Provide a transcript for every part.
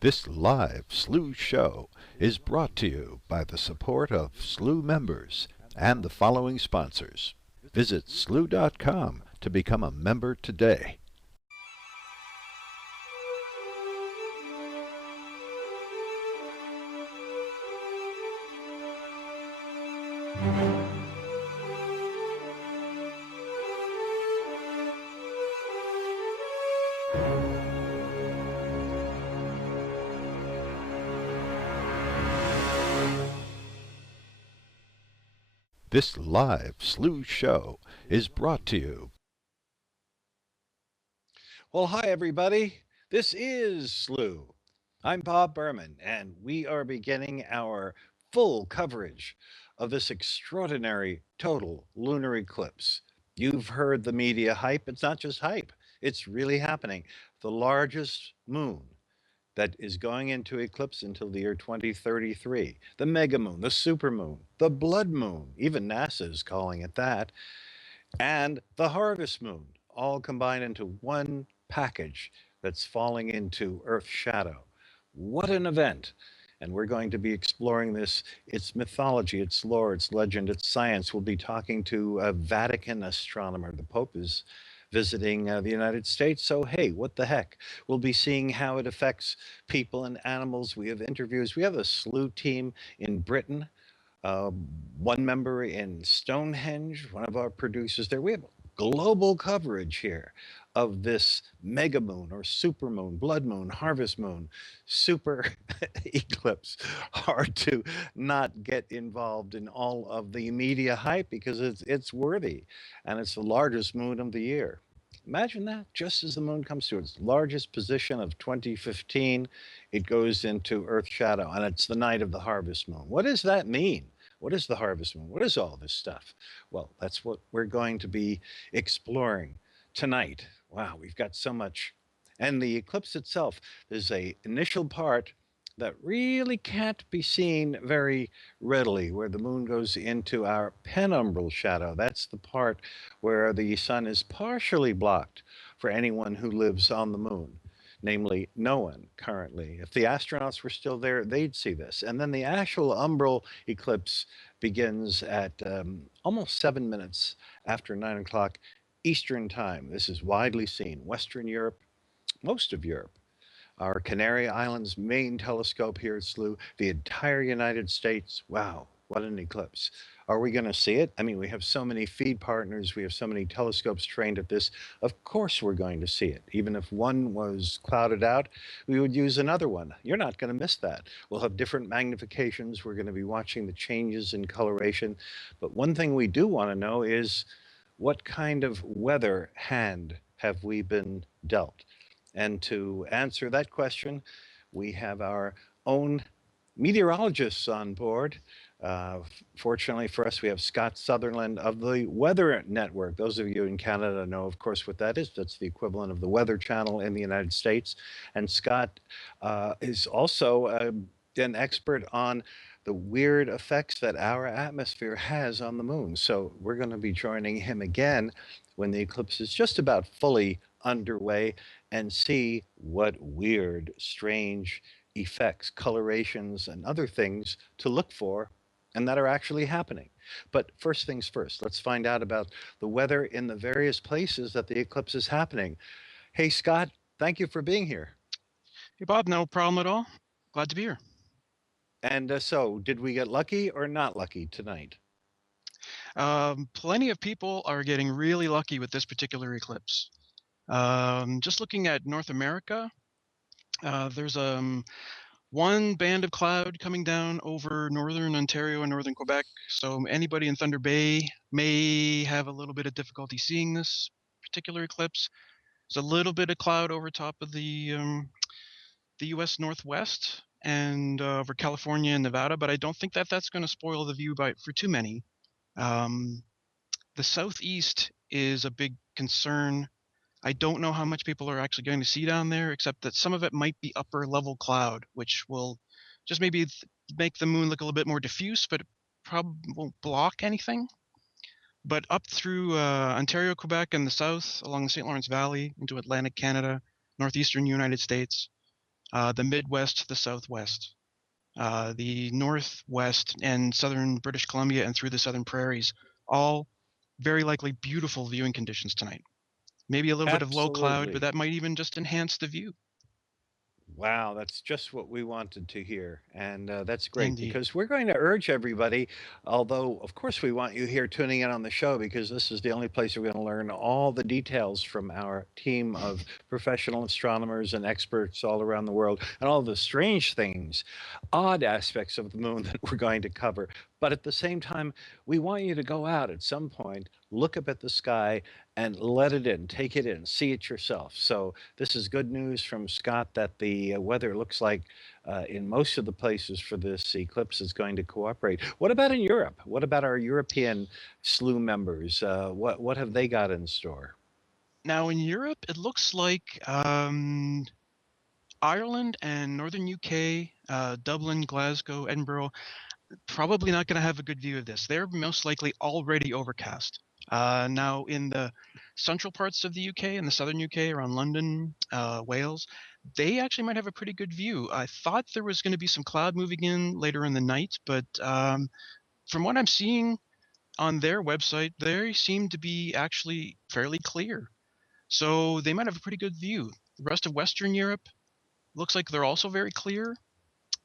This live Slooh show is brought to you by the support of Slooh members and the following sponsors. Visit slooh.com to become a member today. This live Slooh show is brought to you. Well, hi, everybody. This is Slooh. I'm Bob Berman, and we are beginning our full coverage of this extraordinary total lunar eclipse. You've heard the media hype. It's not just hype, it's really happening. The largest moon that is going into eclipse until the year 2033. The mega moon, the supermoon, the blood moon, even NASA is calling it that, and the harvest moon, all combined into one package that's falling into Earth's shadow. What an event! And we're going to be exploring this, its mythology, its lore, its legend, its science. We'll be talking to a Vatican astronomer. The Pope is visiting the United States. So, hey, what the heck? We'll be seeing how it affects people and animals. We have interviews. We have a Slooh team in Britain, uh, one member in Stonehenge, one of our producers there. We have global coverage here of this mega moon or super moon, blood moon, harvest moon, super eclipse. Hard to not get involved in all of the media hype because it's worthy, and it's the largest moon of the year. Imagine that, just as the moon comes to its largest position of 2015, it goes into Earth shadow, and it's the night of the harvest moon. What does that mean? What is the harvest moon? What is all this stuff? Well, that's what we're going to be exploring tonight. Wow, we've got so much. And the eclipse itself, there's a initial part that really can't be seen very readily, where the moon goes into our penumbral shadow. That's the part where the sun is partially blocked for anyone who lives on the moon, namely no one currently. If the astronauts were still there, they'd see this. And then the actual umbral eclipse begins at almost 7 minutes after 9 o'clock Eastern time. This is widely seen. Western Europe, most of Europe, our Canary Islands main telescope here at Slooh, the entire United States. Wow, what an eclipse. Are we going to see it? I mean, we have so many feed partners, we have so many telescopes trained at this. Of course, we're going to see it. Even if one was clouded out, we would use another one. You're not going to miss that. We'll have different magnifications. We're going to be watching the changes in coloration. But one thing we do want to know is what kind of weather hand have we been dealt? And to answer that question, we have our own meteorologists on board. Fortunately for us, we have Scott Sutherland of the Weather Network. Those of you in Canada know, of course, what that is. That's the equivalent of the Weather Channel in the United States. And Scott is also an expert on the weird effects that our atmosphere has on the moon. So we're going to be joining him again when the eclipse is just about fully underway and see what weird, strange effects, colorations, and other things to look for and that are actually happening. But first things first, let's find out about the weather in the various places that the eclipse is happening. Hey, Scott, thank you for being here. Hey, Bob, no problem at all. Glad to be here. And so, did we get lucky or not lucky tonight? Plenty of people are getting really lucky with this particular eclipse. Just looking at North America, there's one band of cloud coming down over northern Ontario and northern Quebec. So anybody in Thunder Bay may have a little bit of difficulty seeing this particular eclipse. There's a little bit of cloud over top of the U.S. Northwest and over California and Nevada, but I don't think that that's going to spoil the view for too many. The Southeast is a big concern. I don't know how much people are actually going to see down there, except that some of it might be upper level cloud, which will just maybe make the moon look a little bit more diffuse, but it probably won't block anything. But up through Ontario, Quebec, and the south along the St. Lawrence Valley into Atlantic Canada, northeastern United States, the Midwest to the Southwest, the Northwest and southern British Columbia and through the southern prairies, all very likely beautiful viewing conditions tonight. Maybe a little bit of low cloud, but Absolutely. that might even just enhance the view. Wow, that's just what we wanted to hear. And that's great Indeed. because we're going to urge everybody, although, of course, we want you here tuning in on the show because this is the only place we're going to learn all the details from our team of professional astronomers and experts all around the world and all the strange things, odd aspects of the moon that we're going to cover. But at the same time, we want you to go out at some point, look up at the sky, and let it in, take it in, see it yourself. So, this is good news from Scott that the weather looks like in most of the places for this eclipse is going to cooperate. What about in Europe? What about our European Slooh members? What have they got in store? Now in Europe, it looks like Ireland and northern UK, Dublin, Glasgow, Edinburgh, probably not going to have a good view of this. They're most likely already overcast. Now, in the central parts of the UK and the southern UK around London, Wales, they actually might have a pretty good view. I thought there was going to be some cloud moving in later in the night, but from what I'm seeing on their website, they seem to be actually fairly clear. So they might have a pretty good view. The rest of Western Europe looks like they're also very clear.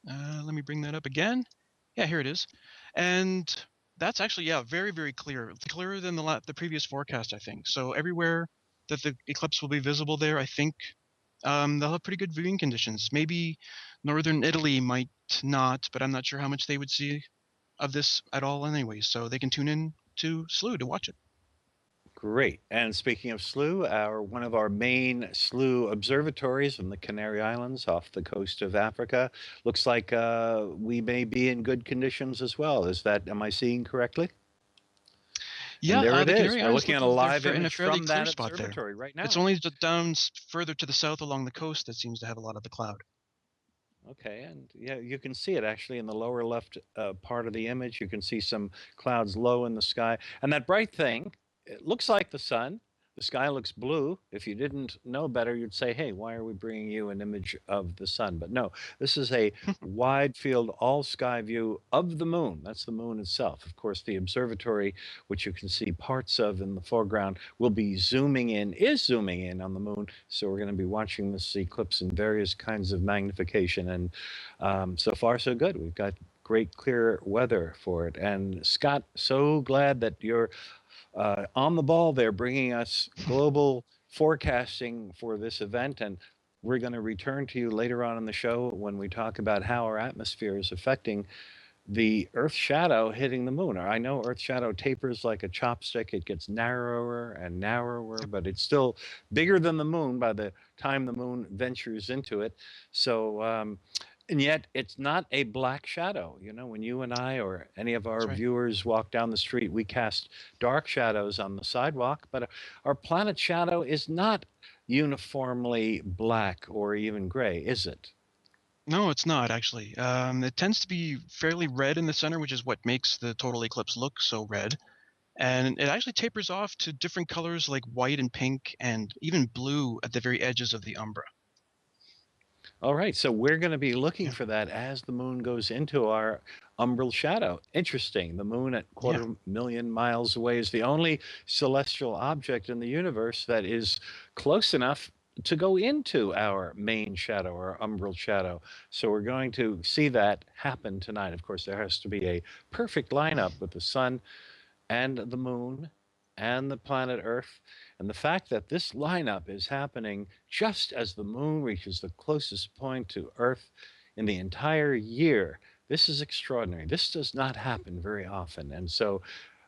Let me bring that up again. Yeah, here it is. And that's actually, yeah, very, very clear. Clearer than the previous forecast, I think. So everywhere that the eclipse will be visible there, I think they'll have pretty good viewing conditions. Maybe northern Italy might not, but I'm not sure how much they would see of this at all anyway. So they can tune in to Slooh to watch it. Great. And speaking of Slooh, one of our main Slooh observatories in the Canary Islands off the coast of Africa looks like we may be in good conditions as well. Am I seeing correctly? And Yeah, there it the is. Canary We're Islands looking look at a they're live in a image fairly from clear that spot there. observatory right It's now. only down further to the south along the coast that seems to have a lot of the cloud. Okay, and yeah, you can see it actually in the lower left part of the image. You can see some clouds low in the sky. And that bright thing, it looks like the sun. The sky looks blue. If you didn't know better, you'd say, hey, why are we bringing you an image of the sun? But no, this is a wide field, all sky view of the moon. That's the moon itself. Of course, the observatory, which you can see parts of in the foreground, is zooming in on the moon. So we're going to be watching this eclipse in various kinds of magnification. And so far, so good. We've got great clear weather for it. And Scott, so glad that you're on the ball there, bringing us global forecasting for this event. And we're going to return to you later on in the show when we talk about how our atmosphere is affecting the Earth shadow hitting the moon. I know Earth shadow tapers like a chopstick. It gets narrower and narrower, but it's still bigger than the moon by the time the moon ventures into it. So, and yet it's not a black shadow. You know, when you and I or any of That's our right. viewers walk down the street, we cast dark shadows on the sidewalk, but our planet's shadow is not uniformly black or even gray, is it? No, it's not actually. It tends to be fairly red in the center, which is what makes the total eclipse look so red. And it actually tapers off to different colors like white and pink and even blue at the very edges of the umbra. All right, so we're going to be looking Yeah. for that as the moon goes into our umbral shadow. Interesting. The moon at Yeah. 250,000 miles away is the only celestial object in the universe that is close enough to go into our main shadow, our umbral shadow. So we're going to see that happen tonight. Of course, there has to be a perfect lineup with the sun and the moon and the planet Earth. And the fact that this lineup is happening just as the moon reaches the closest point to Earth in the entire year, this is extraordinary. This does not happen very often. And so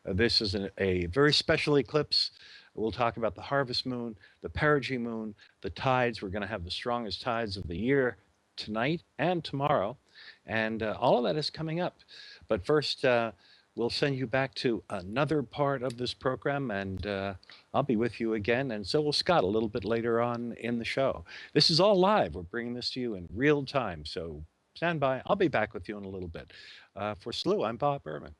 this is a very special eclipse. We'll talk about the harvest moon, the perigee moon, the tides. We're going to have the strongest tides of the year tonight and tomorrow. And all of that is coming up. But first, we'll send you back to another part of this program, and I'll be with you again, and so will Scott a little bit later on in the show. This is all live. We're bringing this to you in real time, so stand by. I'll be back with you in a little bit. For Slooh, I'm Bob Berman.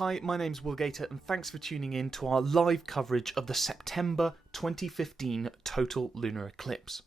Hi, my name's Will Gator, and thanks for tuning in to our live coverage of the September 2015 total lunar eclipse.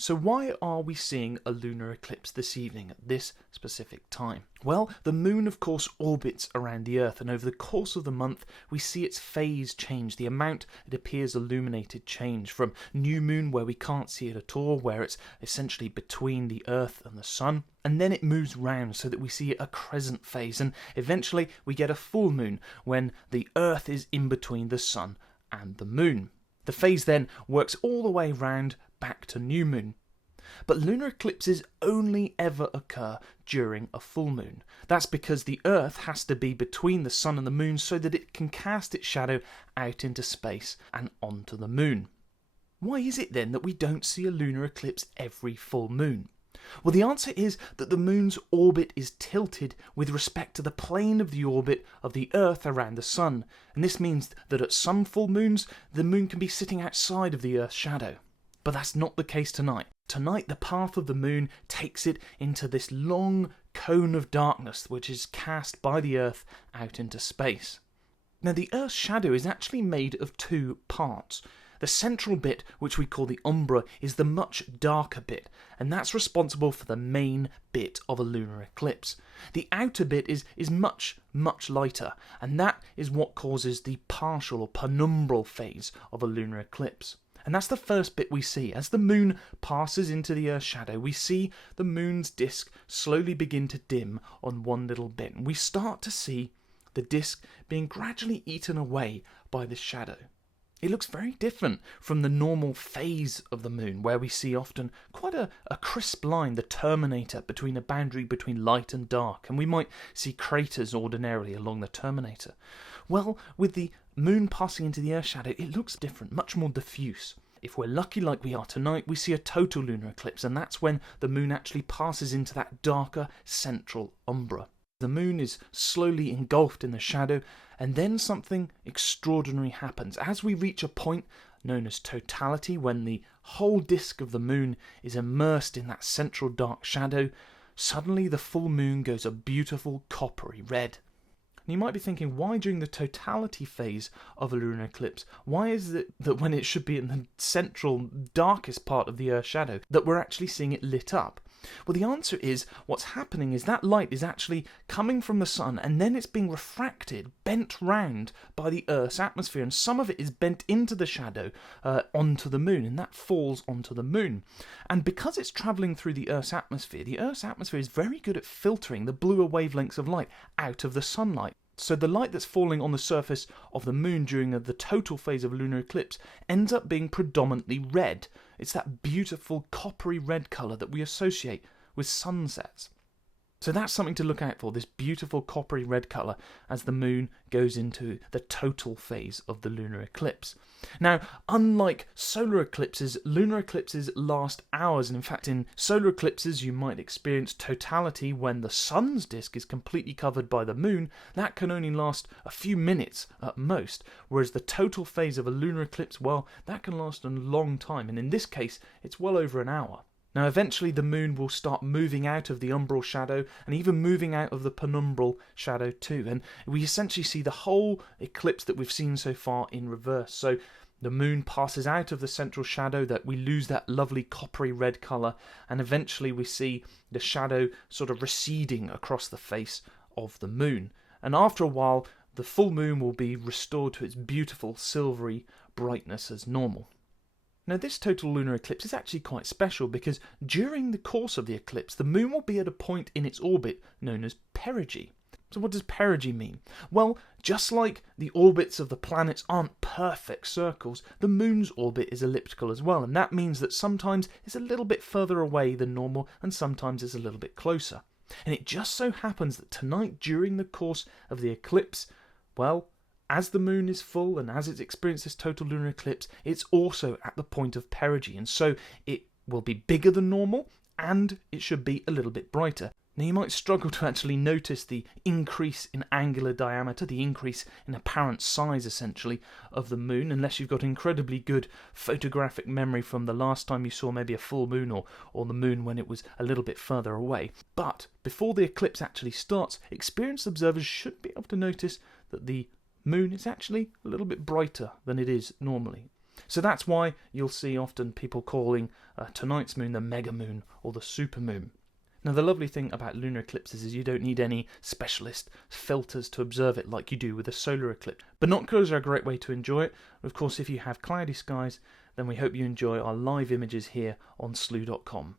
So why are we seeing a lunar eclipse this evening at this specific time? Well, the moon of course orbits around the Earth, and over the course of the month we see its phase change, the amount it appears illuminated change, from new moon where we can't see it at all, where it's essentially between the Earth and the Sun, and then it moves round so that we see a crescent phase, and eventually we get a full moon when the Earth is in between the Sun and the Moon. The phase then works all the way round back to new moon. But lunar eclipses only ever occur during a full moon. That's because the Earth has to be between the Sun and the Moon so that it can cast its shadow out into space and onto the Moon. Why is it then that we don't see a lunar eclipse every full moon? Well, the answer is that the Moon's orbit is tilted with respect to the plane of the orbit of the Earth around the Sun, and this means that at some full moons the Moon can be sitting outside of the Earth's shadow. But that's not the case tonight. Tonight the path of the Moon takes it into this long cone of darkness which is cast by the Earth out into space. Now the Earth's shadow is actually made of two parts. The central bit, which we call the umbra, is the much darker bit, and that's responsible for the main bit of a lunar eclipse. The outer bit is much, much lighter, and that is what causes the partial or penumbral phase of a lunar eclipse. And that's the first bit we see. As the Moon passes into the Earth's shadow, we see the Moon's disk slowly begin to dim on one little bit, and we start to see the disk being gradually eaten away by the shadow. It looks very different from the normal phase of the Moon, where we see often quite a crisp line, the terminator, between a boundary between light and dark, and we might see craters ordinarily along the terminator. Well, with the Moon passing into the Earth's shadow, it looks different, much more diffuse. If we're lucky like we are tonight, we see a total lunar eclipse, and that's when the Moon actually passes into that darker central umbra. The Moon is slowly engulfed in the shadow, and then something extraordinary happens. As we reach a point known as totality, when the whole disk of the Moon is immersed in that central dark shadow, suddenly the full moon goes a beautiful coppery red. And you might be thinking, why during the totality phase of a lunar eclipse? Why is it that when it should be in the central, darkest part of the Earth's shadow, that we're actually seeing it lit up? Well, the answer is, what's happening is that light is actually coming from the Sun, and then it's being refracted, bent round by the Earth's atmosphere, and some of it is bent into the shadow onto the Moon, and that falls onto the Moon. And because it's travelling through the Earth's atmosphere is very good at filtering the bluer wavelengths of light out of the sunlight. So the light that's falling on the surface of the Moon during the total phase of a lunar eclipse ends up being predominantly red. It's that beautiful coppery red colour that we associate with sunsets. So that's something to look out for, this beautiful coppery red colour as the Moon goes into the total phase of the lunar eclipse. Now, unlike solar eclipses, lunar eclipses last hours, and in fact in solar eclipses you might experience totality when the Sun's disk is completely covered by the Moon. That can only last a few minutes at most, whereas the total phase of a lunar eclipse, well, that can last a long time, and in this case it's well over an hour. Now eventually the Moon will start moving out of the umbral shadow and even moving out of the penumbral shadow too, and we essentially see the whole eclipse that we've seen so far in reverse. So the Moon passes out of the central shadow, that we lose that lovely coppery red colour, and eventually we see the shadow sort of receding across the face of the Moon. And after a while the full Moon will be restored to its beautiful silvery brightness as normal. Now this total lunar eclipse is actually quite special because during the course of the eclipse the Moon will be at a point in its orbit known as perigee. So what does perigee mean? Well, just like the orbits of the planets aren't perfect circles, the Moon's orbit is elliptical as well, and that means that sometimes it's a little bit further away than normal and sometimes it's a little bit closer. And it just so happens that tonight during the course of the eclipse, well, as the Moon is full and as it's experienced this total lunar eclipse, it's also at the point of perigee, and so it will be bigger than normal and it should be a little bit brighter. Now you might struggle to actually notice the increase in angular diameter, the increase in apparent size essentially of the moon, unless you've got incredibly good photographic memory from the last time you saw maybe a full moon or the moon when it was a little bit further away. But before the eclipse actually starts, experienced observers should be able to notice that the moon is actually a little bit brighter than it is normally. So that's why you'll see often people calling tonight's moon the mega moon or the super moon. Now the lovely thing about lunar eclipses is you don't need any specialist filters to observe it like you do with a solar eclipse. Binoculars are a great way to enjoy it. Of course, if you have cloudy skies, then we hope you enjoy our live images here on Slooh.com.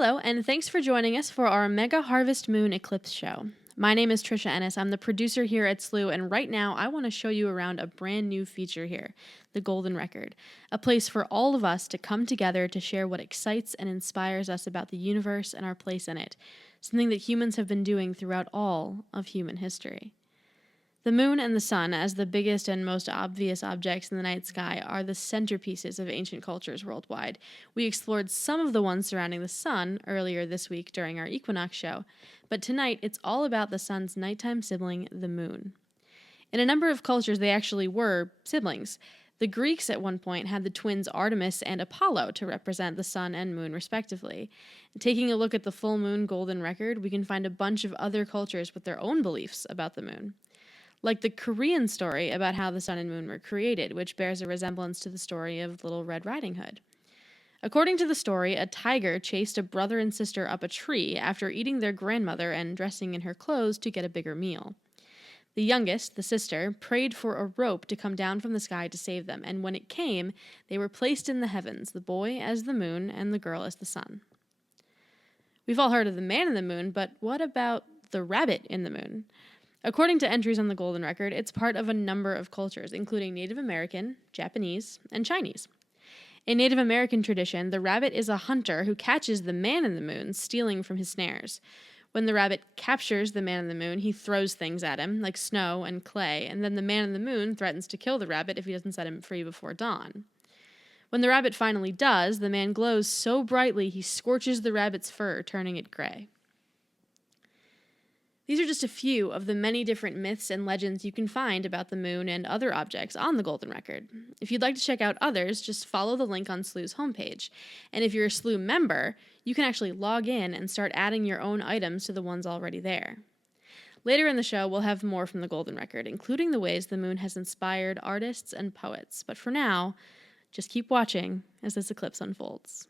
Hello, and thanks for joining us for our Mega Harvest Moon Eclipse show. My name is Trisha Ennis. I'm the producer here at Slooh, and right now I want to show you around a brand new feature here, the Golden Record, a place for all of us to come together to share what excites and inspires us about the universe and our place in it, something that humans have been doing throughout all of human history. The moon and the sun, as the biggest and most obvious objects in the night sky, are the centerpieces of ancient cultures worldwide. We explored some of the ones surrounding the sun earlier this week during our equinox show, but tonight it's all about the sun's nighttime sibling, the moon. In a number of cultures, they actually were siblings. The Greeks at one point had the twins Artemis and Apollo to represent the sun and moon respectively. Taking a look at the full moon golden record, we can find a bunch of other cultures with their own beliefs about the moon. Like the Korean story about how the sun and moon were created, which bears a resemblance to the story of Little Red Riding Hood. According to the story, a tiger chased a brother and sister up a tree after eating their grandmother and dressing in her clothes to get a bigger meal. The youngest, the sister, prayed for a rope to come down from the sky to save them, and when it came, they were placed in the heavens, the boy as the moon and the girl as the sun. We've all heard of the man in the moon, but what about the rabbit in the moon? According to entries on the Golden Record, it's part of a number of cultures, including Native American, Japanese, and Chinese. In Native American tradition, the rabbit is a hunter who catches the man in the moon, stealing from his snares. When the rabbit captures the man in the moon, he throws things at him, like snow and clay, and then the man in the moon threatens to kill the rabbit if he doesn't set him free before dawn. When the rabbit finally does, the man glows so brightly he scorches the rabbit's fur, turning it gray. These are just a few of the many different myths and legends you can find about the moon and other objects on the Golden Record. If you'd like to check out others, just follow the link on Slooh's homepage. And if you're a Slooh member, you can actually log in and start adding your own items to the ones already there. Later in the show, we'll have more from the Golden Record, including the ways the moon has inspired artists and poets. But for now, just keep watching as this eclipse unfolds.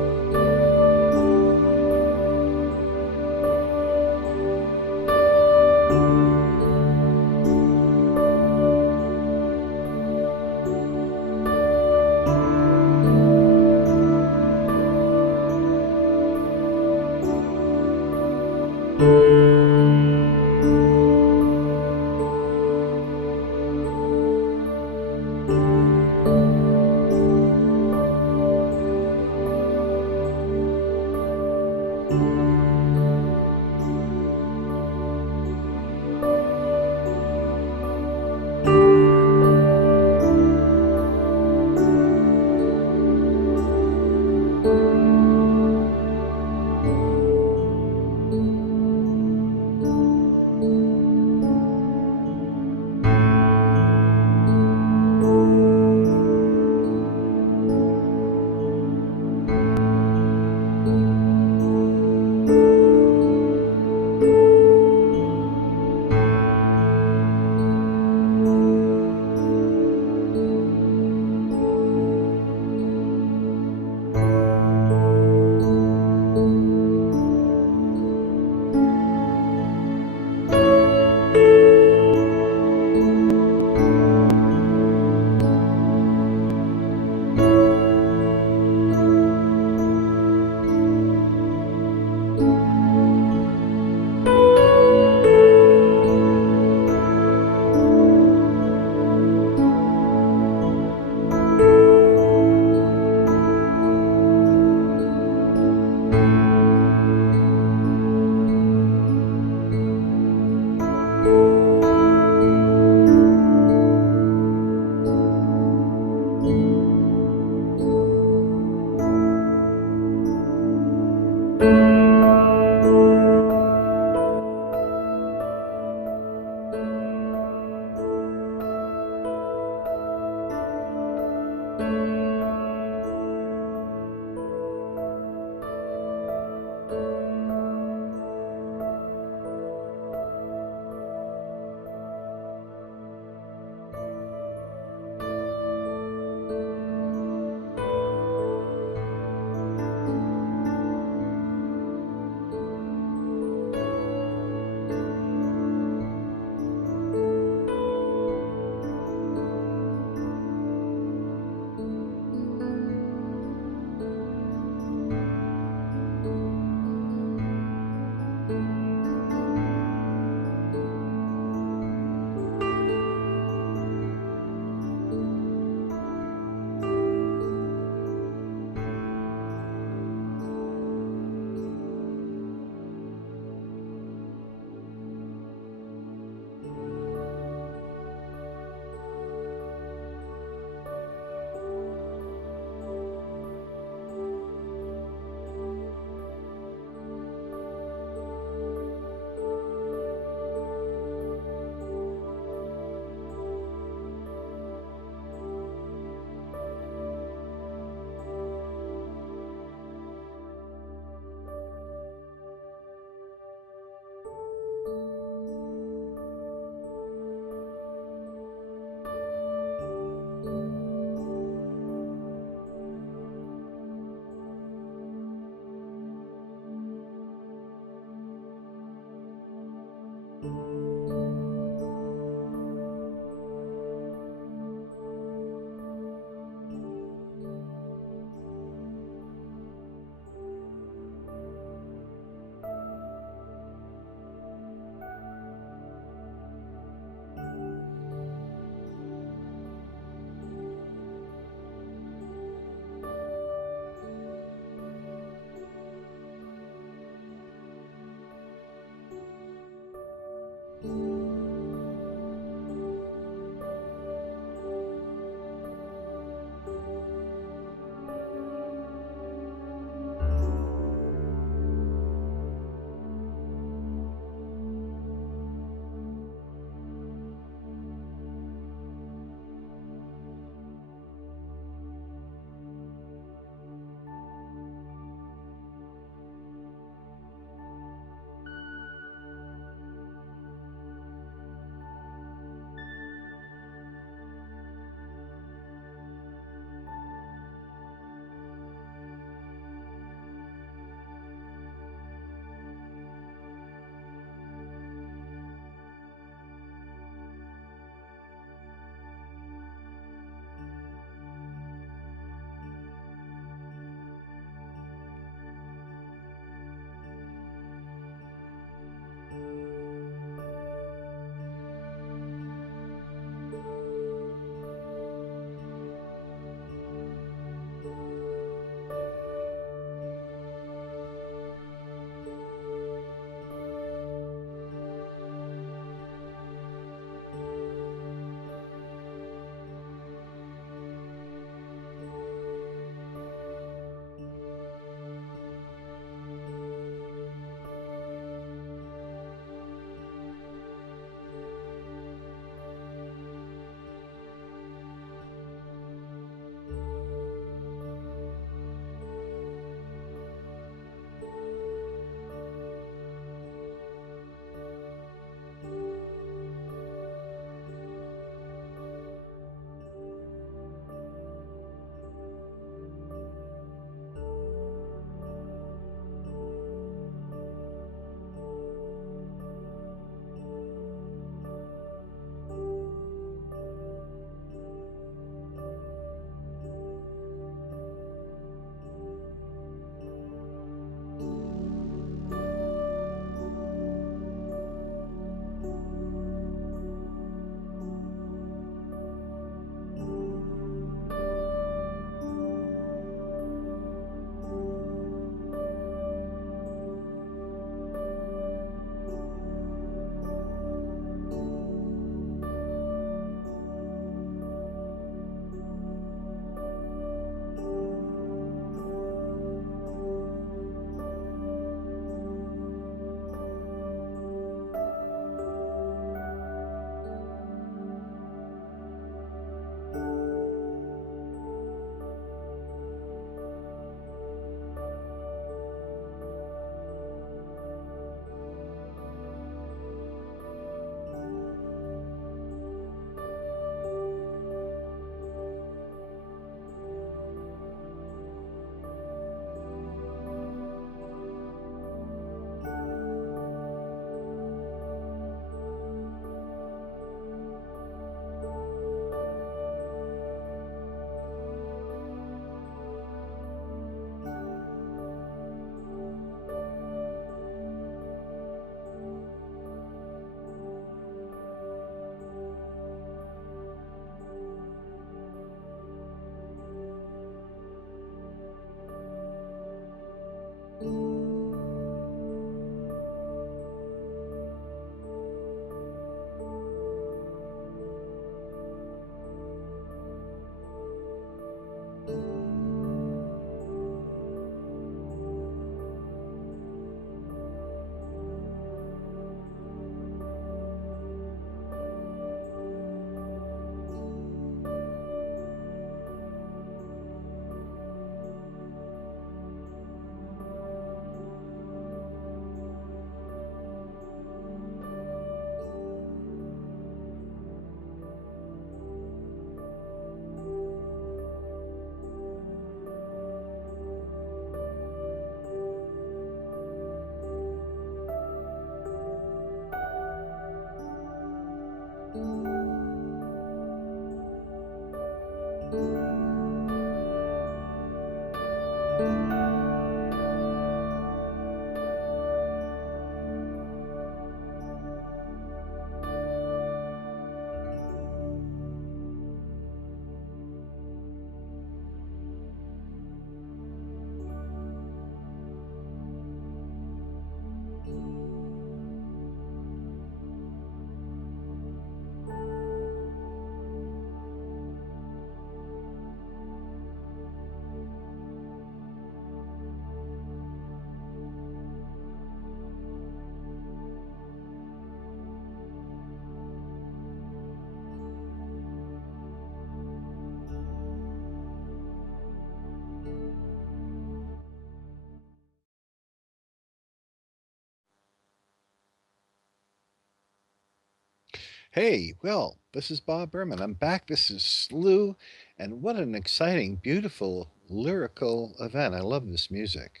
Hey, well, this is Bob Berman. I'm back. This is Slooh, and what an exciting, beautiful, lyrical event. I love this music.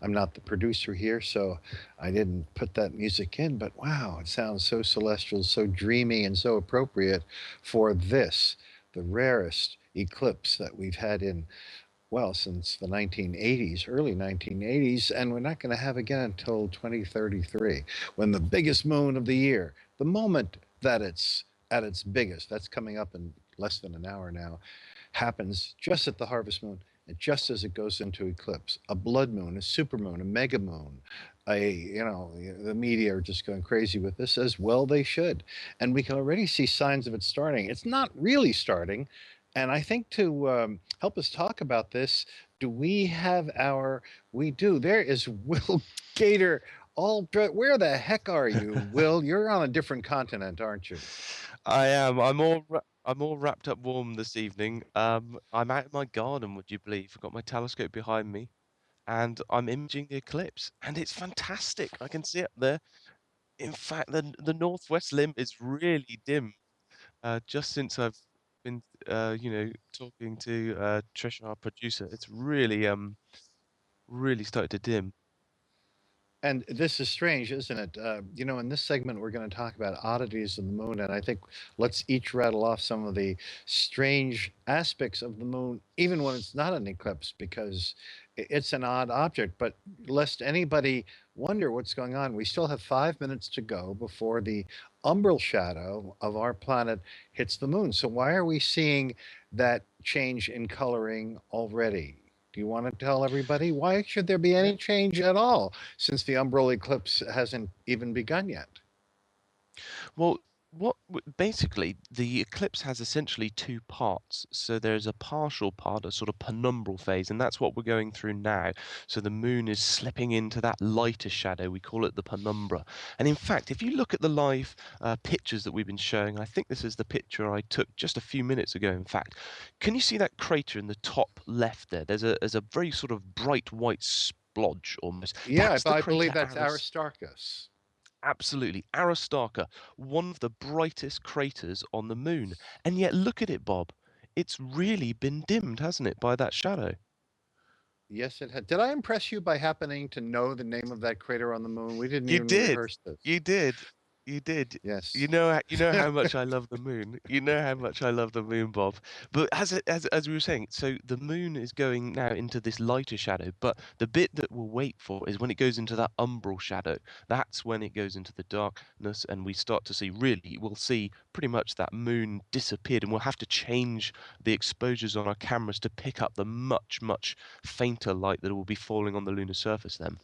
I'm not the producer here, so I didn't put that music in, but wow, it sounds so celestial, so dreamy, and so appropriate for this, the rarest eclipse that we've had in, well, since the 1980s, early 1980s, and we're not going to have again until 2033, when the biggest moon of the year, the moment that it's at its biggest, that's coming up in less than an hour now, happens just at the harvest moon and just as it goes into eclipse. A blood moon, a supermoon, a mega moon. The media are just going crazy with this, as well they should. And we can already see signs of it starting. It's not really starting. And I think to help us talk about this, we do. There is Will Gator. Where the heck are you, Will? You're on a different continent, aren't you? I am. I'm all wrapped up warm this evening. I'm out in my garden, would you believe? I've got my telescope behind me, and I'm imaging the eclipse, and it's fantastic. I can see it there. In fact, the northwest limb is really dim. Just since I've been, talking to Trisha, our producer, it's really started to dim. And this is strange, isn't it? In this segment, we're going to talk about oddities of the moon. And I think let's each rattle off some of the strange aspects of the moon, even when it's not an eclipse, because it's an odd object. But lest anybody wonder what's going on, we still have 5 minutes to go before the umbral shadow of our planet hits the moon. So, why are we seeing that change in coloring already? Do you want to tell everybody why should there be any change at all since the umbral eclipse hasn't even begun yet? Well, basically the eclipse has essentially two parts. So there's a partial part, a sort of penumbral phase, and that's what we're going through now. So the moon is slipping into that lighter shadow. We call it the penumbra. And in fact, if you look at the live pictures that we've been showing, I think this is the picture I took just a few minutes ago. In fact, can you see that crater in the top left there? There's a very sort of bright white splodge almost. Yeah, That's the I crater believe that's Aris. Aristarchus. Absolutely. Aristarcha, one of the brightest craters on the moon. And yet, look at it, Bob. It's really been dimmed, hasn't it, by that shadow? Yes, it had. Did I impress you by happening to know the name of that crater on the moon? We didn't You even did. rehearse this. You did. You did. Yes. You know how much I love the moon. You know how much I love the moon, Bob. But as we were saying, so the moon is going now into this lighter shadow, but the bit that we'll wait for is when it goes into that umbral shadow. That's when it goes into the darkness, and we start to see, really, we'll see pretty much that moon disappeared, and we'll have to change the exposures on our cameras to pick up the much, much fainter light that will be falling on the lunar surface then.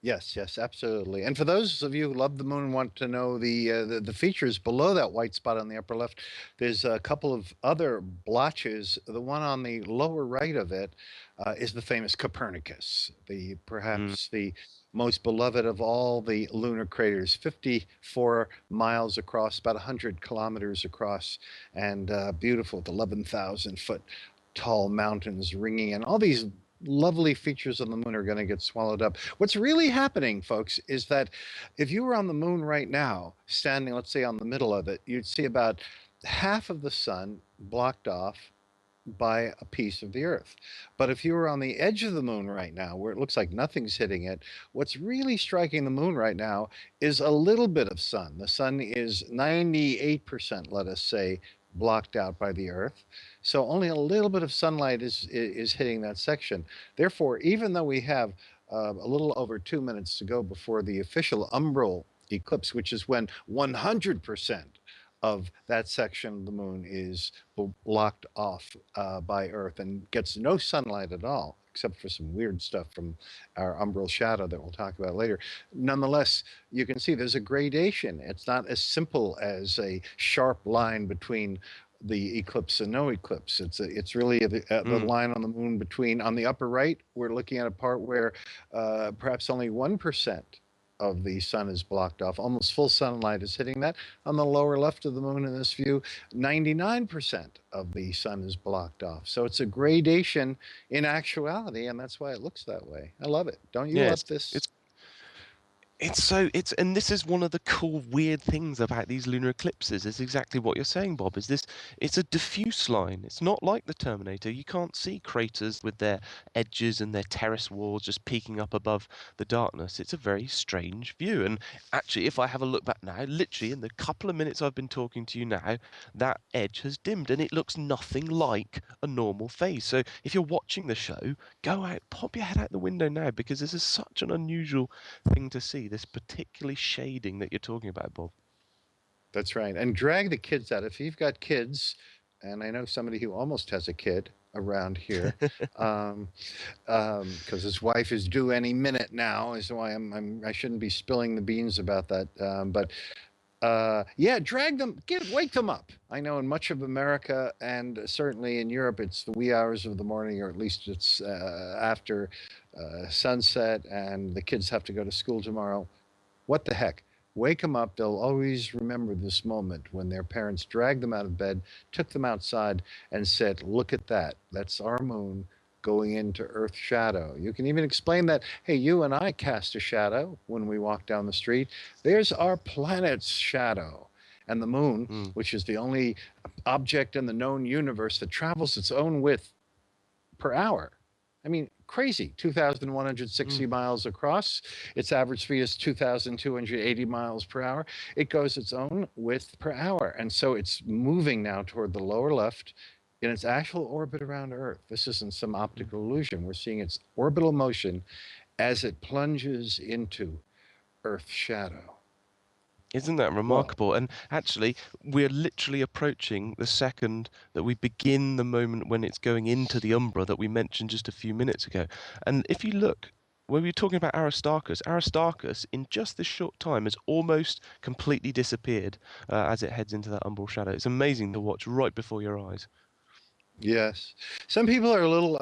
Yes, yes, absolutely. And for those of you who love the moon and want to know the features below that white spot on the upper left, there's a couple of other blotches. The one on the lower right of it is the famous Copernicus, Mm. perhaps the most beloved of all the lunar craters, 54 miles across, about 100 kilometers across, and beautiful, with 11,000-foot tall mountains ringing, and all these lovely features on the moon are going to get swallowed up. What's really happening, folks, is that if you were on the moon right now, standing, let's say, on the middle of it, you'd see about half of the sun blocked off by a piece of the earth. But if you were on the edge of the moon right now, where it looks like nothing's hitting it, what's really striking the moon right now is a little bit of sun. The sun is 98%, let us say, blocked out by the earth. So only a little bit of sunlight is hitting that section. Therefore, even though we have a little over 2 minutes to go before the official umbral eclipse, which is when 100% of that section of the moon is blocked off by Earth and gets no sunlight at all, except for some weird stuff from our umbral shadow that we'll talk about later. Nonetheless, you can see there's a gradation. It's not as simple as a sharp line between the eclipse and no eclipse. It's really the line on the moon between, on the upper right, we're looking at a part where perhaps only 1% of the sun is blocked off. Almost full sunlight is hitting that. On the lower left of the moon in this view, 99% of the sun is blocked off. So it's a gradation in actuality, and that's why it looks that way. I love it. Don't you Yeah, love this? And this is one of the cool weird things about these lunar eclipses, is exactly what you're saying, Bob, is this, it's a diffuse line. It's not like the Terminator. You can't see craters with their edges and their terrace walls just peeking up above the darkness. It's a very strange view. And actually, if I have a look back now, literally in the couple of minutes I've been talking to you now, that edge has dimmed and it looks nothing like a normal phase. So if you're watching the show, go out, pop your head out the window now, because this is such an unusual thing to see, this particularly shading that you're talking about, Bob. That's right. And drag the kids out. If you've got kids, and I know somebody who almost has a kid around here, because his wife is due any minute now, is why I shouldn't be spilling the beans about that. But yeah, drag them, wake them up. I know in much of America and certainly in Europe, it's the wee hours of the morning, or at least it's after sunset, and the kids have to go to school tomorrow. What the heck? Wake them up. They'll always remember this moment when their parents dragged them out of bed, took them outside, and said, "Look at that. That's our moon going into Earth's shadow." You can even explain that, hey, you and I cast a shadow when we walk down the street. There's our planet's shadow. And the moon, which is the only object in the known universe that travels its own width per hour. I mean, crazy. 2,160 miles across. Its average speed is 2,280 miles per hour. It goes its own width per hour. And so it's moving now toward the lower left in its actual orbit around Earth. This isn't some optical illusion. We're seeing its orbital motion as it plunges into Earth's shadow. Isn't that remarkable? And actually, we're literally approaching the second that we begin the moment when it's going into the umbra that we mentioned just a few minutes ago. And if you look, when we were talking about Aristarchus in just this short time has almost completely disappeared as it heads into that umbral shadow. It's amazing to watch right before your eyes. Yes. Some people are a little,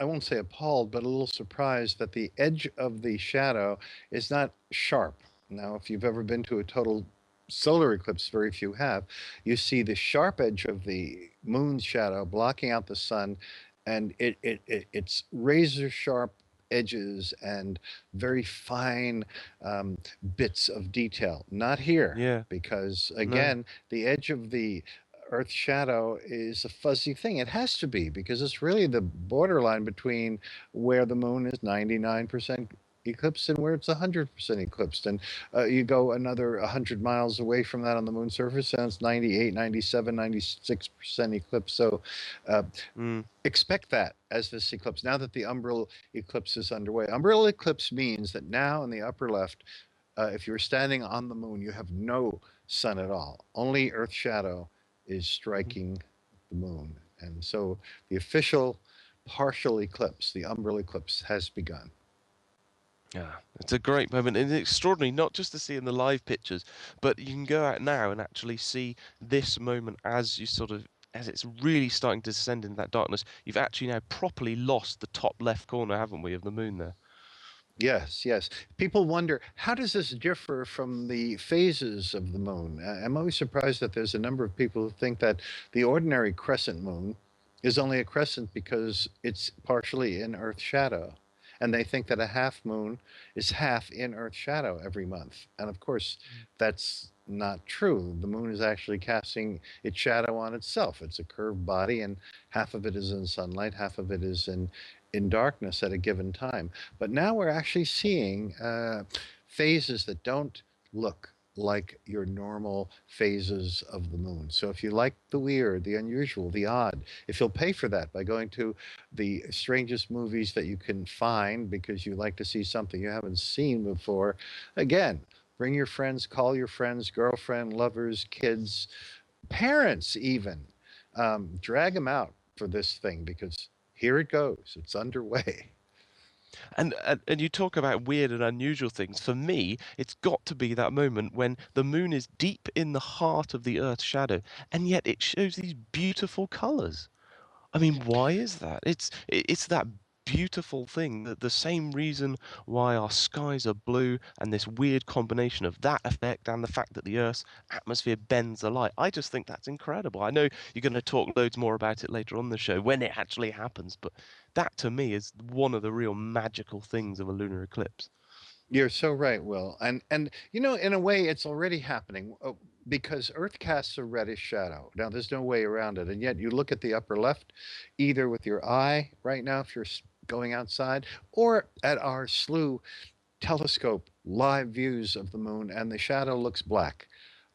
I won't say appalled, but a little surprised that the edge of the shadow is not sharp. Now, if you've ever been to a total solar eclipse, very few have, you see the sharp edge of the moon's shadow blocking out the sun, and it's razor sharp edges and very fine bits of detail. Not here, Yeah. because No. again, the edge of the Earth's shadow is a fuzzy thing. It has to be, because it's really the borderline between where the moon is 99% eclipsed and where it's 100% eclipsed. And you go another 100 miles away from that on the moon surface, and it's 98, 97, 96% eclipse. So expect that as this eclipse. Now that the umbral eclipse is underway. Umbral eclipse means that now in the upper left, if you're standing on the moon, you have no sun at all. Only Earth's shadow is striking the moon. And so the official partial eclipse, the umbral eclipse, has begun. Yeah, it's a great moment. It's extraordinary, not just to see in the live pictures, but you can go out now and actually see this moment as it's really starting to descend into that darkness. You've actually now properly lost the top left corner, haven't we, of the moon there? Yes, yes. People wonder, how does this differ from the phases of the moon? I'm always surprised that there's a number of people who think that the ordinary crescent moon is only a crescent because it's partially in Earth's shadow. And they think that a half moon is half in Earth's shadow every month. And of course, that's not true. The moon is actually casting its shadow on itself. It's a curved body, and half of it is in sunlight, half of it is in darkness at a given time. But now we're actually seeing phases that don't look like your normal phases of the moon. So if you like the weird, the unusual, the odd, if you'll pay for that by going to the strangest movies that you can find because you like to see something you haven't seen before, again, bring your friends, call your friends, girlfriend, lovers, kids, parents even. Drag them out for this thing, because here it goes. It's underway. And you talk about weird and unusual things. For me, it's got to be that moment when the moon is deep in the heart of the Earth's shadow, and yet it shows these beautiful colors. I mean, why is that? It's that beautiful thing, that the same reason why our skies are blue, and this weird combination of that effect and the fact that the Earth's atmosphere bends the light. I just think that's incredible. I know you're going to talk loads more about it later on the show when it actually happens, but that to me is one of the real magical things of a lunar eclipse. You're so right, Will. And you know, in a way, it's already happening because Earth casts a reddish shadow. Now, there's no way around it, and yet you look at the upper left, either with your eye right now, if you're going outside, or at our Slooh telescope live views of the moon, and the shadow looks black.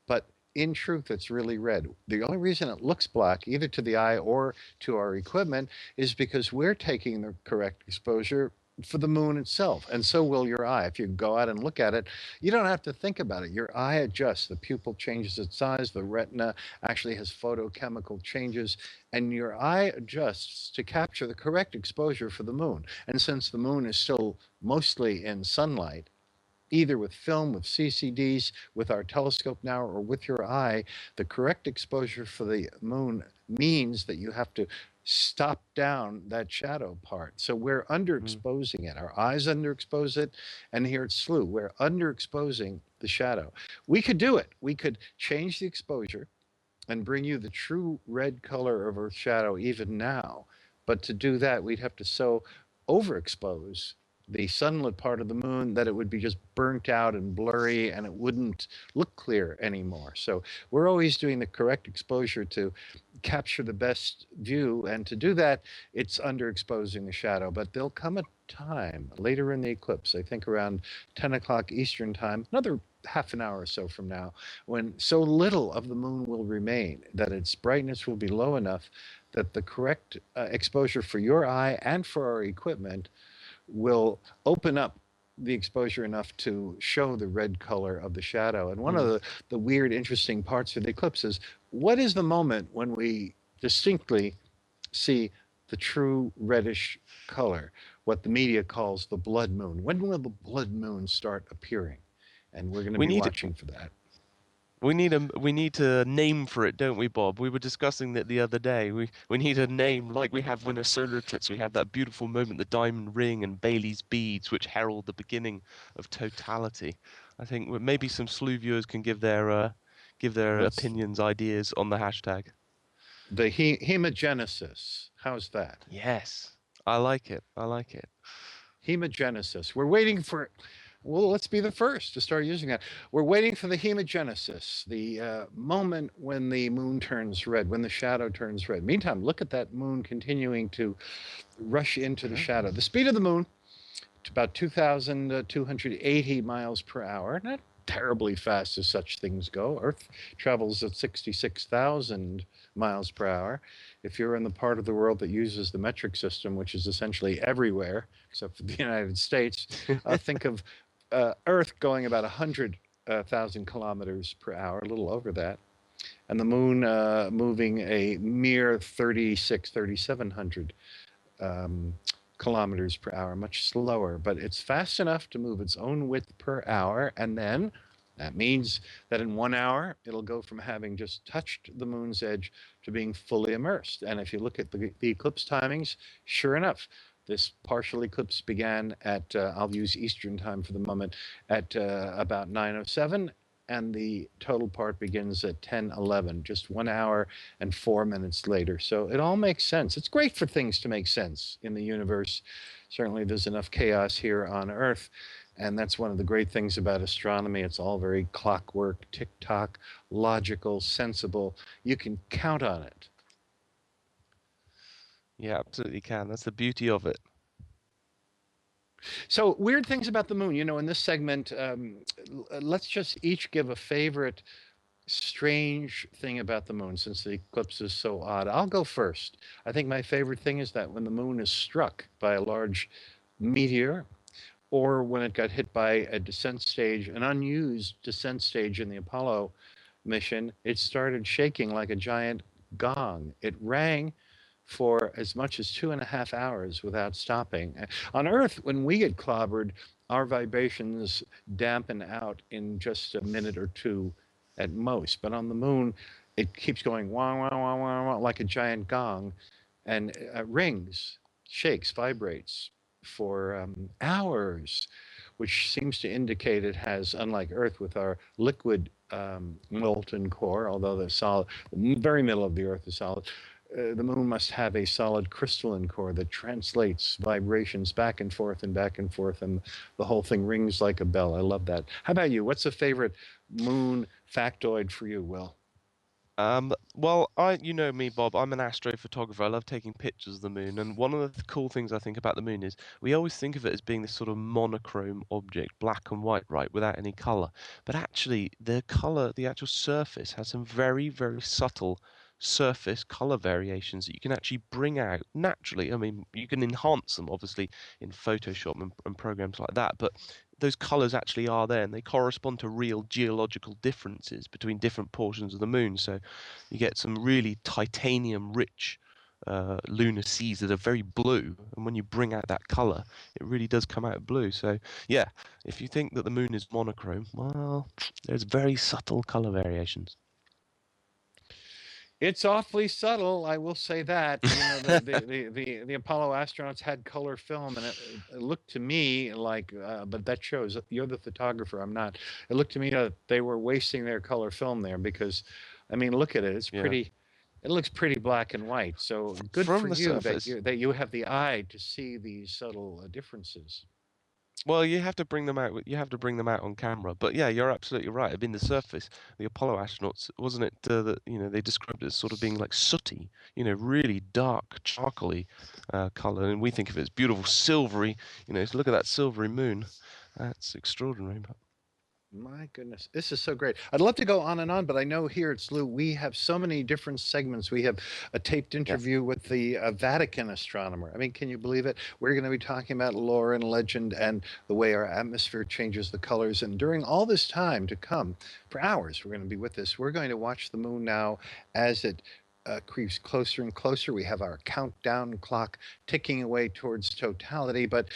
But in truth, it's really red. The only reason it looks black, either to the eye or to our equipment, is because we're taking the correct exposure for the moon itself. And so will your eye. If you go out and look at it, you don't have to think about it. Your eye adjusts. The pupil changes its size. The retina actually has photochemical changes. And your eye adjusts to capture the correct exposure for the moon. And since the moon is still mostly in sunlight, either with film, with CCDs, with our telescope now, or with your eye, the correct exposure for the moon means that you have to stop down that shadow part. So we're Mm. underexposing it. Our eyes underexpose it, and here at Slooh, we're underexposing the shadow. We could do it. We could change the exposure and bring you the true red color of Earth's shadow even now. But to do that, we'd have to so overexpose the sunlit part of the moon that it would be just burnt out and blurry and it wouldn't look clear anymore. So we're always doing the correct exposure to capture the best view. And to do that, it's underexposing the shadow. But there'll come a time later in the eclipse, I think around 10 o'clock Eastern time, another half an hour or so from now, when so little of the moon will remain that its brightness will be low enough that the correct exposure for your eye and for our equipment will open up the exposure enough to show the red color of the shadow. And one of Mm. the weird, interesting parts of the eclipse is what is the moment when we distinctly see the true reddish color, what the media calls the blood moon? When will the blood moon start appearing? And we're going to We be need watching for that. we need a name for it, don't we, Bob? We were discussing that the other day. We need a name like we have when a solar eclipse. We have that beautiful moment, the diamond ring and Bailey's beads, which herald the beginning of totality. I think maybe some Slooh viewers can give their Let's opinions, ideas on the hashtag. the hemogenesis. How's that? Yes, I like it. I like it. Hemogenesis. We're waiting for, well, let's be the first to start using that. We're waiting for the hemogenesis, the moment when the moon turns red, when the shadow turns red. Meantime, look at that moon continuing to rush into the shadow. The speed of the moon, to about 2,280 miles per hour, not terribly fast as such things go. Earth travels at 66,000 miles per hour. If you're in the part of the world that uses the metric system, which is essentially everywhere except for the United States, think of Earth going about 100,000 kilometers per hour, a little over that, and the moon moving a mere 3,700 um, kilometers per hour, much slower, but it's fast enough to move its own width per hour. And then that means that in 1 hour, it'll go from having just touched the moon's edge to being fully immersed. And if you look at the eclipse timings, sure enough, this partial eclipse began at, I'll use Eastern time for the moment, at about 9:07, and the total part begins at 10:11, just 1 hour and 4 minutes later. So it all makes sense. It's great for things to make sense in the universe. Certainly, there's enough chaos here on Earth. And that's one of the great things about astronomy. It's all very clockwork, tick tock, logical, sensible. You can count on it. Yeah, absolutely can. That's the beauty of it. So, weird things about the moon. You know, in this segment, let's just each give a favorite strange thing about the moon since the eclipse is so odd. I'll go first. I think my favorite thing is that when the moon is struck by a large meteor, or when it got hit by a descent stage, an unused descent stage in the Apollo mission, it started shaking like a giant gong. It rang for as much as 2.5 hours without stopping. On Earth, when we get clobbered, our vibrations dampen out in just a minute or two at most. But on the moon, it keeps going wah, wah, wah, wah, wah, like a giant gong, and rings, shakes, vibrates for hours, which seems to indicate it has, unlike Earth with our liquid molten core, although the solid, the very middle of the Earth is solid, the moon must have a solid crystalline core that translates vibrations back and forth and back and forth, and the whole thing rings like a bell. I love that. How about you? What's a favorite moon factoid for you, Will? Well, you know me, Bob. I'm an astrophotographer. I love taking pictures of the moon, and one of the cool things I think about the moon is we always think of it as being this sort of monochrome object, black and white, right, without any color. But actually, the color, the actual surface, has some very, very subtle surface color variations that you can actually bring out naturally. I mean, you can enhance them, obviously, in Photoshop and programs like that, but those colors actually are there, and they correspond to real geological differences between different portions of the moon. So you get some really titanium rich lunar seas that are very blue, and when you bring out that color, it really does come out blue. So yeah, if you think that the moon is monochrome, well, there's very subtle color variations. It's awfully subtle, I will say that. You know, the Apollo astronauts had color film, and it looked to me like, but that shows you're the photographer, I'm not. It looked to me that they were wasting their color film there because, I mean, look at it. It's Yeah, pretty. It looks pretty black and white. So good for from the you surface. that you have the eye to see these subtle differences. Well, you have to bring them out. You have to bring them out on camera. But yeah, you're absolutely right. I mean, the surface, the Apollo astronauts, wasn't it that they described it as sort of being like sooty, really dark, charcoaly color, and we think of it as beautiful silvery. So look at that silvery moon. That's extraordinary. But My goodness, this is so great. I'd love to go on and on, but I know here at Slooh we have so many different segments. We have a taped yes, interview with the Vatican astronomer. I mean, can you believe it? We're going to be talking about lore and legend and the way our atmosphere changes the colors. And during all this time to come, for hours, we're going to be with this. We're going to watch the moon now as it creeps closer and closer. We have our countdown clock ticking away towards totality, but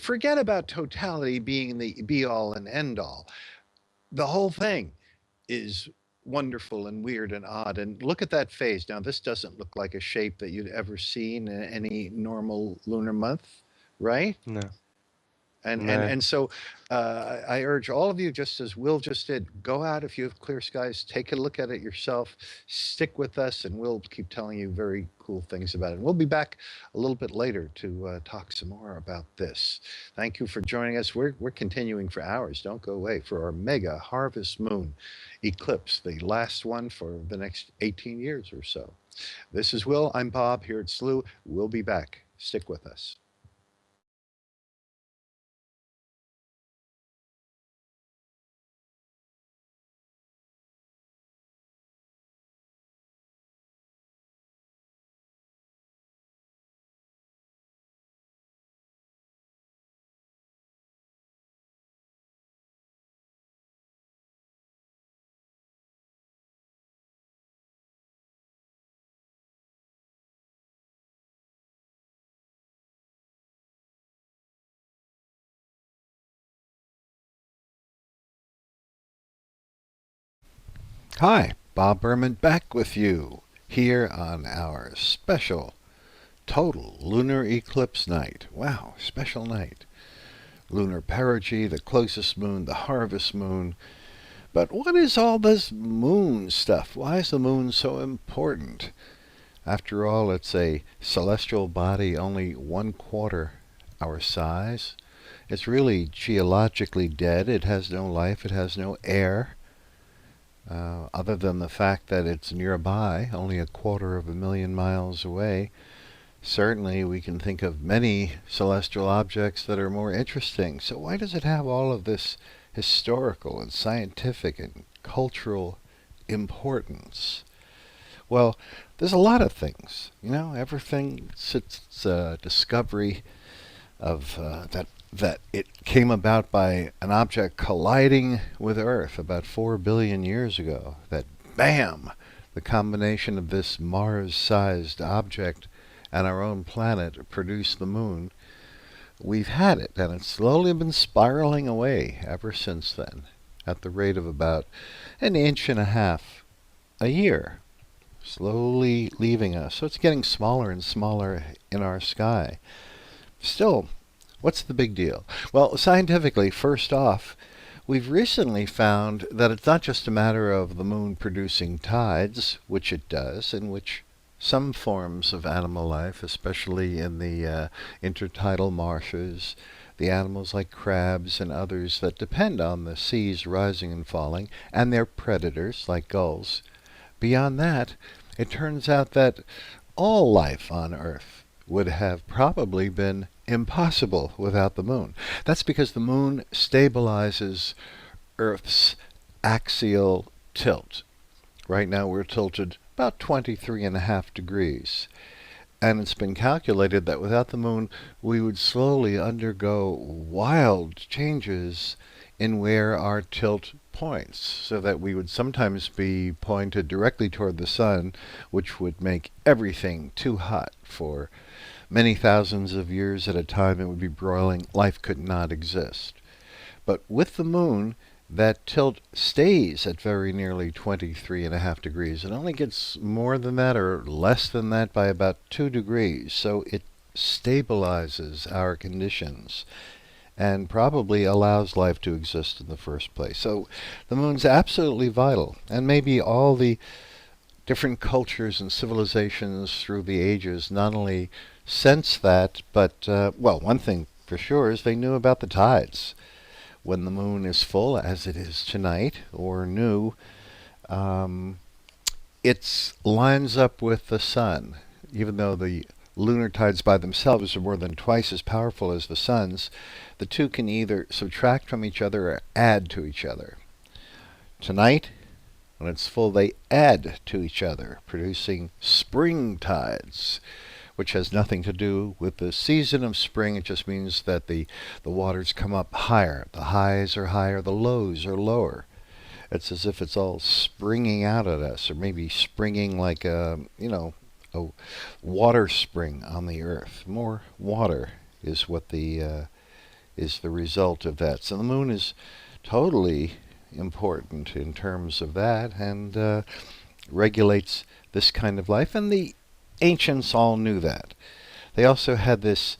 forget about totality being the be all and end all. The whole thing is wonderful and weird and odd. And look at that phase. Now, this doesn't look like a shape that you'd ever seen in any normal lunar month, right? no, And no. and so I urge all of you, just as Will just did, go out if you have clear skies, take a look at it yourself, stick with us, and we'll keep telling you very cool things about it. And we'll be back a little bit later to talk some more about this. Thank you for joining us. We're continuing for hours. Don't go away for our mega harvest moon eclipse, the last one for the next 18 years or so. This is Will. I'm Bob here at Slooh. We'll be back. Stick with us. Hi, Bob Berman back with you here on our special total lunar eclipse night. Wow, special night. Lunar perigee, the closest moon, the harvest moon. But what is all this moon stuff? Why is the moon so important? After all, it's a celestial body only 1/4 our size. It's really geologically dead. It has no life. It has no air. Other than the fact that it's nearby, only 250,000 miles away. Certainly we can think of many celestial objects that are more interesting. So why does it have all of this historical and scientific and cultural importance? Well, there's a lot of things. Everything since discovery of that it came about by an object colliding with Earth about 4 billion years ago. That bam, the combination of this Mars-sized object and our own planet produced the moon. We've had it, and it's slowly been spiraling away ever since then, at the rate of about 1.5 inches a year, slowly leaving us. So it's getting smaller and smaller in our sky. Still, what's the big deal? Well, scientifically, first off, we've recently found that it's not just a matter of the moon producing tides, which it does, and which some forms of animal life, especially in the intertidal marshes, the animals like crabs and others that depend on the seas rising and falling, and their predators like gulls. Beyond that, it turns out that all life on Earth would have probably been impossible without the moon. That's because the moon stabilizes Earth's axial tilt. Right now we're tilted about 23.5 degrees. And it's been calculated that without the moon, we would slowly undergo wild changes in where our tilt points, so that we would sometimes be pointed directly toward the sun, which would make everything too hot for many thousands of years at a time. It would be broiling. Life could not exist. But with the moon, that tilt stays at very nearly 23.5 degrees. It only gets more than that or less than that by about 2 degrees. So it stabilizes our conditions and probably allows life to exist in the first place. So the moon's absolutely vital. And maybe all the different cultures and civilizations through the ages not only sense that, but, well, one thing for sure is they knew about the tides. When the moon is full, as it is tonight, or new, it lines up with the sun. Even though the lunar tides by themselves are more than twice as powerful as the sun's, the two can either subtract from each other or add to each other. Tonight, when it's full, they add to each other, producing spring tides, which has nothing to do with the season of spring. It just means that the waters come up higher. The highs are higher, the lows are lower. It's as if it's all springing out at us, or maybe springing like a water spring on the earth. More water is what is the result of that. So the moon is totally important in terms of that, and regulates this kind of life. And the ancients all knew that. They also had this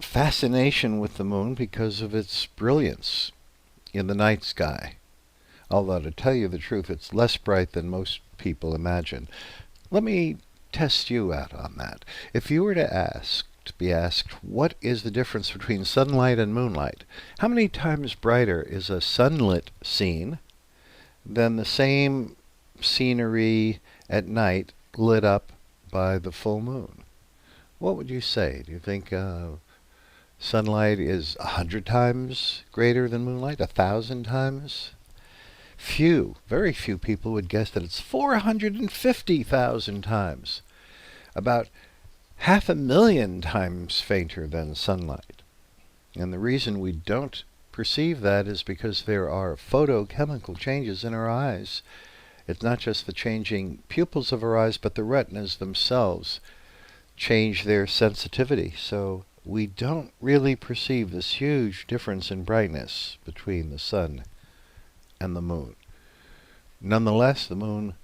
fascination with the moon because of its brilliance in the night sky. Although, to tell you the truth, it's less bright than most people imagine. Let me test you out on that. If you were to be asked, what is the difference between sunlight and moonlight? How many times brighter is a sunlit scene than the same scenery at night lit up by the full moon? What would you say? Do you think sunlight is 100 times greater than moonlight? 1,000 times? Very few people would guess that it's 450,000 times. About 500,000 times fainter than sunlight. And the reason we don't perceive that is because there are photochemical changes in our eyes. It's not just the changing pupils of our eyes, but the retinas themselves change their sensitivity. So we don't really perceive this huge difference in brightness between the sun and the moon. Nonetheless, the moon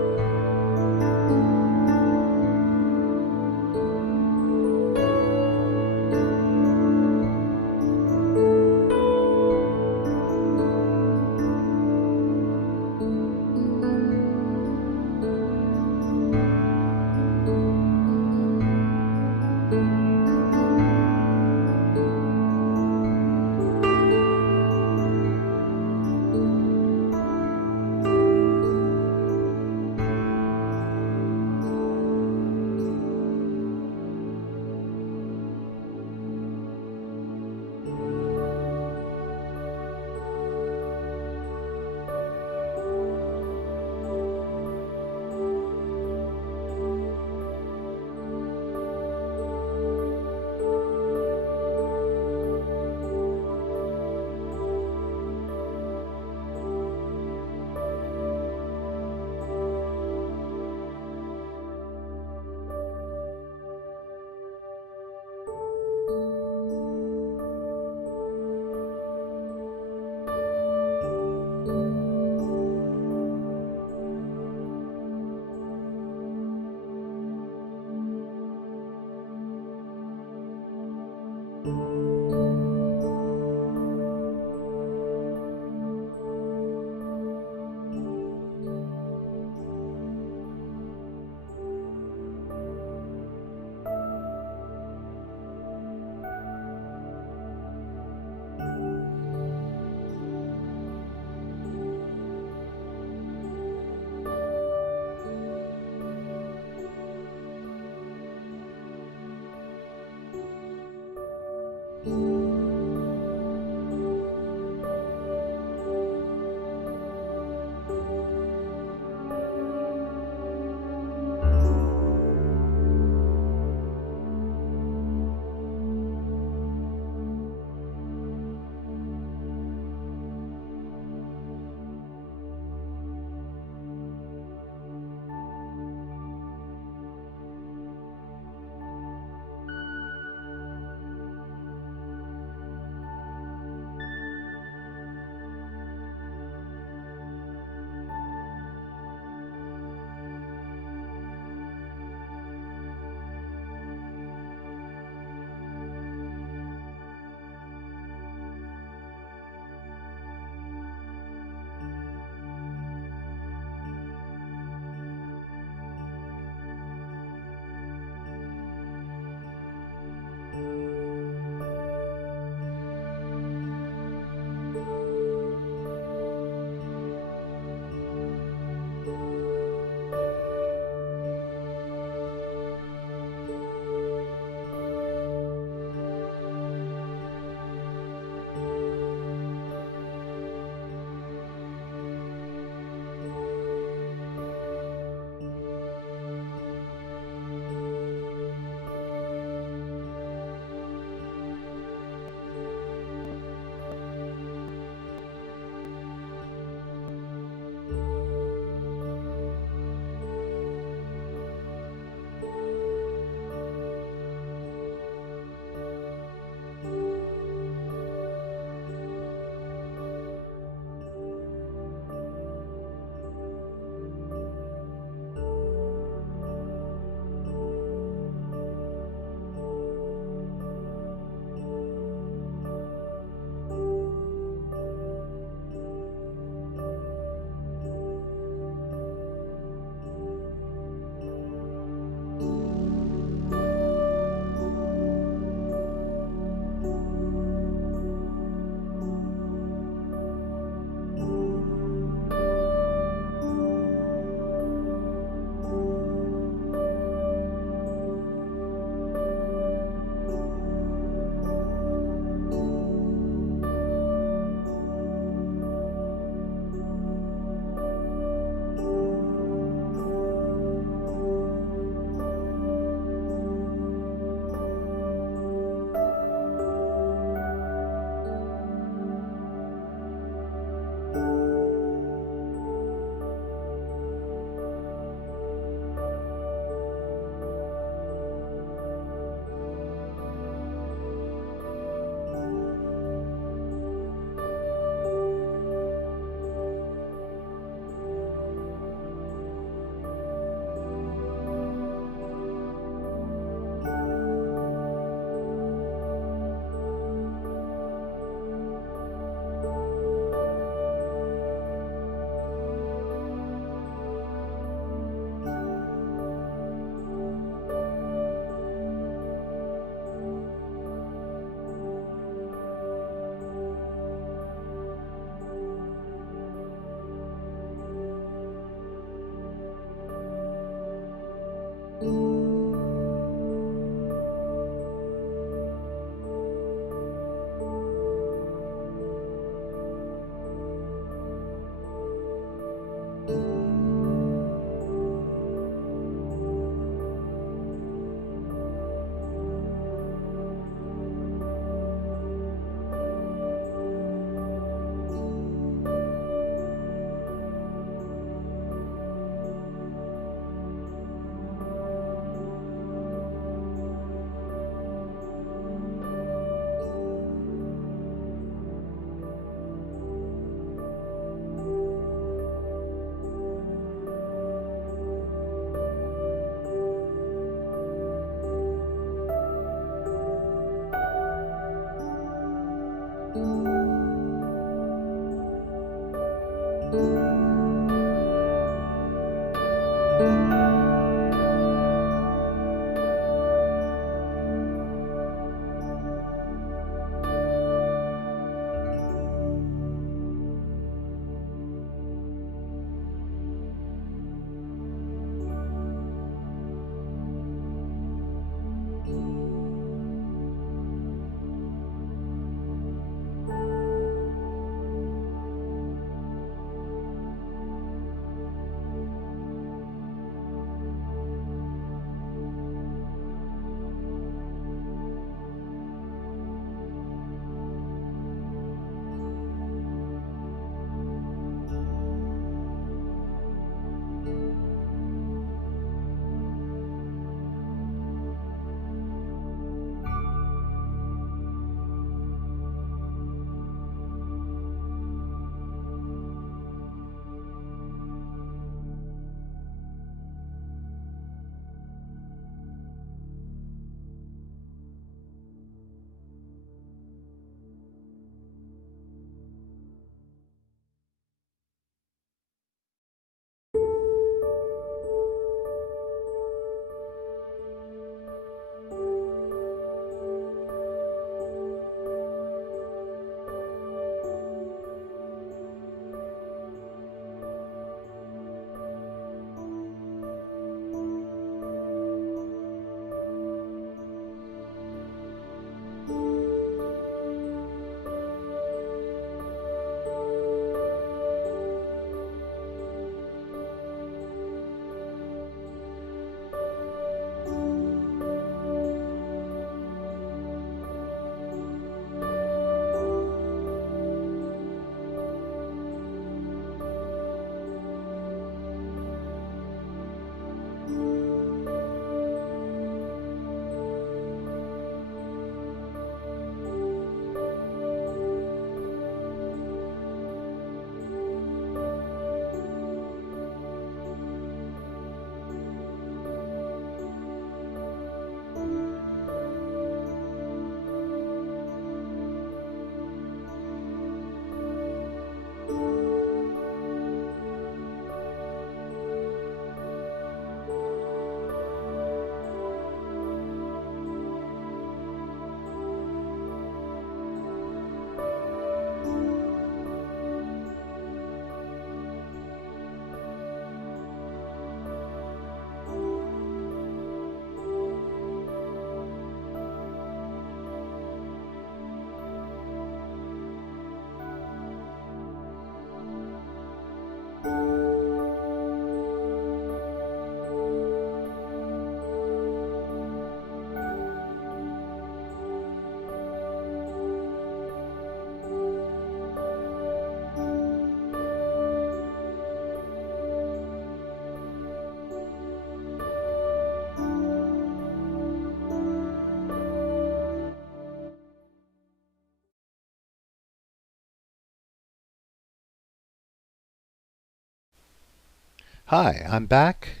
Hi, I'm back.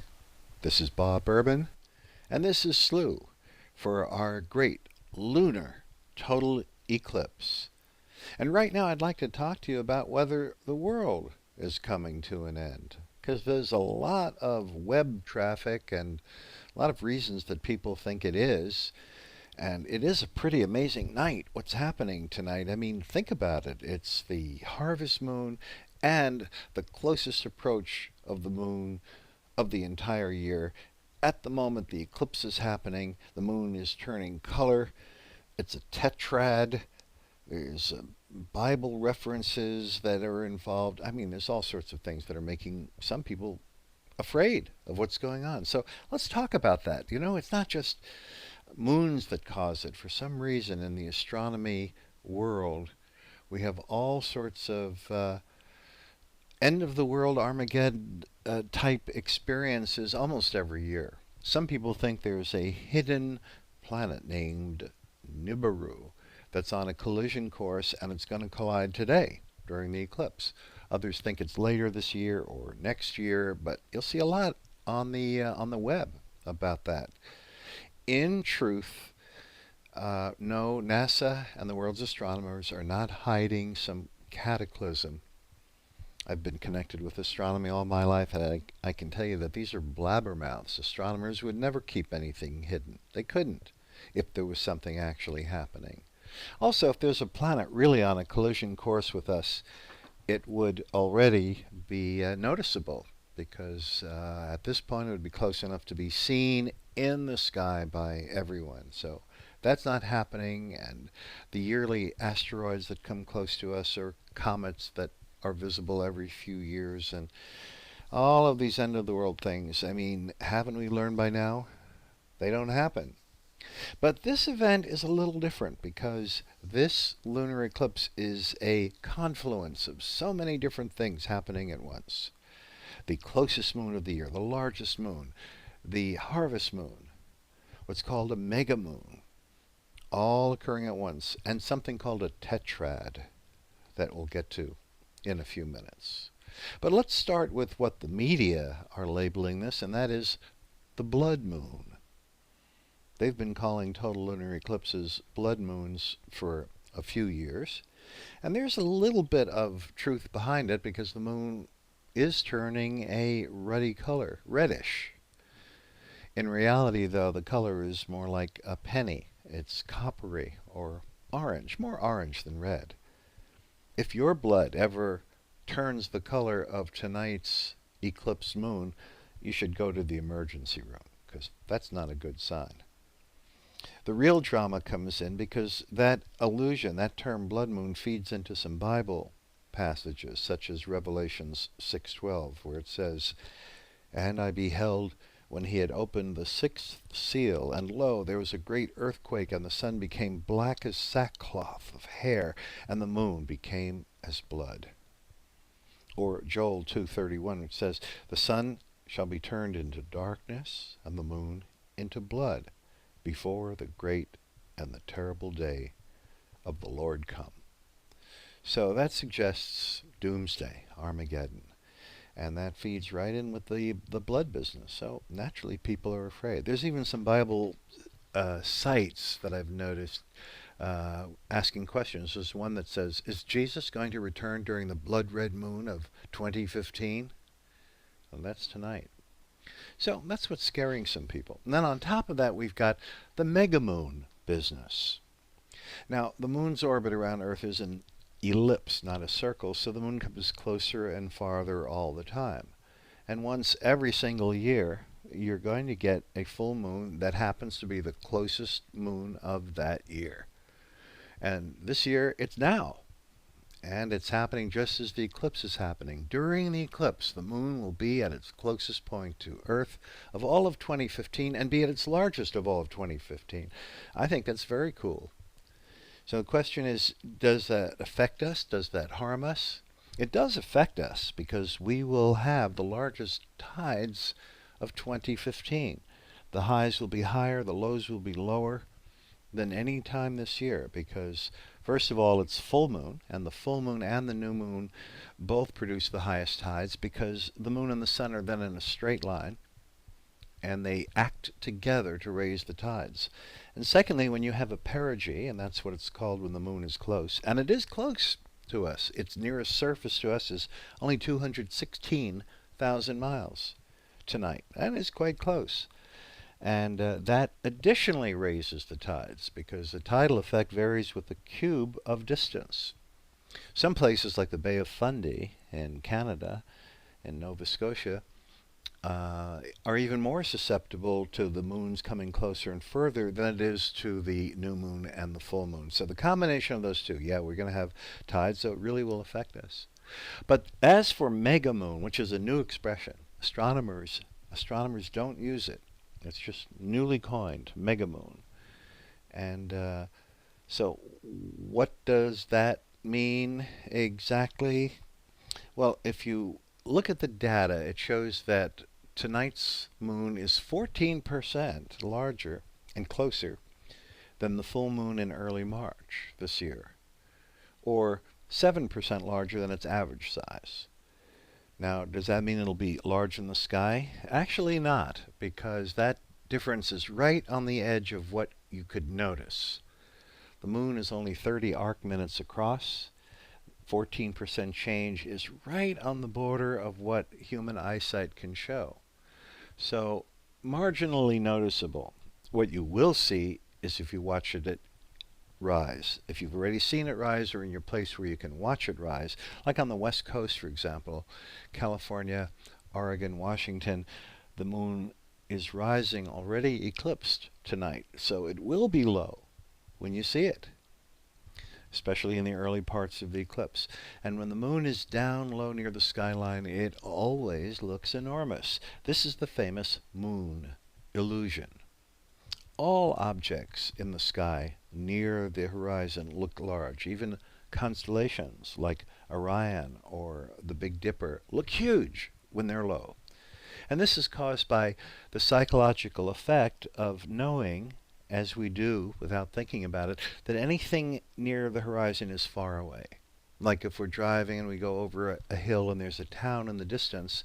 This is Bob Urban, and this is Slooh for our great lunar total eclipse. And right now I'd like to talk to you about whether the world is coming to an end, because there's a lot of web traffic and a lot of reasons that people think it is. And it is a pretty amazing night, what's happening tonight. I mean, think about it. It's the harvest moon and the closest approach of the moon of the entire year. At the moment the eclipse is happening, the moon is turning color. It's a tetrad. There's Bible references that are involved. I mean, there's all sorts of things that are making some people afraid of what's going on. So let's talk about that. You know, it's not just moons that cause it. For some reason in the astronomy world, we have all sorts of end of the world Armageddon type experiences almost every year. Some people think there's a hidden planet named Nibiru that's on a collision course and it's going to collide today during the eclipse. Others think it's later this year or next year, but you'll see a lot on the web about that. In truth, no, NASA and the world's astronomers are not hiding some cataclysm. I've been connected with astronomy all my life, and I can tell you that these are blabbermouths. Astronomers would never keep anything hidden. They couldn't if there was something actually happening. Also, if there's a planet really on a collision course with us, it would already be noticeable because at this point it would be close enough to be seen in the sky by everyone. So that's not happening, and the yearly asteroids that come close to us are comets that are visible every few years, and all of these end of the world things. I mean, haven't we learned by now? They don't happen. But this event is a little different because this lunar eclipse is a confluence of so many different things happening at once. The closest moon of the year, the largest moon, the harvest moon, what's called a mega moon, all occurring at once, and something called a tetrad that we'll get to in a few minutes. But let's start with what the media are labeling this, and that is the blood moon. They've been calling total lunar eclipses blood moons for a few years, and there's a little bit of truth behind it because the moon is turning a ruddy color, reddish. In reality, though, the color is more like a penny. It's coppery or orange, more orange than red. If your blood ever turns the color of tonight's eclipse moon, you should go to the emergency room because that's not a good sign. The real drama comes in because that illusion, that term blood moon, feeds into some Bible passages such as Revelations 6:12, where it says, "And I beheld when he had opened the sixth seal, and lo, there was a great earthquake, and the sun became black as sackcloth of hair, and the moon became as blood." Or Joel 2:31, which says, "The sun shall be turned into darkness, and the moon into blood, before the great and the terrible day of the Lord come." So that suggests doomsday, Armageddon. And that feeds right in with the blood business. So naturally people are afraid. There's even some Bible sites that I've noticed asking questions. There's one that says, "Is Jesus going to return during the blood red moon of 2015? Well, that's tonight. So that's what's scaring some people. And then on top of that, we've got the megamoon business. Now, the moon's orbit around Earth is an ellipse, not a circle, so the moon comes closer and farther all the time. And once every single year, you're going to get a full moon that happens to be the closest moon of that year. And this year, it's now. And it's happening just as the eclipse is happening. During the eclipse, the moon will be at its closest point to Earth of all of 2015 and be at its largest of all of 2015. I think that's very cool. So the question is, does that affect us? Does that harm us? It does affect us because we will have the largest tides of 2015. The highs will be higher, the lows will be lower than any time this year because, first of all, it's full moon, and the full moon and the new moon both produce the highest tides because the moon and the sun are then in a straight line, and they act together to raise the tides. And secondly, when you have a perigee, and that's what it's called when the moon is close, and it is close to us, its nearest surface to us is only 216,000 miles tonight. That is quite close. And that additionally raises the tides because the tidal effect varies with the cube of distance. Some places like the Bay of Fundy in Canada and Nova Scotia are even more susceptible to the moons coming closer and further than it is to the new moon and the full moon. So the combination of those two, yeah, we're going to have tides, so it really will affect us. But as for mega moon, which is a new expression, astronomers don't use it. It's just newly coined, megamoon. And so what does that mean exactly? Well, if you look at the data, it shows that tonight's moon is 14% larger and closer than the full moon in early March this year, or 7% larger than its average size. Now, does that mean it'll be large in the sky? Actually not, because that difference is right on the edge of what you could notice. The moon is only 30 arc minutes across. 14% change is right on the border of what human eyesight can show. So marginally noticeable. What you will see is if you watch it rise. If you've already seen it rise or in your place where you can watch it rise, like on the West Coast, for example, California, Oregon, Washington, the moon is rising already eclipsed tonight. So it will be low when you see it, especially in the early parts of the eclipse. And when the moon is down low near the skyline, it always looks enormous. This is the famous moon illusion. All objects in the sky near the horizon look large. Even constellations like Orion or the Big Dipper look huge when they're low. And this is caused by the psychological effect of knowing, as we do without thinking about it, that anything near the horizon is far away. Like if we're driving and we go over a hill and there's a town in the distance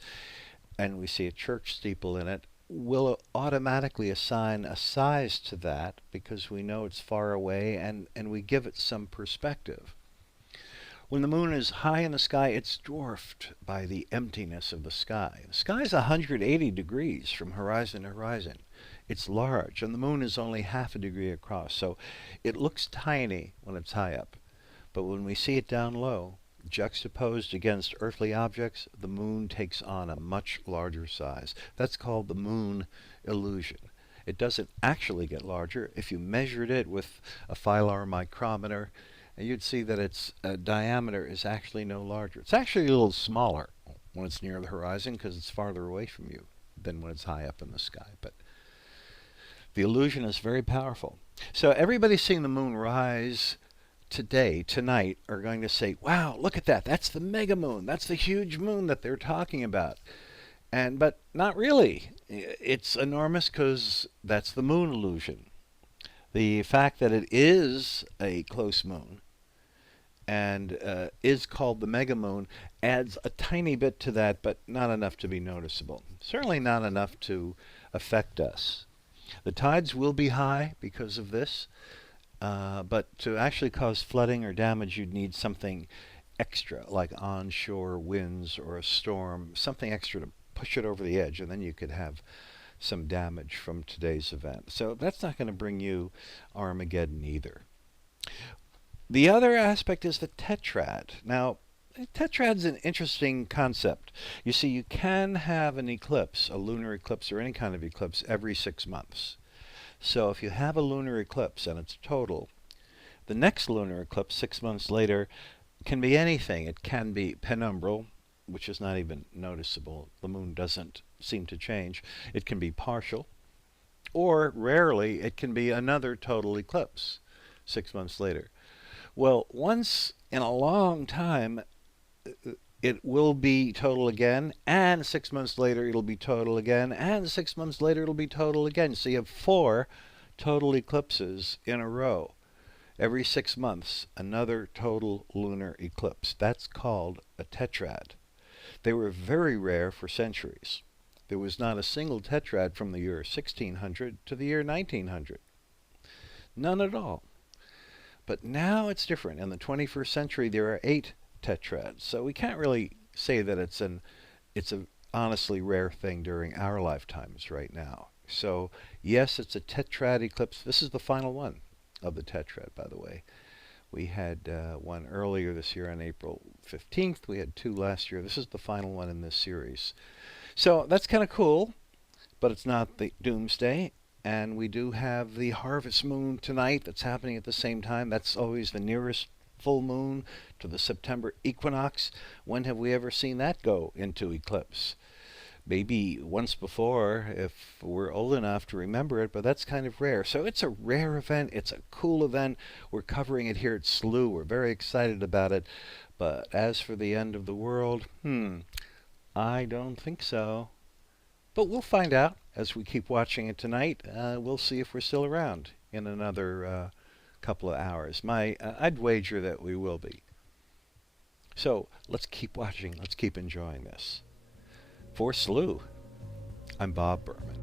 and we see a church steeple in it, we'll automatically assign a size to that because we know it's far away, and we give it some perspective. When the moon is high in the sky, it's dwarfed by the emptiness of the sky. The sky is 180 degrees from horizon to horizon. It's large, and the moon is only half a degree across, so it looks tiny when it's high up. But when we see it down low, juxtaposed against earthly objects, the moon takes on a much larger size. That's called the moon illusion. It doesn't actually get larger. If you measured it with a filar micrometer, you'd see that its diameter is actually no larger. It's actually a little smaller when it's near the horizon because it's farther away from you than when it's high up in the sky. But the illusion is very powerful. So everybody seeing the moon rise tonight, are going to say, wow, look at that. That's the mega moon. That's the huge moon that they're talking about. But not really. It's enormous because that's the moon illusion. The fact that it is a close moon and is called the mega moon adds a tiny bit to that, but not enough to be noticeable. Certainly not enough to affect us. The tides will be high because of this. But to actually cause flooding or damage, you'd need something extra, like onshore winds or a storm, something extra to push it over the edge, and then you could have some damage from today's event. So that's not going to bring you Armageddon either. The other aspect is the tetrad. Now, tetrad's an interesting concept. You see, you can have an eclipse, a lunar eclipse or any kind of eclipse, every 6 months. So if you have a lunar eclipse and it's total, the next lunar eclipse 6 months later can be anything. It can be penumbral, which is not even noticeable. The moon doesn't seem to change. It can be partial, or rarely it can be another total eclipse 6 months later. Well, once in a long time, it will be total again, and 6 months later it'll be total again, and 6 months later it'll be total again. So you have 4 total eclipses in a row. Every 6 months, another total lunar eclipse. That's called a tetrad. They were very rare for centuries. There was not a single tetrad from the year 1600 to the year 1900. None at all. But now it's different. In the 21st century, there are 8 tetrads. So we can't really say that it's a honestly rare thing during our lifetimes right now. So yes, it's a tetrad eclipse. This is the final one of the tetrad, by the way. We had one earlier this year on April 15th. We had 2 last year. This is the final one in this series. So that's kind of cool, but it's not the doomsday. And we do have the harvest moon tonight that's happening at the same time. That's always the nearest full moon to the September equinox. When have we ever seen that go into eclipse? Maybe once before, if we're old enough to remember it, but that's kind of rare. So it's a rare event. It's a cool event. We're covering it here at Slooh. We're very excited about it. But as for the end of the world, I don't think so. But we'll find out as we keep watching it tonight. We'll see if we're still around in another couple of hours. I'd wager that we will be. So let's keep watching. Let's keep enjoying this. For Slooh, I'm Bob Berman.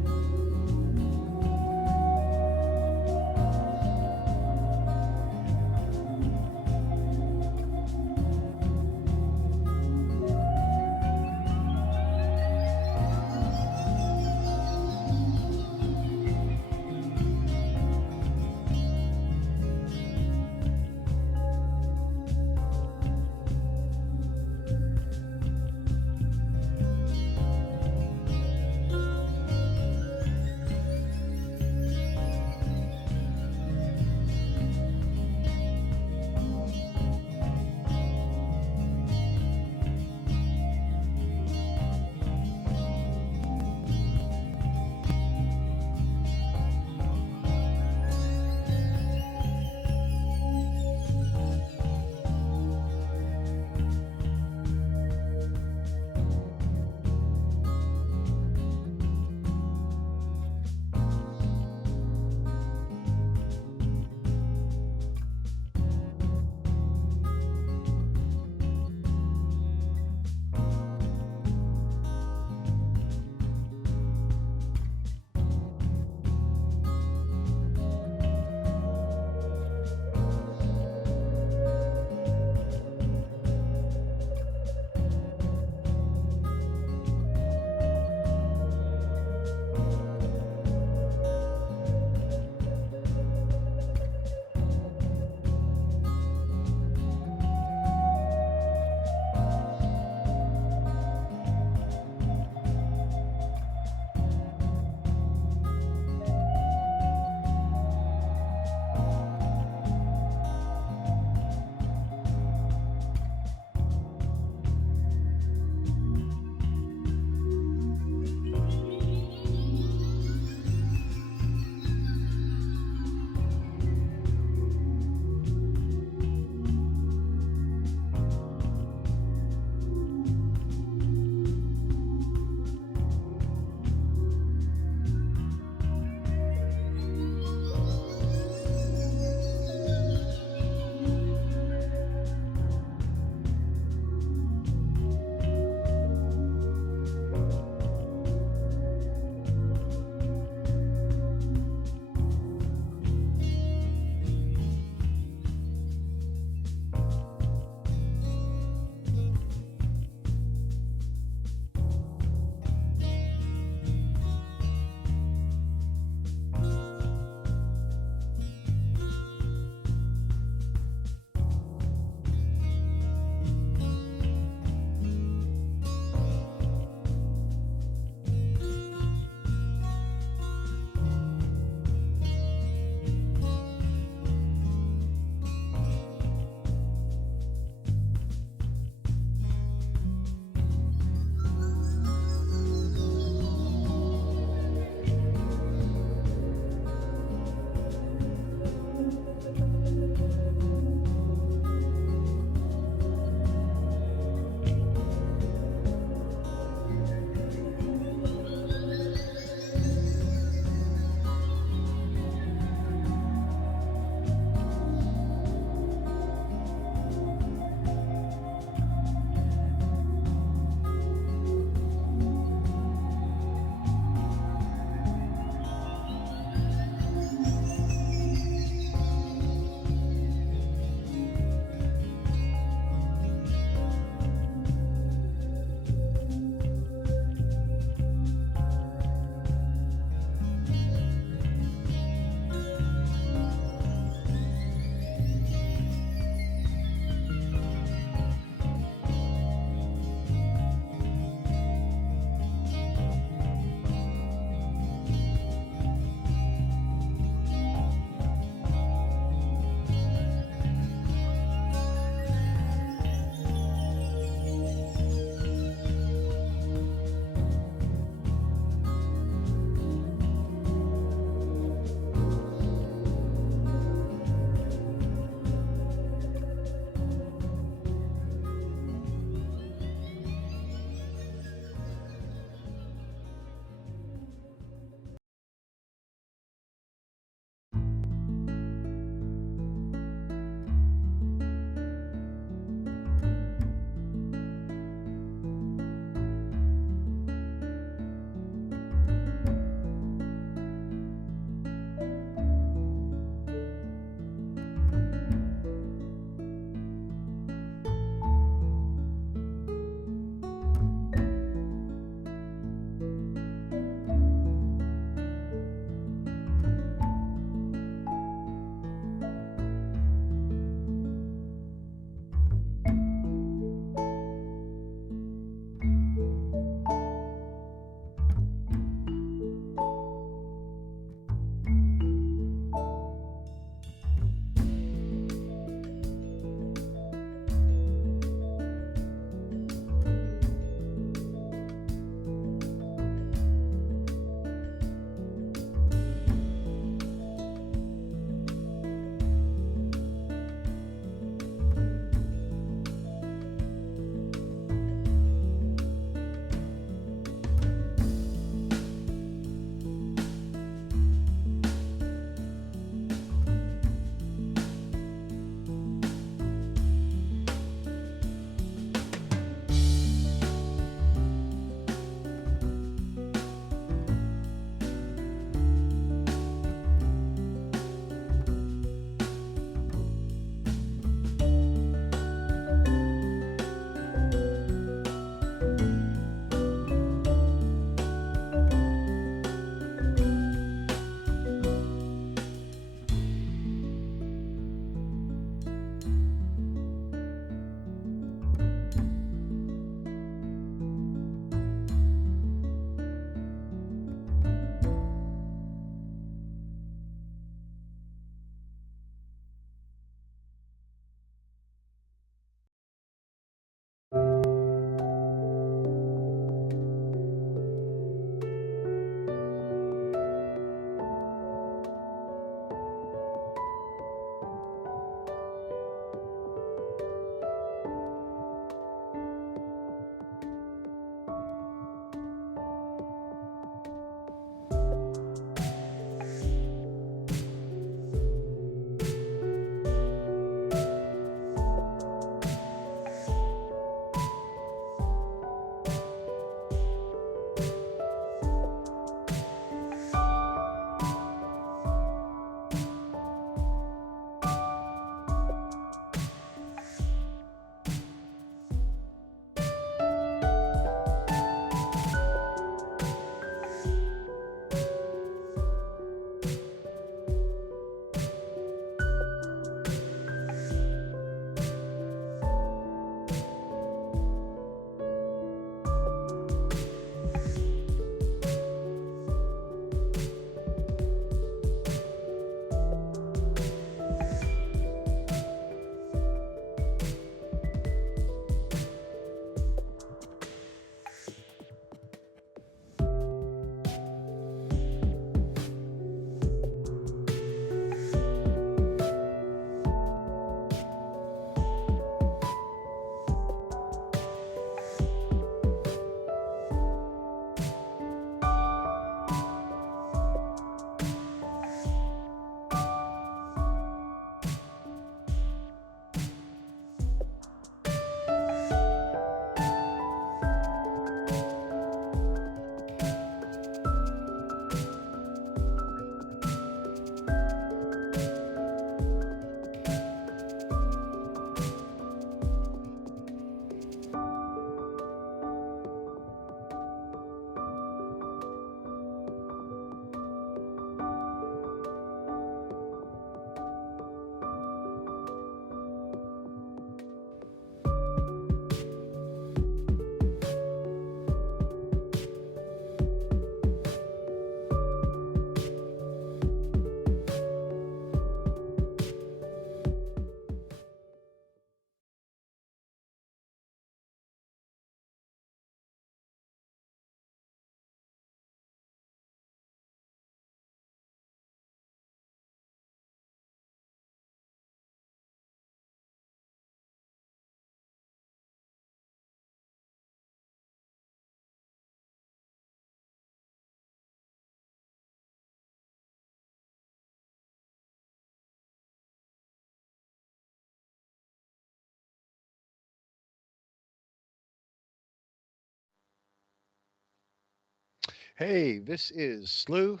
Hey, this is Slooh.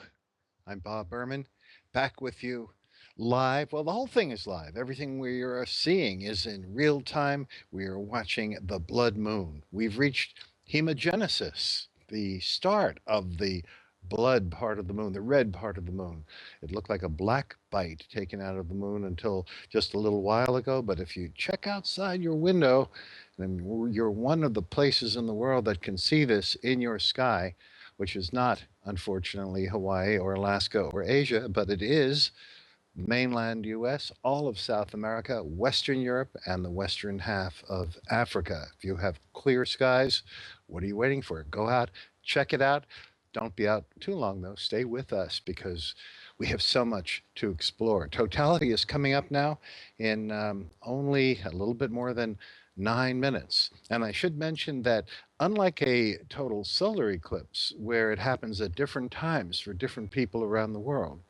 I'm Bob Berman, back with you live. Well, the whole thing is live. Everything we are seeing is in real time. We are watching the blood moon. We've reached hemogenesis, the start of the blood part of the moon, the red part of the moon. It looked like a black bite taken out of the moon until just a little while ago. But if you check outside your window, and you're one of the places in the world that can see this in your sky, which is not, unfortunately, Hawaii or Alaska or Asia, but it is mainland US, all of South America, Western Europe, and the western half of Africa. If you have clear skies, what are you waiting for? Go out, check it out. Don't be out too long, though. Stay with us because we have so much to explore. Totality is coming up now in only a little bit more than 9 minutes. And I should mention that unlike a total solar eclipse, where it happens at different times for different people around the world,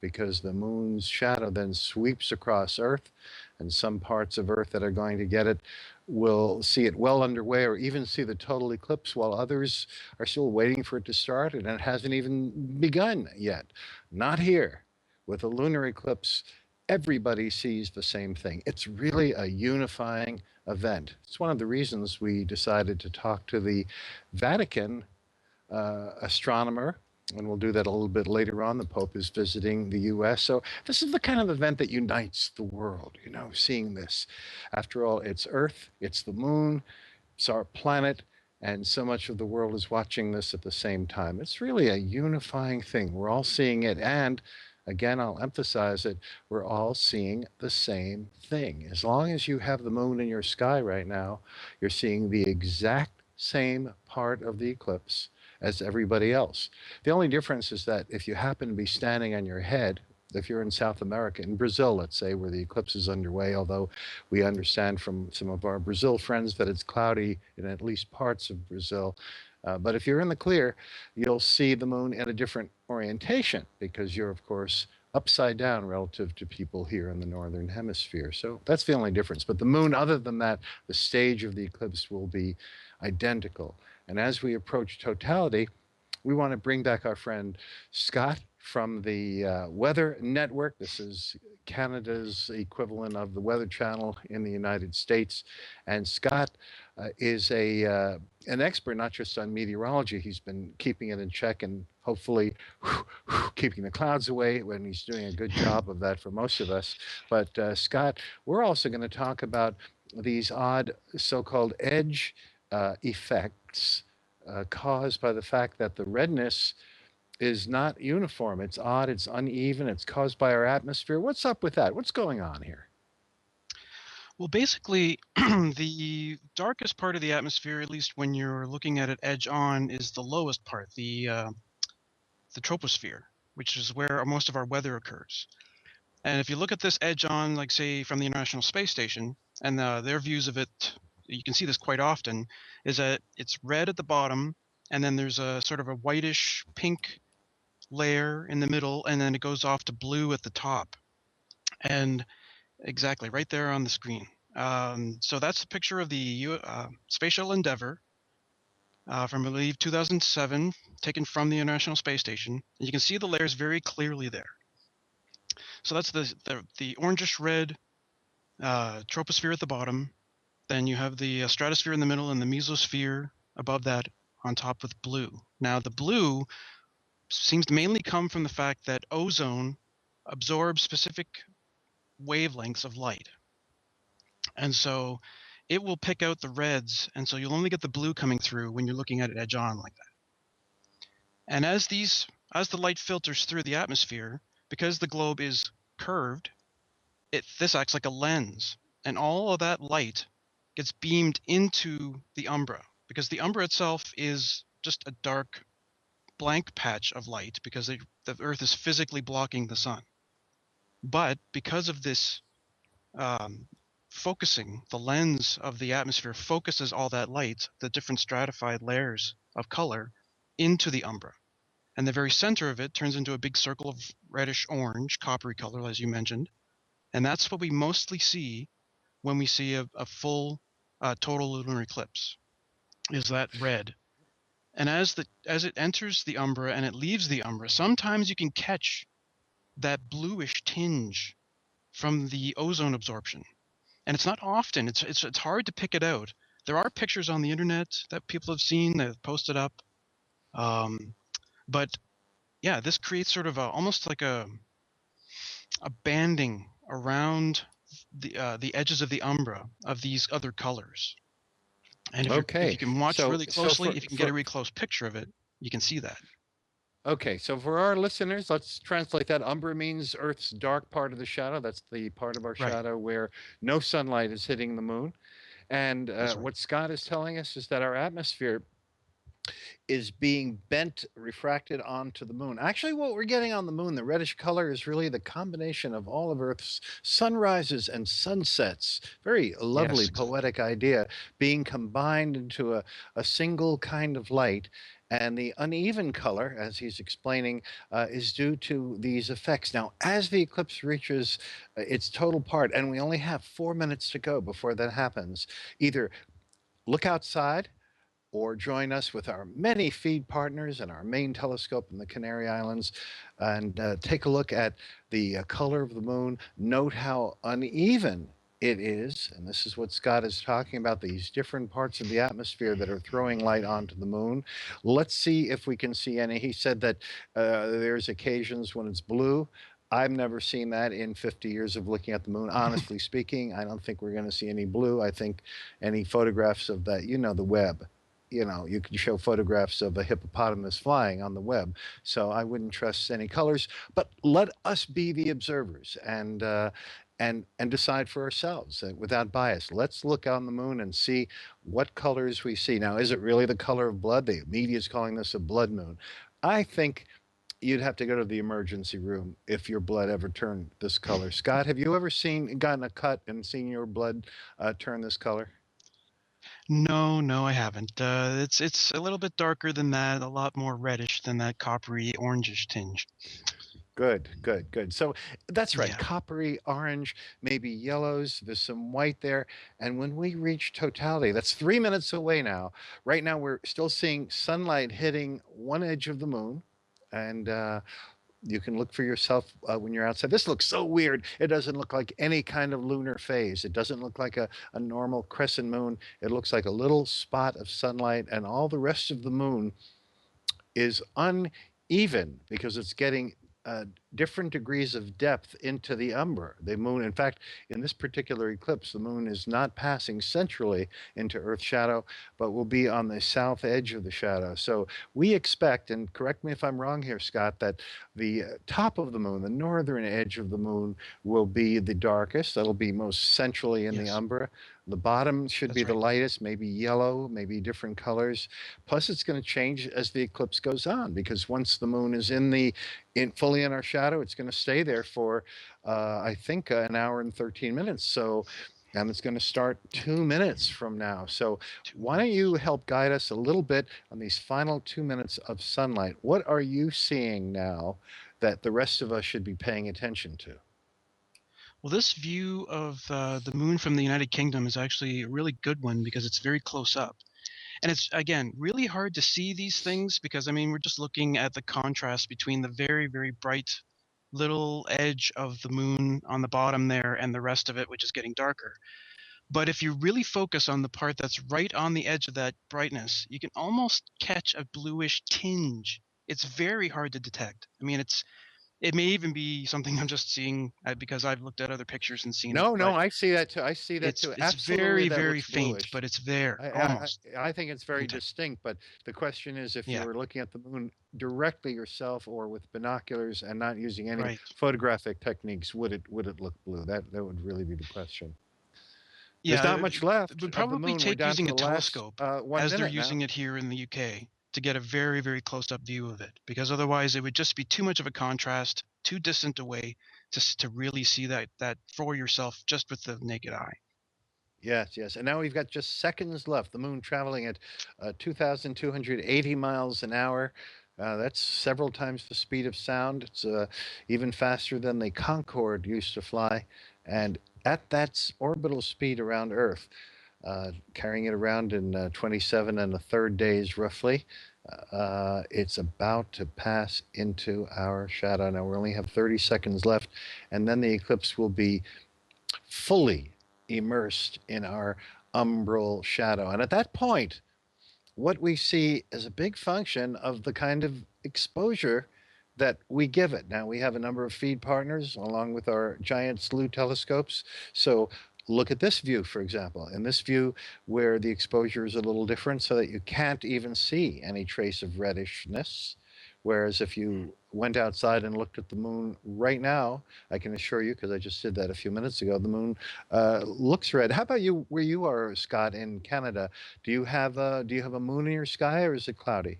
because the moon's shadow then sweeps across Earth, and some parts of Earth that are going to get it will see it well underway or even see the total eclipse, while others are still waiting for it to start and it hasn't even begun yet. Not here. With a lunar eclipse, everybody sees the same thing. It's really a unifying event. It's one of the reasons we decided to talk to the Vatican astronomer, and we'll do that a little bit later on. The Pope is visiting the US. So this is the kind of event that unites the world, seeing this. After all, it's Earth, it's the moon, it's our planet, and so much of the world is watching this at the same time. It's really a unifying thing. We're all seeing it, and again, I'll emphasize it, we're all seeing the same thing. As long as you have the moon in your sky right now, you're seeing the exact same part of the eclipse as everybody else. The only difference is that if you happen to be standing on your head, if you're in South America, in Brazil, let's say, where the eclipse is underway, although we understand from some of our Brazil friends that it's cloudy in at least parts of Brazil. But if you're in the clear, you'll see the moon in a different orientation because you're, of course, upside down relative to people here in the northern hemisphere. So that's the only difference. But the moon, other than that, the stage of the eclipse will be identical. And as we approach totality, we want to bring back our friend Scott from the Weather Network. This is Canada's equivalent of the Weather Channel in the United States. And Scott is an expert, not just on meteorology. He's been keeping it in check and hopefully keeping the clouds away, when he's doing a good job of that for most of us. But Scott, we're also going to talk about these odd so-called edge effects caused by the fact that the redness is not uniform. It's odd, it's uneven, it's caused by our atmosphere. What's up with that? What's going on here? Well, basically, the darkest part of the atmosphere, at least when you're looking at it edge on, is the lowest part, the troposphere, which is where most of our weather occurs. And if you look at this edge on, like say from the International Space Station, and their views of it, you can see this quite often, is that it's red at the bottom, and then there's a sort of a whitish pink layer in the middle, and then it goes off to blue at the top. And exactly right there on the screen. So that's the picture of the Space Shuttle Endeavour from, I believe, 2007, taken from the International Space Station. And you can see the layers very clearly there. So that's the orangish red troposphere at the bottom. Then you have the stratosphere in the middle and the mesosphere above that on top with blue. Now the blue seems to mainly come from the fact that ozone absorbs specific wavelengths of light. And so it will pick out the reds, and so you'll only get the blue coming through when you're looking at it edge on like that. And as the light filters through the atmosphere, because the globe is curved, this acts like a lens, and all of that light gets beamed into the umbra, because the umbra itself is just a dark blank patch of light because the Earth is physically blocking the sun. But because of this focusing, the lens of the atmosphere focuses all that light, the different stratified layers of color, into the umbra. And the very center of it turns into a big circle of reddish orange, coppery color, as you mentioned. And that's what we mostly see when we see a full total lunar eclipse, is that red. And as it enters the umbra and it leaves the umbra, sometimes you can catch that bluish tinge from the ozone absorption. And it's not often. It's hard to pick it out. There are pictures on the internet that people have seen, that have posted up. But yeah, this creates sort of almost like a banding around the edges of the umbra of these other colors. And if you Okay. can watch So really so closely, for if you can get for a really close picture of it, you can see that. Okay, so for our listeners, let's translate that. Umbra means Earth's dark part of the shadow. That's the part of our Right. shadow where no sunlight is hitting the moon. And That's right. what Scott is telling us is that our atmosphere is being bent, refracted onto the moon. Actually, what we're getting on the moon, the reddish color, is really the combination of all of Earth's sunrises and sunsets. Very lovely, Yes. poetic idea being combined into a single kind of light. And the uneven color, as he's explaining, is due to these effects. Now, as the eclipse reaches its total part, and we only have 4 minutes to go before that happens, either look outside or join us with our many feed partners and our main telescope in the Canary Islands and take a look at the color of the moon. Note how uneven it is. And this is what Scott is talking about, these different parts of the atmosphere that are throwing light onto the moon. Let's see if we can see any. He said that there's occasions when it's blue. I've never seen that in 50 years of looking at the moon. Honestly speaking, I don't think we're going to see any blue. I think any photographs of that, the web, you can show photographs of a hippopotamus flying on the web. So I wouldn't trust any colors, but let us be the observers and decide for ourselves without bias. Let's look on the moon and see what colors we see. Now, is it really the color of blood? The media is calling this a blood moon. I think you'd have to go to the emergency room if your blood ever turned this color. Scott, have you ever gotten a cut and seen your blood turn this color? No, I haven't. It's a little bit darker than that, a lot more reddish than that coppery orangish tinge. Good, good, good. So that's right, Yeah. coppery, orange, maybe yellows. There's some white there. And when we reach totality, that's 3 minutes away now. Right now, we're still seeing sunlight hitting one edge of the moon. And you can look for yourself when you're outside. This looks so weird. It doesn't look like any kind of lunar phase. It doesn't look like a normal crescent moon. It looks like a little spot of sunlight, and all the rest of the moon is uneven because it's getting different degrees of depth into the umbra. The moon, in fact, in this particular eclipse, the moon is not passing centrally into Earth's shadow, but will be on the south edge of the shadow. So we expect, and correct me if I'm wrong here, Scott, that the top of the moon, the northern edge of the moon, will be the darkest. That'll be most centrally in the Yes. umbra. The bottom should be That's the right. lightest, maybe yellow, maybe different colors. Plus, it's going to change as the eclipse goes on because once the moon is fully in our shadow, it's going to stay there for I think an hour and 13 minutes. So, and it's going to start 2 minutes from now. So, why don't you help guide us a little bit on these final 2 minutes of sunlight? What are you seeing now that the rest of us should be paying attention to? Well, this view of the moon from the United Kingdom is actually a really good one because it's very close up. And it's, again, really hard to see these things because, I mean, we're just looking at the contrast between the very, very bright little edge of the moon on the bottom there and the rest of it, which is getting darker. But if you really focus on the part that's right on the edge of that brightness, you can almost catch a bluish tinge. It's very hard to detect. I mean, it may even be something I'm just seeing because I've looked at other pictures and seen it, No, no, but I see that too. I see that too. it's Absolutely, very, that very looks faint, bluish. but it's there I, I, I almost. I think it's You very can tell. distinct, but the question is if you Yeah, were looking at the moon directly yourself or with binoculars and not using any right. photographic techniques, would it look blue? That would really be the question. There's Yeah, not much it left would of the probably moon. We're take down to using a the last telescope one as they're minute now. using it here in the UK to get a very, very close up view of it, because otherwise it would just be too much of a contrast, too distant away to really see that for yourself just with the naked eye. Yes, yes. And now we've got just seconds left. The moon traveling at 2,280 miles an hour. That's several times the speed of sound. It's even faster than the Concorde used to fly. And at that orbital speed around Earth, carrying it around in 27 and a third days roughly. It's about to pass into our shadow. Now we only have 30 seconds left, and then the eclipse will be fully immersed in our umbral shadow. And at that point, what we see is a big function of the kind of exposure that we give it. Now, we have a number of feed partners along with our giant Slooh telescopes. So look at this view, for example. In this view, where the exposure is a little different so that you can't even see any trace of reddishness. Whereas if you went outside and looked at the moon right now, I can assure you, because I just did that a few minutes ago, the moon looks red. How about you, where you are, Scott, in Canada? Do you have a moon in your sky, or is it cloudy?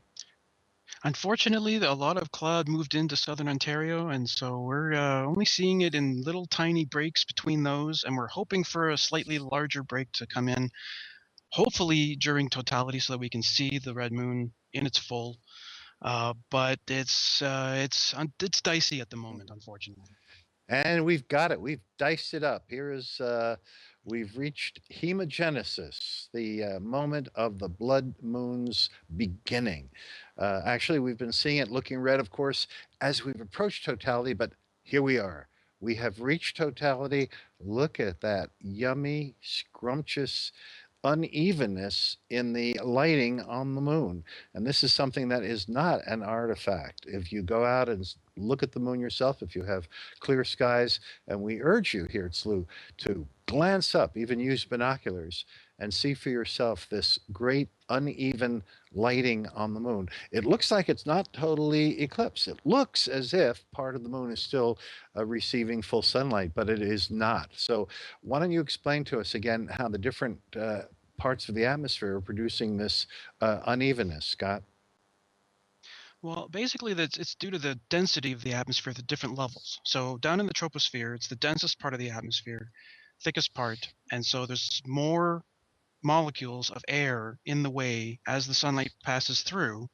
Unfortunately, a lot of cloud moved into southern Ontario, and so we're only seeing it in little tiny breaks between those, and we're hoping for a slightly larger break to come in, hopefully during totality, so that we can see the red moon in its full. But it's dicey at the moment, unfortunately. And we've got it. We've diced it up. We've reached hemogenesis, the moment of the blood moon's beginning. Actually, we've been seeing it looking red, of course, as we've approached totality, but here we are. We have reached totality. Look at that yummy, scrumptious unevenness in the lighting on the moon. And this is something that is not an artifact. If you go out and look at the moon yourself, if you have clear skies, and we urge you here at Slooh to glance up, even use binoculars, and see for yourself this great uneven lighting on the moon. It looks like it's not totally eclipsed. It looks as if part of the moon is still receiving full sunlight, but it is not. So why don't you explain to us again how the different parts of the atmosphere are producing this unevenness, Scott? Well, basically, it's due to the density of the atmosphere at the different levels. So down in the troposphere, it's the densest part of the atmosphere, thickest part, and so there's more molecules of air in the way as the sunlight passes through,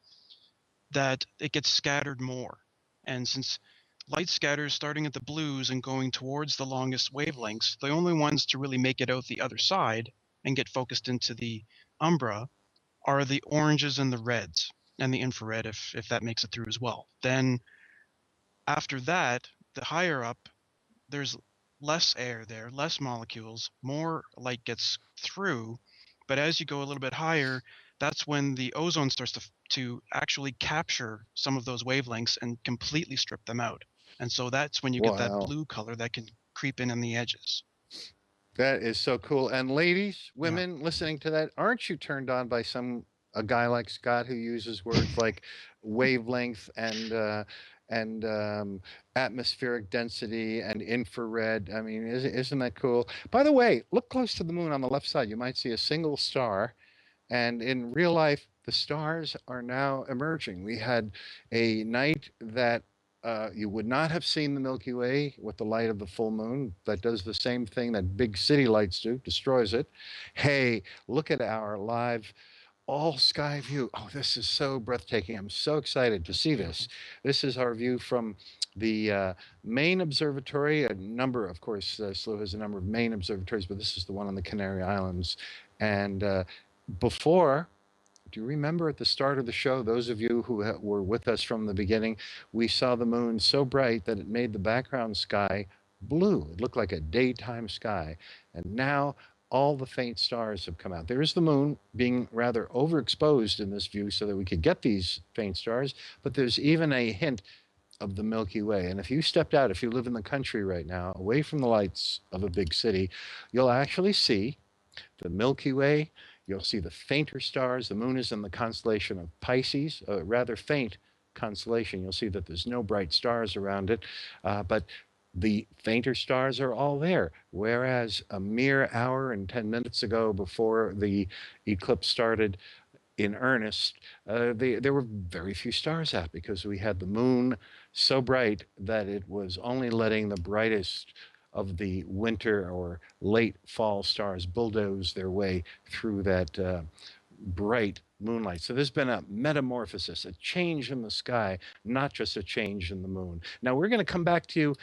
that it gets scattered more. And since light scatters starting at the blues and going towards the longest wavelengths, the only ones to really make it out the other side and get focused into the umbra are the oranges and the reds and the infrared, if that makes it through as well. Then after that, the higher up, there's less air there, less molecules, more light gets through. But as you go a little bit higher, that's when the ozone starts to actually capture some of those wavelengths and completely strip them out. And so that's when you get that Wow. blue color that can creep in on the edges. That is so cool. And ladies, Yeah. women listening to that, aren't you turned on by a guy like Scott who uses words like wavelength and atmospheric density and infrared? I mean, isn't that cool? By the way, look close to the moon on the left side. You might see a single star. And in real life, the stars are now emerging. We had a night that you would not have seen the Milky Way with the light of the full moon. That does the same thing that big city lights do, destroys it. Hey, look at our live all sky view. Oh, this is so breathtaking. I'm so excited to That's see this. beautiful. This is our view from the main observatory. A number, of course, Slooh has a number of main observatories, but this is the one on the Canary Islands. And before, do you remember at the start of the show, those of you who were with us from the beginning, we saw the moon so bright that it made the background sky blue. It looked like a daytime sky. And now all the faint stars have come out. There's the moon being rather overexposed in this view so that we could get these faint stars, but there's even a hint of the Milky Way. And if you stepped out, if you live in the country right now, away from the lights of a big city, you'll actually see the Milky Way. You'll see the fainter stars. The moon is in the constellation of Pisces, a rather faint constellation. You'll see that there's no bright stars around it, but the fainter stars are all there. Whereas a mere hour and 10 minutes ago, before the eclipse started in earnest, there were very few stars out because we had the moon so bright that it was only letting the brightest of the winter or late fall stars bulldoze their way through that bright moonlight. So there's been a metamorphosis, a change in the sky, not just a change in the moon. Now we're going to come back to you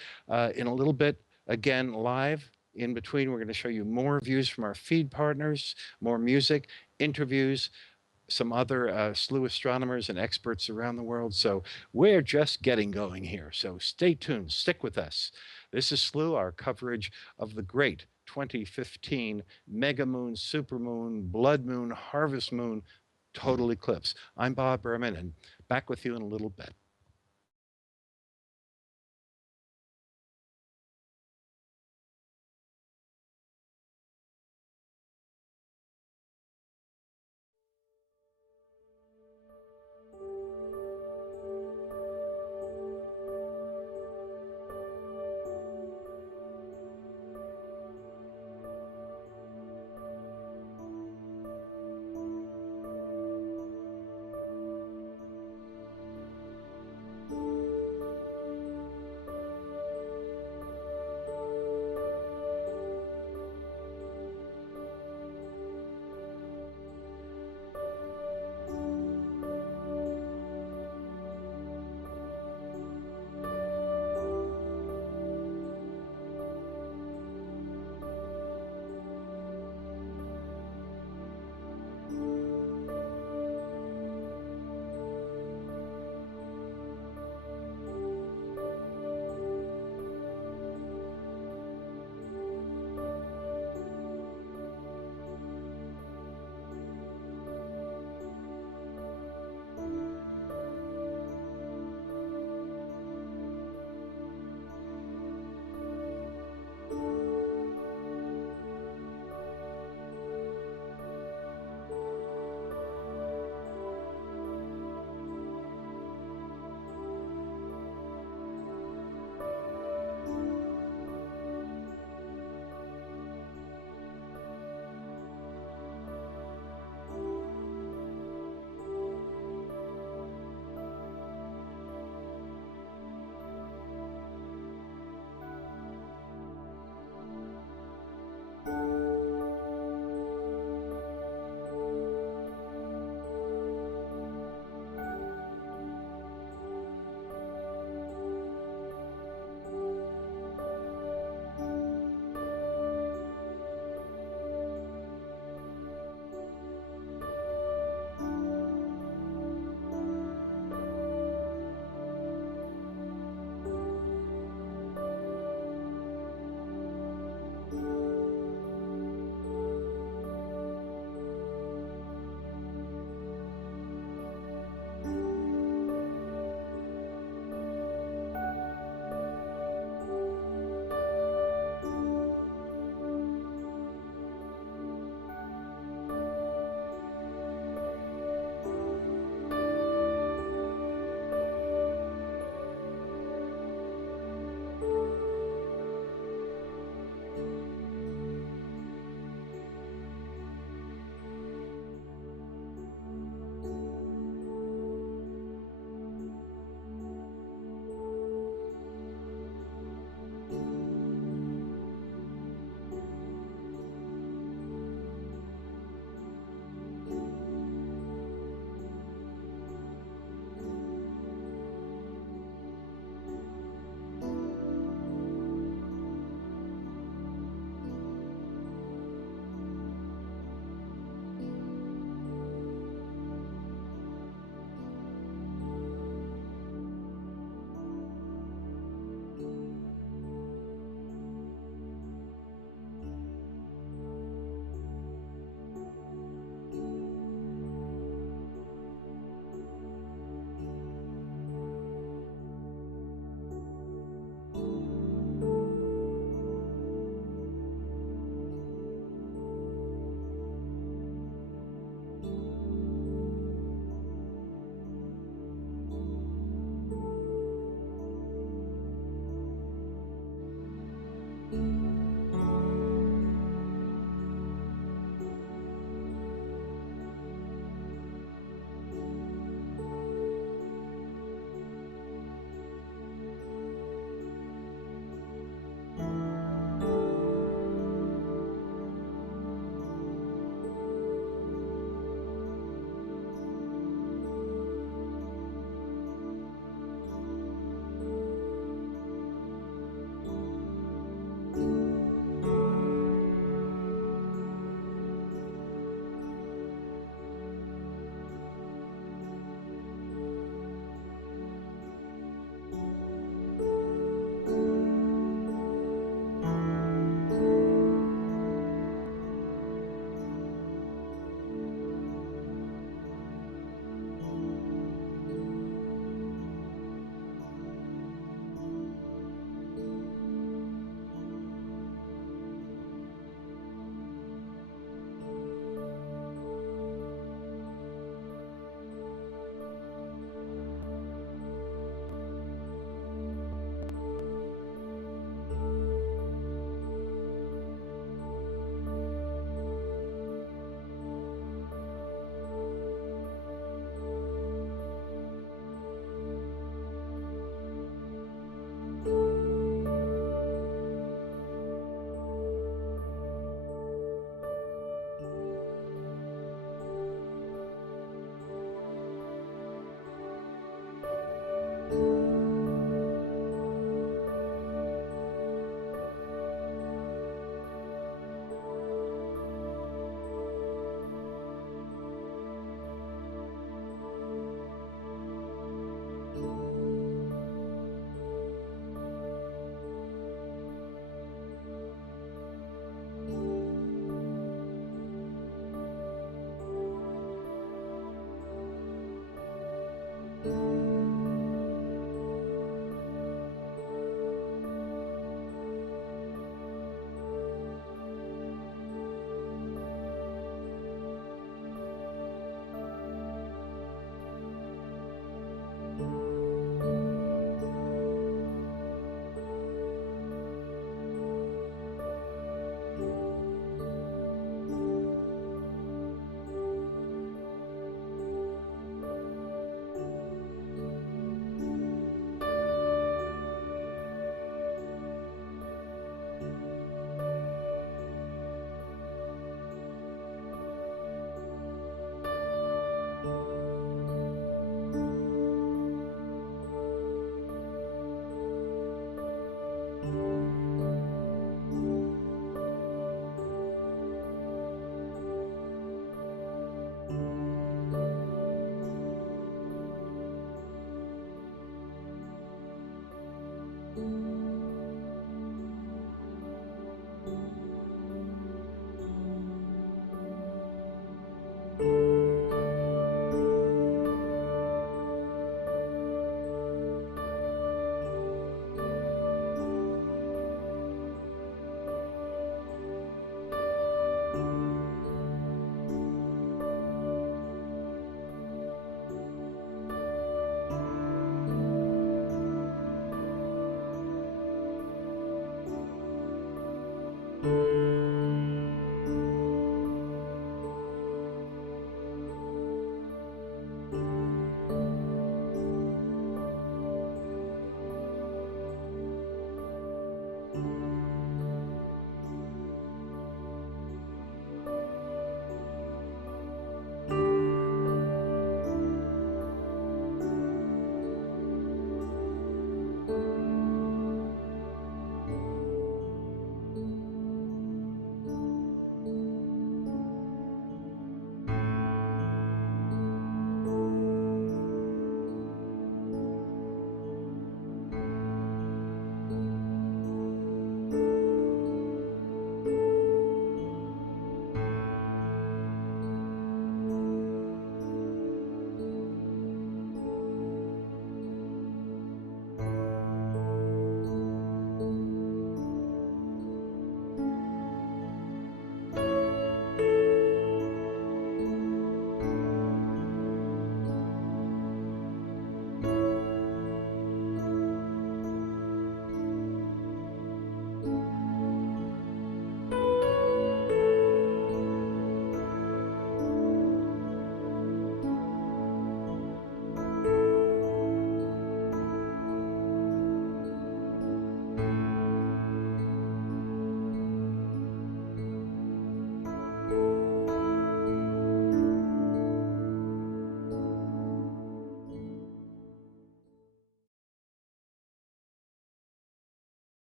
in a little bit, again live In between, we're going to show you more views from our feed partners, more music, interviews, some other Slooh astronomers and experts around the world. So we're just getting going here. So stay tuned, stick with us. This is Slooh, our coverage of the great 2015 mega moon, supermoon, blood moon, harvest moon, total eclipse. I'm Bob Berman, and back with you in a little bit.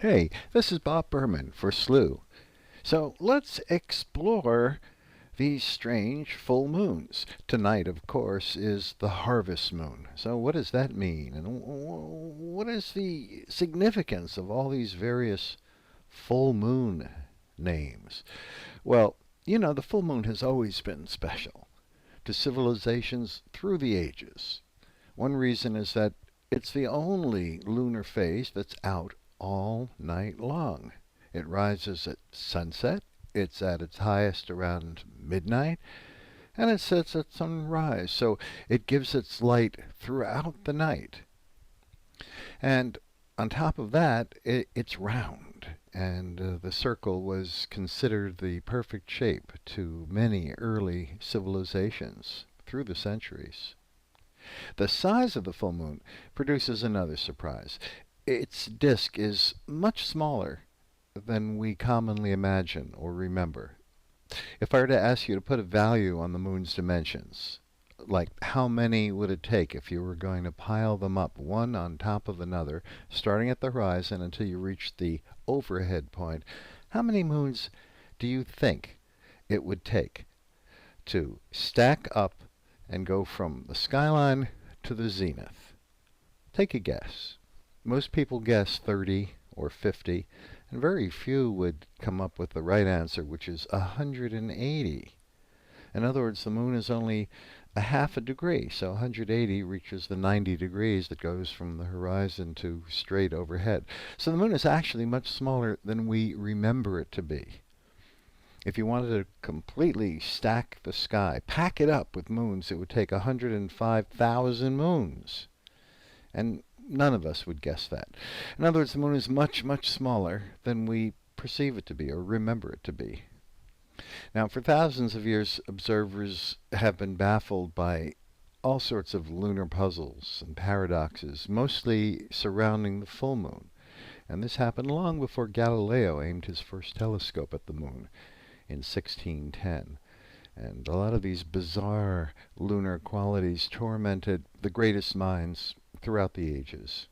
Hey, this is Bob Berman for Slooh. So let's explore these strange full moons. Tonight, of course, is the harvest moon. So what does that mean? And what is the significance of all these various full moon names? Well, the full moon has always been special to civilizations through the ages. One reason is that it's the only lunar phase that's out all night long. It rises at sunset, it's at its highest around midnight, and it sets at sunrise. So it gives its light throughout the night. And on top of that, it's round. And the circle was considered the perfect shape to many early civilizations through the centuries. The size of the full moon produces another surprise. Its disk is much smaller than we commonly imagine or remember. If I were to ask you to put a value on the moon's dimensions, like how many would it take if you were going to pile them up one on top of another, starting at the horizon until you reach the overhead point, how many moons do you think it would take to stack up and go from the skyline to the zenith? Take a guess. Most people guess 30 or 50, and very few would come up with the right answer, which is 180. In other words, the moon is only a half a degree, so 180 reaches the 90 degrees that goes from the horizon to straight overhead. So the moon is actually much smaller than we remember it to be. If you wanted to completely stack the sky, pack it up with moons, it would take 105,000 moons. And none of us would guess that. In other words, the moon is much, much smaller than we perceive it to be or remember it to be. Now, for thousands of years, observers have been baffled by all sorts of lunar puzzles and paradoxes, mostly surrounding the full moon. And this happened long before Galileo aimed his first telescope at the moon in 1610. And a lot of these bizarre lunar qualities tormented the greatest minds throughout the ages.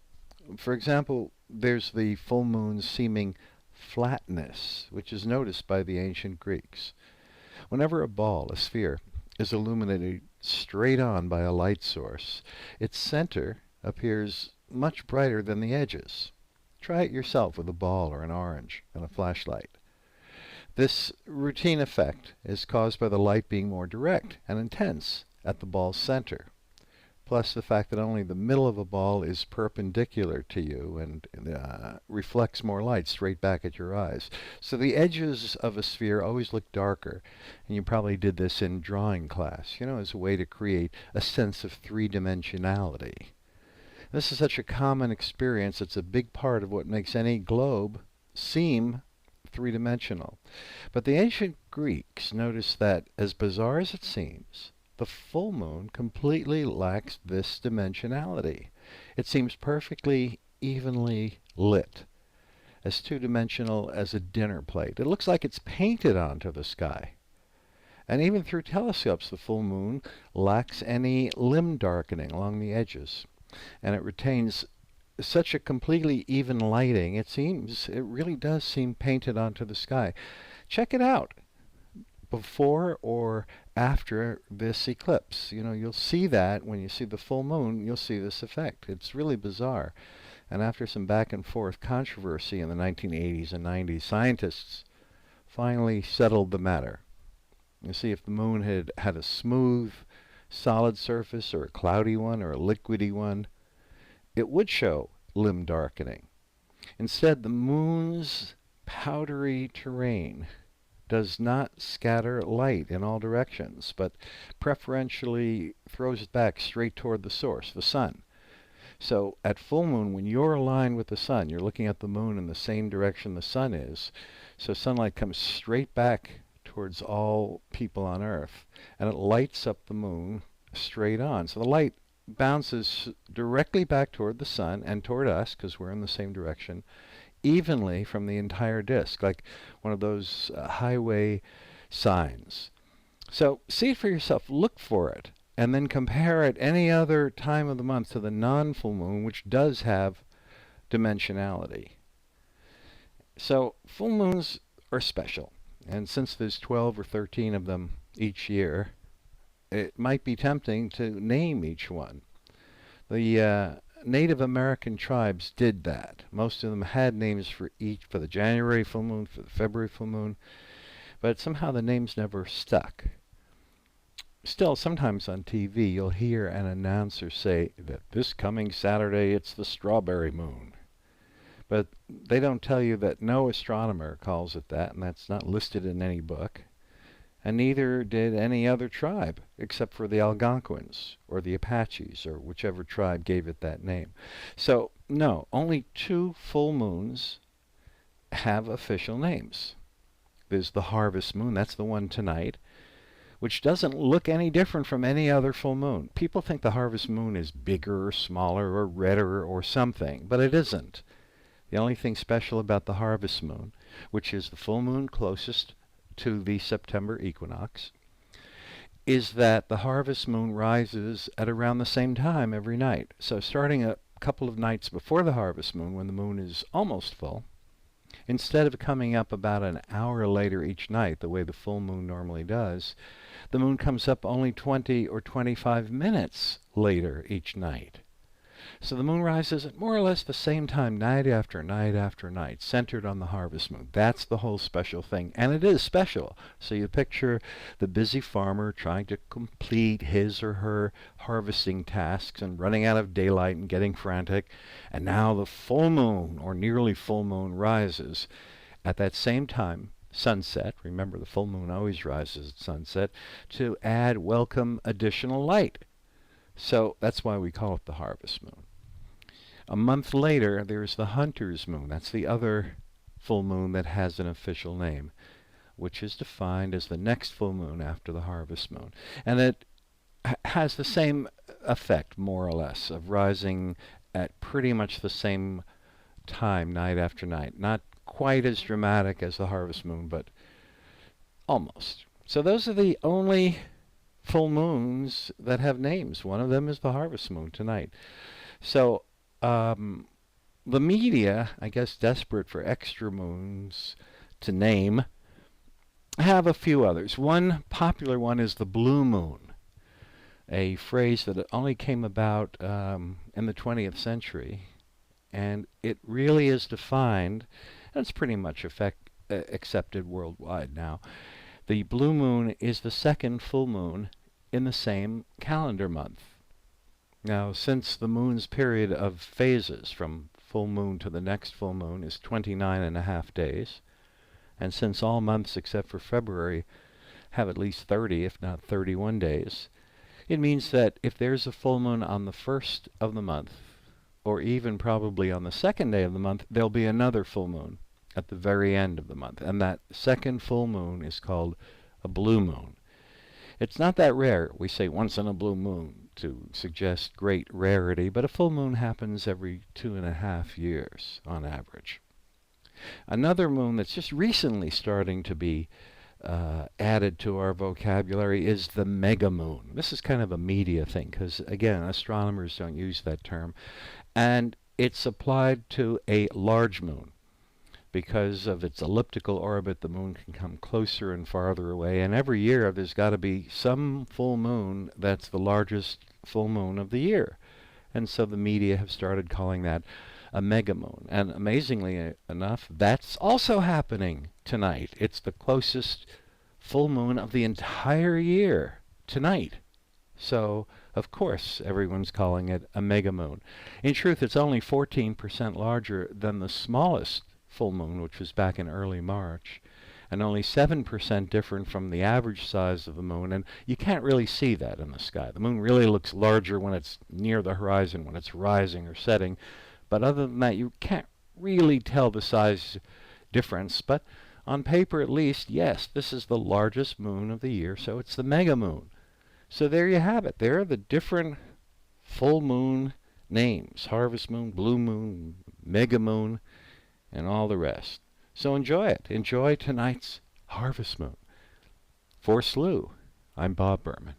For example, there's the full moon's seeming flatness, which is noticed by the ancient Greeks. Whenever a ball, a sphere, is illuminated straight on by a light source, its center appears much brighter than the edges. Try it yourself with a ball or an orange and a flashlight. This routine effect is caused by the light being more direct and intense at the ball's center, plus the fact that only the middle of a ball is perpendicular to you and reflects more light straight back at your eyes. So the edges of a sphere always look darker, and you probably did this in drawing class, as a way to create a sense of three-dimensionality. This is such a common experience, it's a big part of what makes any globe seem three-dimensional. But the ancient Greeks noticed that, as bizarre as it seems, the full moon completely lacks this dimensionality. It seems perfectly evenly lit, as two-dimensional as a dinner plate. It looks like it's painted onto the sky. And even through telescopes, the full moon lacks any limb darkening along the edges, and it retains such a completely even lighting, it really does seem painted onto the sky. Check it out before or after this eclipse. You'll see that when you see the full moon, you'll see this effect. It's really bizarre. And after some back and forth controversy in the 1980s and 90s, scientists finally settled the matter. You see, if the moon had a smooth, solid surface or a cloudy one or a liquidy one, it would show limb darkening. Instead, the moon's powdery terrain does not scatter light in all directions, but preferentially throws it back straight toward the source, the sun. So at full moon, when you're aligned with the sun, you're looking at the moon in the same direction the sun is, so sunlight comes straight back towards all people on Earth, and it lights up the moon straight on. So the light bounces directly back toward the sun and toward us, because we're in the same direction, evenly from the entire disk, like one of those highway signs. So see it for yourself, look for it, and then compare it any other time of the month to the non-full moon, which does have dimensionality. So full moons are special, and since there's 12 or 13 of them each year, it might be tempting to name each one. The Native American tribes did that. Most of them had names for the January full moon, for the February full moon, but somehow the names never stuck. Still, sometimes on TV you'll hear an announcer say that this coming Saturday it's the strawberry moon. But they don't tell you that no astronomer calls it that, and that's not listed in any book. And neither did any other tribe, except for the Algonquins, or the Apaches, or whichever tribe gave it that name. So, no, only 2 full moons have official names. There's the harvest moon, that's the one tonight, which doesn't look any different from any other full moon. People think the harvest moon is bigger or smaller or redder or something, but it isn't. The only thing special about the harvest moon, which is the full moon closest to the September equinox, is that the harvest moon rises at around the same time every night. So starting a couple of nights before the harvest moon, when the moon is almost full, instead of coming up about an hour later each night, the way the full moon normally does, the moon comes up only 20 or 25 minutes later each night. So the moon rises at more or less the same time, night after night after night, centered on the harvest moon. That's the whole special thing, and it is special. So you picture the busy farmer trying to complete his or her harvesting tasks and running out of daylight and getting frantic, and now the full moon, or nearly full moon, rises at that same time, sunset. Remember, the full moon always rises at sunset, to add welcome additional light. So that's why we call it the harvest moon. A month later, there's the hunter's moon. That's the other full moon that has an official name, which is defined as the next full moon after the harvest moon. And it has the same effect, more or less, of rising at pretty much the same time, night after night. Not quite as dramatic as the harvest moon, but almost. So those are the only full moons that have names. One of them is the harvest moon tonight. So the media, I guess desperate for extra moons to name, have a few others. One popular one is the blue moon, a phrase that only came about in the 20th century, and it really is defined, and it's pretty much accepted worldwide now. The blue moon is the second full moon in the same calendar month. Now, since the moon's period of phases from full moon to the next full moon is 29.5 days, and since all months except for February have at least 30, if not 31 days, it means that if there's a full moon on the first of the month, or even probably on the second day of the month, there'll be another full moon at the very end of the month, and that second full moon is called a blue moon. It's not that rare. We say once in a blue moon to suggest great rarity, but a full moon happens every 2.5 years on average. Another moon that's just recently starting to be added to our vocabulary is the mega moon. This is kind of a media thing because, again, astronomers don't use that term. And it's applied to a large moon. Because of its elliptical orbit, the moon can come closer and farther away, and every year there's got to be some full moon that's the largest full moon of the year. And so the media have started calling that a mega moon. And amazingly enough, that's also happening tonight. It's the closest full moon of the entire year tonight. So, of course, everyone's calling it a mega moon. In truth, it's only 14% larger than the smallest full moon, which was back in early March, and only 7% different from the average size of the moon, and you can't really see that in the sky. The moon really looks larger when it's near the horizon, when it's rising or setting, but other than that, you can't really tell the size difference. But on paper, at least, yes, this is the largest moon of the year, so it's the mega moon. So there you have it. There are the different full moon names: harvest moon, blue moon, mega moon, and all the rest. So enjoy it. Enjoy tonight's harvest moon. For Slooh, I'm Bob Berman.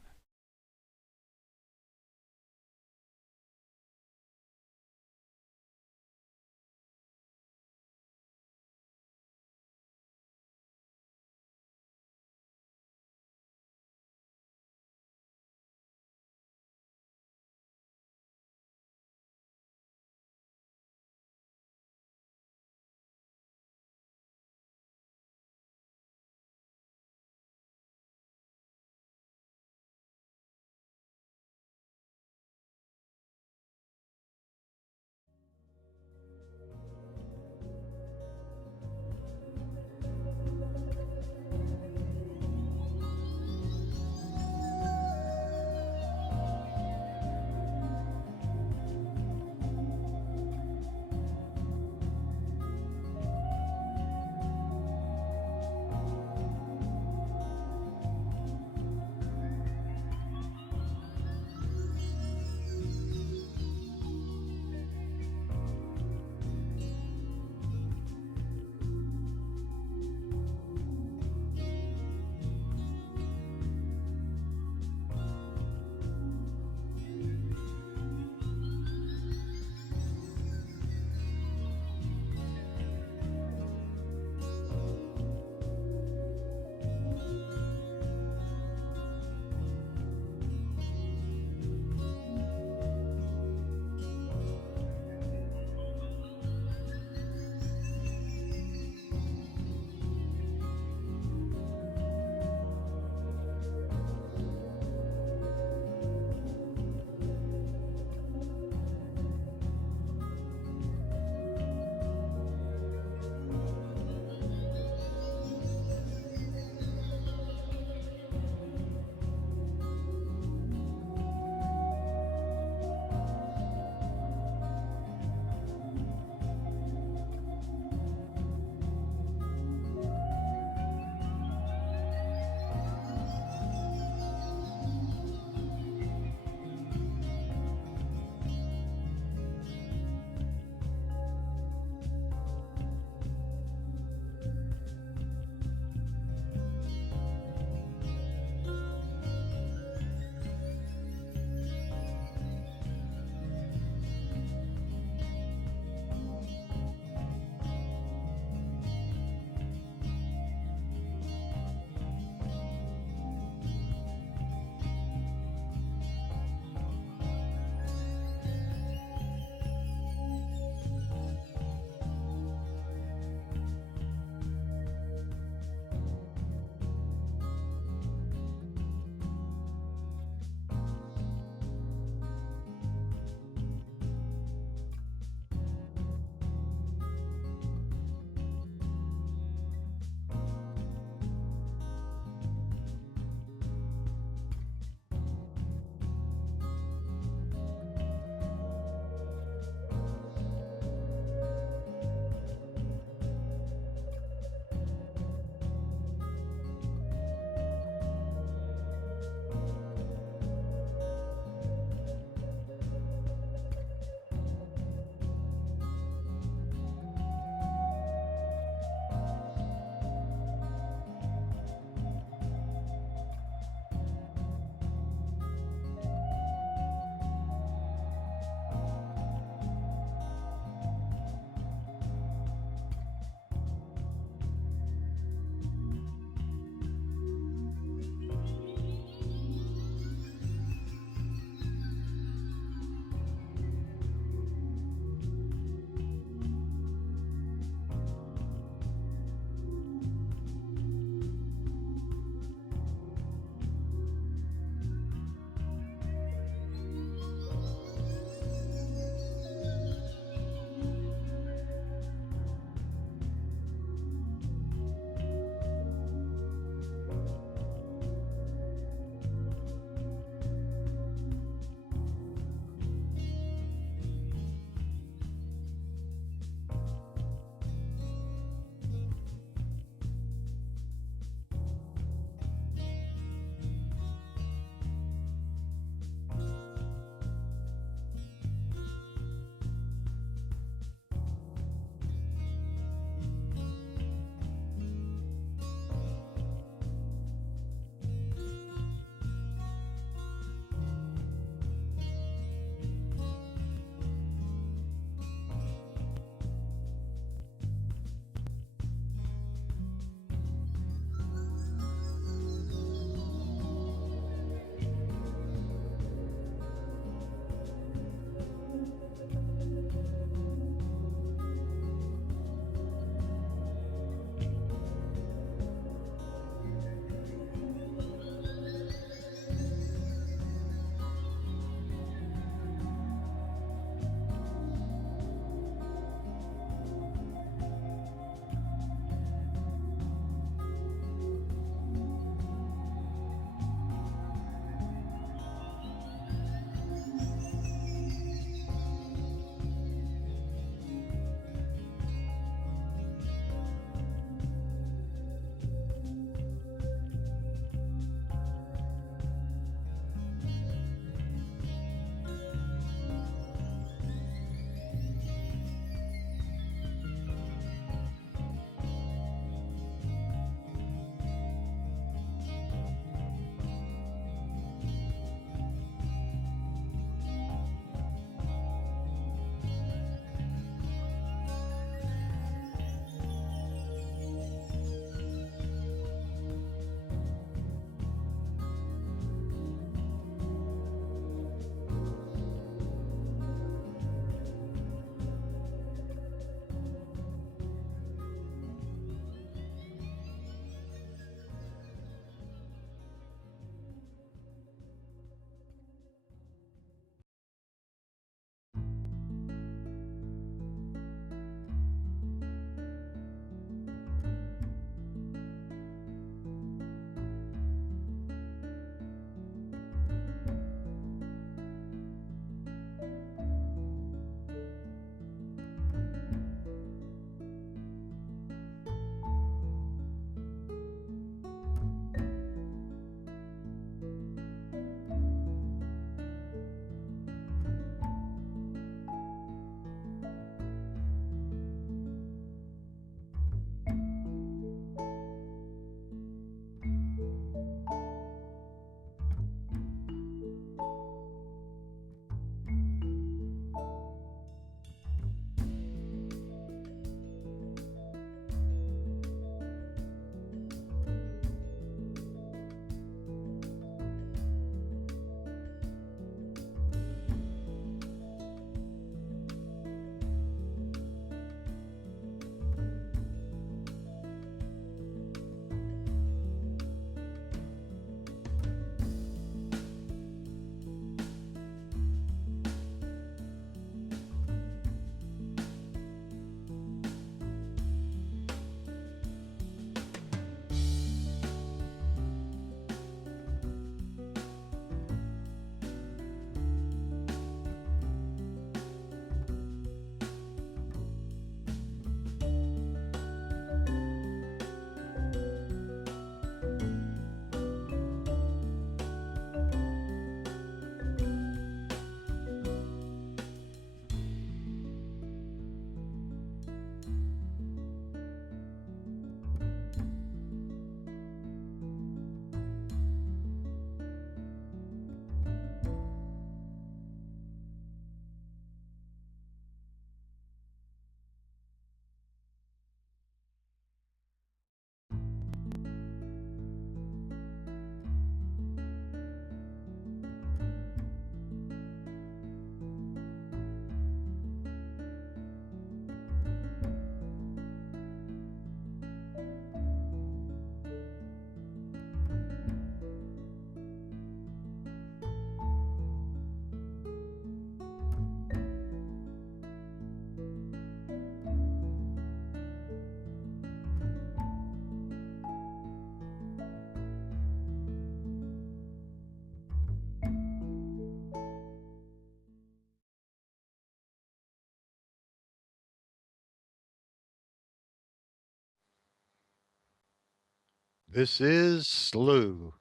This is Slooh.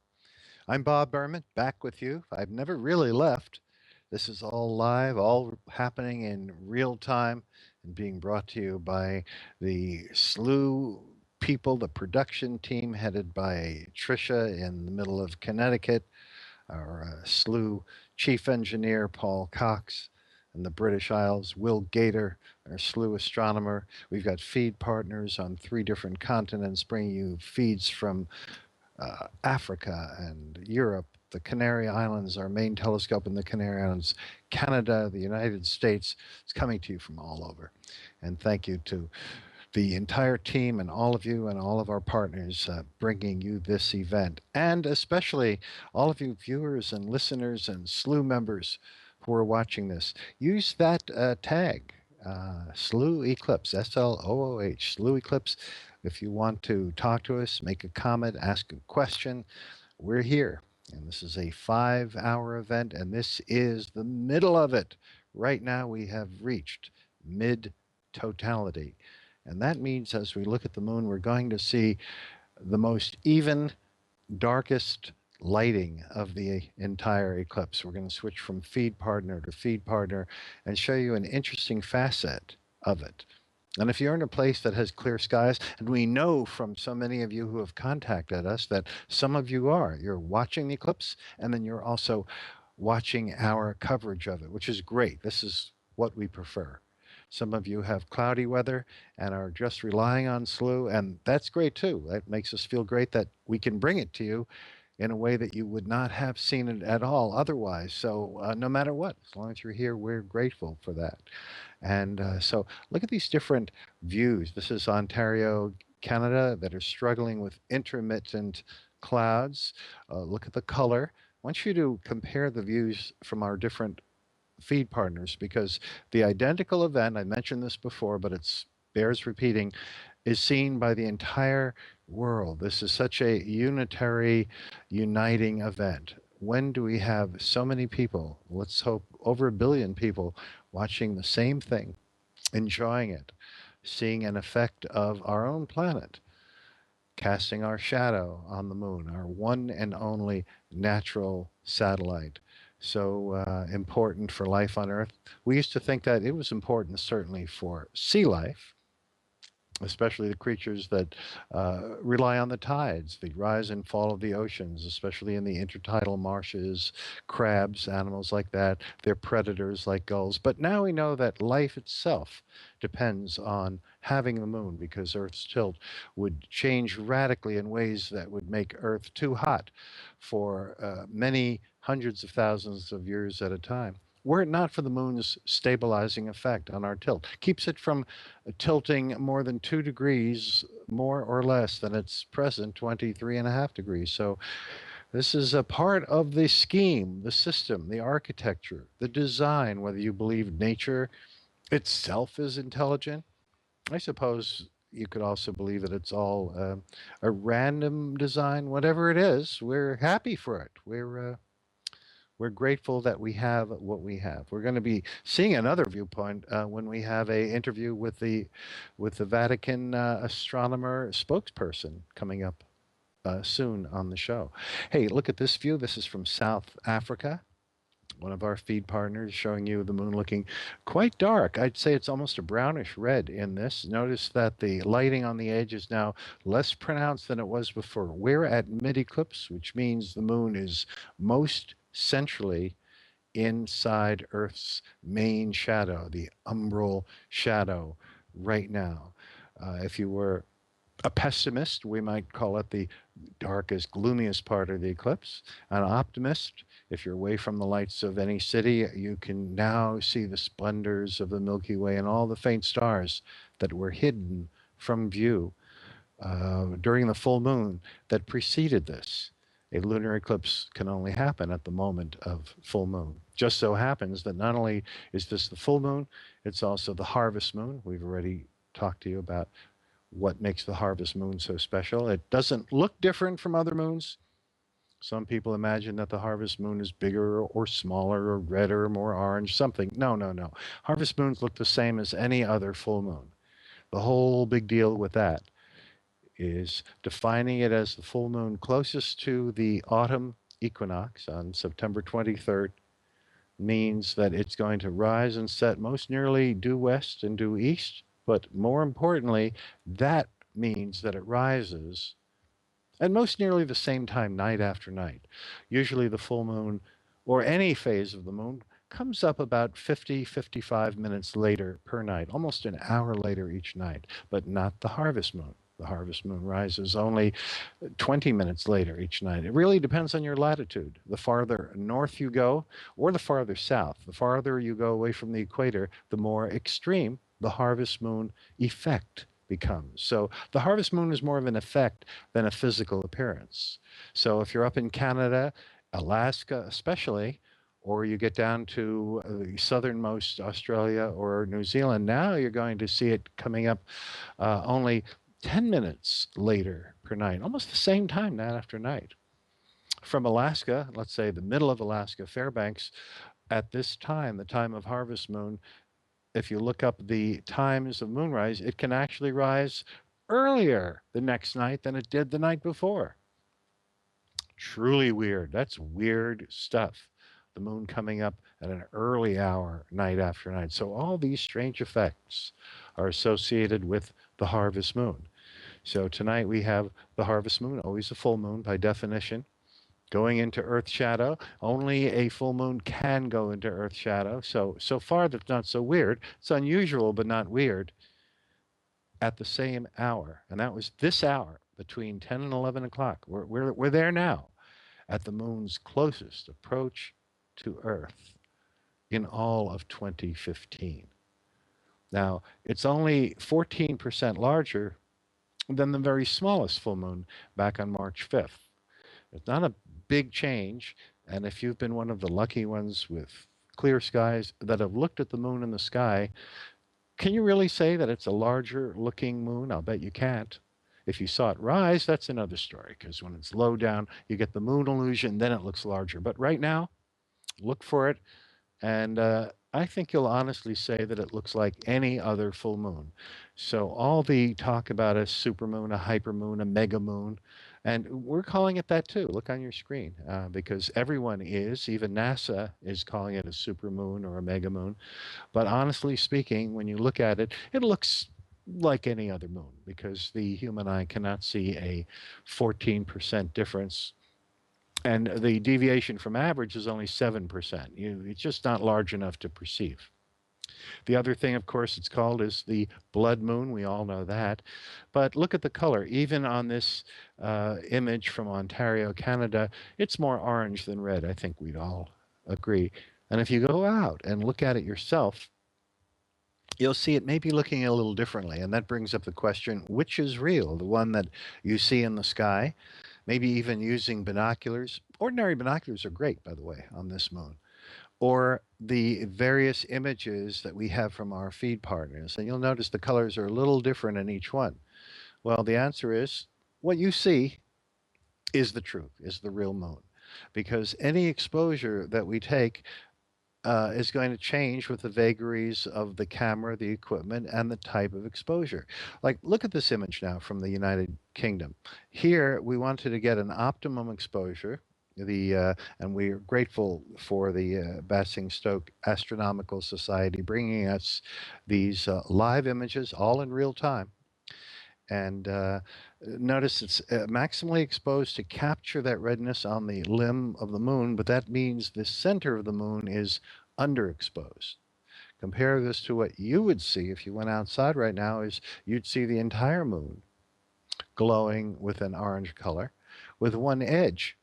I'm Bob Berman, back with you. I've never really left. This is all live, all happening in real time, and being brought to you by the Slooh people, the production team headed by Trisha in the middle of Connecticut, our Slooh chief engineer, Paul Cox, in the British Isles, Will Gator, our Slooh astronomer. We've got feed partners on 3 different continents, bringing you feeds from Africa and Europe, the Canary Islands, our main telescope in the Canary Islands, Canada, the United States. It's coming to you from all over. And thank you to the entire team and all of you and all of our partners bringing you this event. And especially all of you viewers and listeners and Slooh members who are watching this. Use that tag, Slooh Eclipse, Slooh, Slooh Eclipse. If you want to talk to us, make a comment, ask a question, we're here. And this is a 5-hour event, and this is the middle of it. Right now, we have reached mid-totality. And that means as we look at the moon, we're going to see the most even, darkest lighting of the entire eclipse. We're going to switch from feed partner to feed partner and show you an interesting facet of it. And if you're in a place that has clear skies, and we know from so many of you who have contacted us that some of you are, you're watching the eclipse and then you're also watching our coverage of it, which is great. This is what we prefer. Some of you have cloudy weather and are just relying on Slooh, and that's great too. That makes us feel great that we can bring it to you in a way that you would not have seen it at all otherwise. So no matter what, as long as you're here, we're grateful for that. And so look at these different views. This is Ontario, Canada, that are struggling with intermittent clouds. Look at the color. I want you to compare the views from our different feed partners because the identical event, I mentioned this before, but it bears repeating, is seen by the entire world. This is such a unitary, uniting event. When do we have so many people, let's hope over 1 billion people, watching the same thing, enjoying it, seeing an effect of our own planet, casting our shadow on the moon, our one and only natural satellite? So important for life on Earth. We used to think that it was important, certainly, for sea life, especially the creatures that rely on the tides, the rise and fall of the oceans, especially in the intertidal marshes, crabs, animals like that. They're predators like gulls. But now we know that life itself depends on having the moon because Earth's tilt would change radically in ways that would make Earth too hot for many hundreds of thousands of years at a time. Were it not for the moon's stabilizing effect on our tilt, keeps it from tilting more than 2 degrees more or less than its present 23.5 degrees. So this is a part of the scheme, the system, the architecture, the design, whether you believe nature itself is intelligent. I suppose you could also believe that it's all a random design. Whatever it is, we're happy for it. We're grateful that we have what we have. We're going to be seeing another viewpoint when we have a interview with the Vatican astronomer spokesperson coming up soon on the show. Hey, look at this view. This is from South Africa. One of our feed partners showing you the moon looking quite dark. I'd say it's almost a brownish red in this. Notice that the lighting on the edge is now less pronounced than it was before. We're at mid-eclipse, which means the moon is most centrally inside Earth's main shadow, the umbral shadow right now. If you were a pessimist, we might call it the darkest, gloomiest part of the eclipse. An optimist, if you're away from the lights of any city, you can now see the splendors of the Milky Way and all the faint stars that were hidden from view during the full moon that preceded this. A lunar eclipse can only happen at the moment of full moon. Just so happens that not only is this the full moon, it's also the harvest moon. We've already talked to you about what makes the harvest moon so special. It doesn't look different from other moons. Some people imagine that the harvest moon is bigger or smaller or redder or more orange, something. No, no, no. Harvest moons look the same as any other full moon. The whole big deal with that is defining it as the full moon closest to the autumn equinox on September 23rd means that it's going to rise and set most nearly due west and due east. But more importantly, that means that it rises at most nearly the same time night after night. Usually the full moon or any phase of the moon comes up about 50, 55 minutes later per night, almost an hour later each night, but not the harvest moon. The harvest moon rises only 20 minutes later each night. It really depends on your latitude. The farther north you go or the farther south, the farther you go away from the equator, the more extreme the harvest moon effect becomes. So the harvest moon is more of an effect than a physical appearance. So if you're up in Canada, Alaska especially, or you get down to the southernmost Australia or New Zealand, now you're going to see it coming up only 10 minutes later per night, almost the same time night after night. From Alaska, let's say the middle of Alaska, Fairbanks, at this time, the time of harvest moon, if you look up the times of moonrise, it can actually rise earlier the next night than it did the night before. Truly weird. That's weird stuff. The moon coming up at an early hour night after night. So all these strange effects are associated with the harvest moon. So tonight we have the harvest moon, always a full moon by definition, going into Earth shadow. Only a full moon can go into Earth shadow. So far that's not so weird. It's unusual, but not weird. At the same hour, and that was this hour between 10 and 11 o'clock. We're there now at the moon's closest approach to Earth in all of 2015. Now, it's only 14% larger than the very smallest full moon back on March 5th. It's not a big change, and if you've been one of the lucky ones with clear skies that have looked at the moon in the sky, can you really say that it's a larger looking moon? I'll bet you can't. If you saw it rise, that's another story, because when it's low down, you get the moon illusion, then it looks larger. But right now, look for it, and I think you'll honestly say that it looks like any other full moon. So all the talk about a supermoon, a hypermoon, a mega moon, and we're calling it that too. Look on your screen, because everyone is, even NASA is calling it a supermoon or a mega moon. But honestly speaking, when you look at it, it looks like any other moon because the human eye cannot see a 14% difference. And the deviation from average is only 7%. It's just not large enough to perceive. The other thing, of course, it's called is the blood moon. We all know that. But look at the color. Even on this image from Ontario, Canada, it's more orange than red. I think we'd all agree. And if you go out and look at it yourself, you'll see it may be looking a little differently. And that brings up the question, which is real? The one that you see in the sky, maybe even using binoculars. Ordinary binoculars are great, by the way, on this moon. Or the various images that we have from our feed partners. And you'll notice the colors are a little different in each one. Well, the answer is what you see is the truth, is the real moon. Because any exposure that we take is going to change with the vagaries of the camera, the equipment, and the type of exposure. Like, look at this image now from the United Kingdom. Here, we wanted to get an optimum exposure. And we are grateful for the Basingstoke Astronomical Society bringing us these live images, all in real time. And notice it's maximally exposed to capture that redness on the limb of the moon, but that means the center of the moon is underexposed. Compare this to what you would see if you went outside right now, is you'd see the entire moon glowing with an orange color, with one edge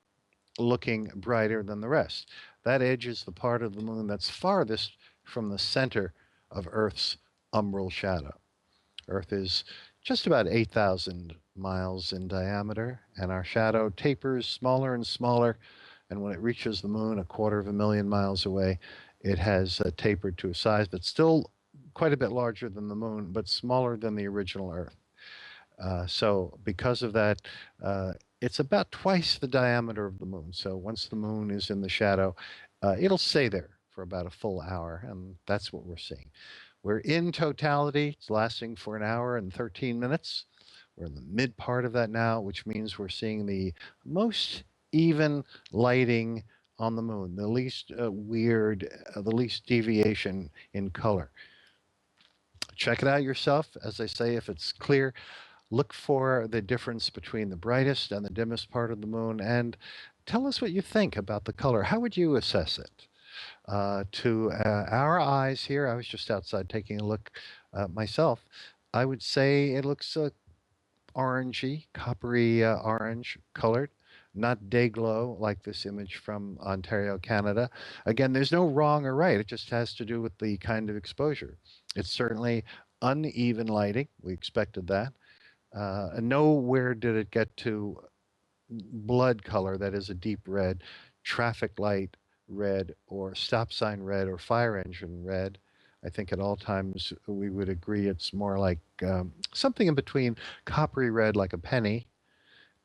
looking brighter than the rest. That edge is the part of the moon that's farthest from the center of Earth's umbral shadow. Earth is just about 8,000 miles in diameter, and our shadow tapers smaller and smaller. And when it reaches the moon, 250,000 miles away, it has tapered to a size that's still quite a bit larger than the moon, but smaller than the original Earth. So because of that, it's about twice the diameter of the moon. So once the moon is in the shadow, it'll stay there for about a full hour, and that's what we're seeing. We're in totality. It's lasting for an hour and 13 minutes. We're in the mid part of that now, which means we're seeing the most even lighting on the moon, the least weird, the least deviation in color. Check it out yourself. As I say, if it's clear, look for the difference between the brightest and the dimmest part of the moon and tell us what you think about the color. How would you assess it? To our eyes here, I was just outside taking a look myself. I would say it looks orangey, coppery orange colored, not day glow like this image from Ontario, Canada. Again, there's no wrong or right. It just has to do with the kind of exposure. It's certainly uneven lighting. We expected that. And nowhere did it get to blood color, that is a deep red, traffic light red, or stop sign red, or fire engine red. I think at all times we would agree it's more like something in between coppery red, like a penny,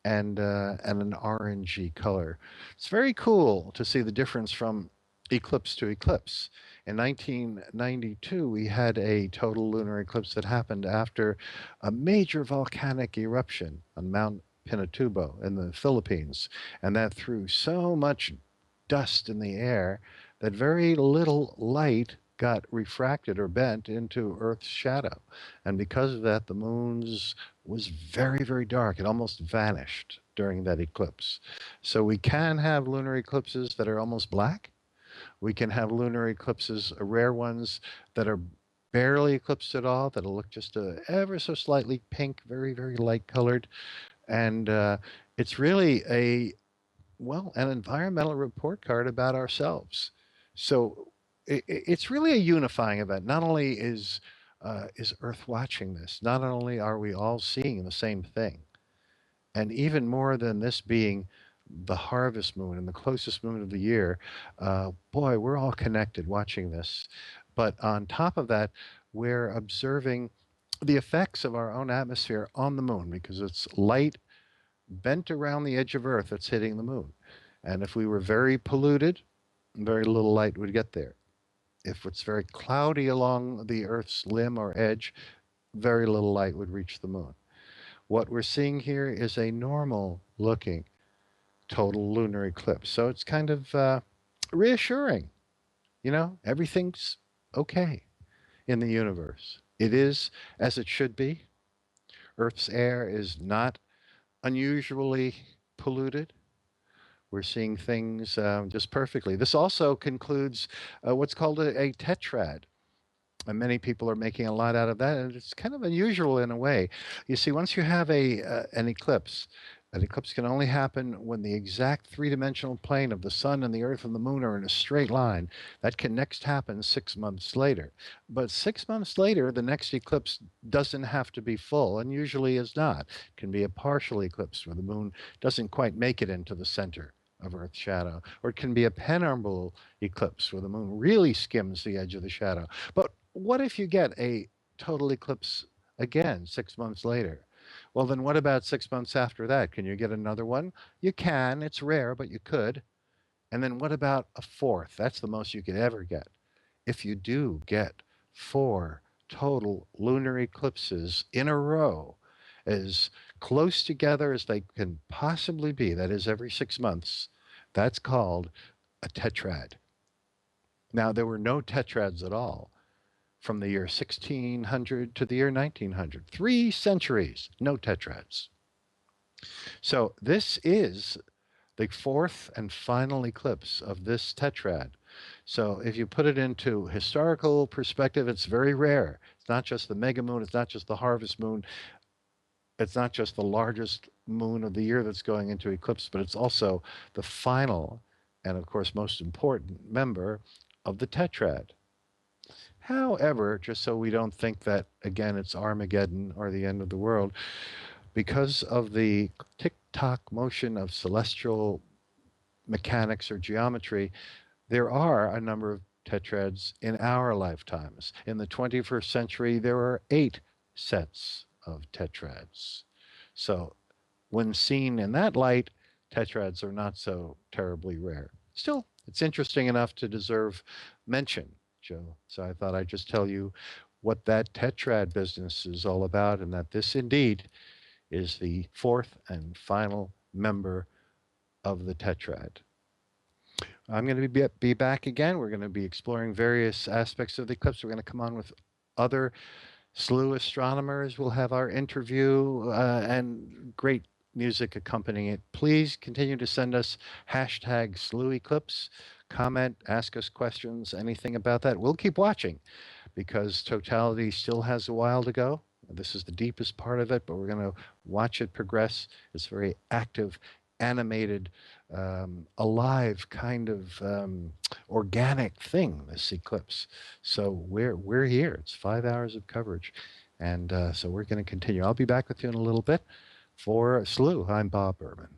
and an orangey color. It's very cool to see the difference from eclipse to eclipse. In 1992, we had a total lunar eclipse that happened after a major volcanic eruption on Mount Pinatubo in the Philippines, and that threw so much dust in the air that very little light got refracted or bent into Earth's shadow. And because of that, the moon's was very, very dark. It almost vanished during that eclipse. So we can have lunar eclipses that are almost black. We can have lunar eclipses, rare ones that are barely eclipsed at all, that'll look just ever so slightly pink, very, very light colored. And it's really an environmental report card about ourselves. So it's really a unifying event. Not only is Earth watching this, not only are we all seeing the same thing, and even more than this being the harvest moon and the closest moon of the year, boy, we're all connected watching this. But on top of that, we're observing the effects of our own atmosphere on the moon because it's light bent around the edge of Earth that's hitting the moon. And if we were very polluted, very little light would get there. If it's very cloudy along the Earth's limb or edge, very little light would reach the moon. What we're seeing here is a normal looking total lunar eclipse. So it's kind of reassuring. You know, everything's okay in the universe. It is as it should be. Earth's air is not unusually polluted. We're seeing things just perfectly. This also concludes what's called a tetrad. And many people are making a lot out of that, and it's kind of unusual in a way. You see, once you have an eclipse can only happen when the exact three-dimensional plane of the sun and the earth and the moon are in a straight line. That can next happen 6 months later. But 6 months later, the next eclipse doesn't have to be full, and usually is not. It can be a partial eclipse where the moon doesn't quite make it into the center of Earth's shadow, or it can be a penumbral eclipse where the moon really skims the edge of the shadow. But what if you get a total eclipse again 6 months later? Well, then what about 6 months after that? Can you get another one? You can. It's rare, but you could. And then what about a fourth? That's the most you could ever get. If you do get 4 total lunar eclipses in a row, as close together as they can possibly be, that is every 6 months, that's called a tetrad. Now, there were no tetrads at all from the year 1600 to the year 1900. 3 centuries, no tetrads. So this is the 4th and final eclipse of this tetrad. So if you put it into historical perspective, it's very rare. It's not just the mega moon, it's not just the harvest moon, it's not just the largest moon of the year that's going into eclipse, but it's also the final and, of course, most important member of the tetrad. However, just so we don't think that, again, it's Armageddon or the end of the world, because of the tick-tock motion of celestial mechanics or geometry, there are a number of tetrads in our lifetimes. In the 21st century, there are 8 sets of tetrads. So when seen in that light, tetrads are not so terribly rare. Still, it's interesting enough to deserve mention, Joe. So I thought I'd just tell you what that tetrad business is all about, and that this indeed is the fourth and final member of the tetrad. I'm going to be back again. We're going to be exploring various aspects of the eclipse. We're going to come on with other Slooh astronomers. We'll have our interview and great music accompanying it. Please continue to send us hashtag Slooh Eclipse, comment, ask us questions, anything about that. We'll keep watching because totality still has a while to go. This is the deepest part of it, but we're going to watch it progress. It's very active, animated, alive kind of organic thing, this eclipse. So we're here. It's 5 hours of coverage, and so we're going to continue. I'll be back with you in a little bit. For Slooh, I'm Bob Berman.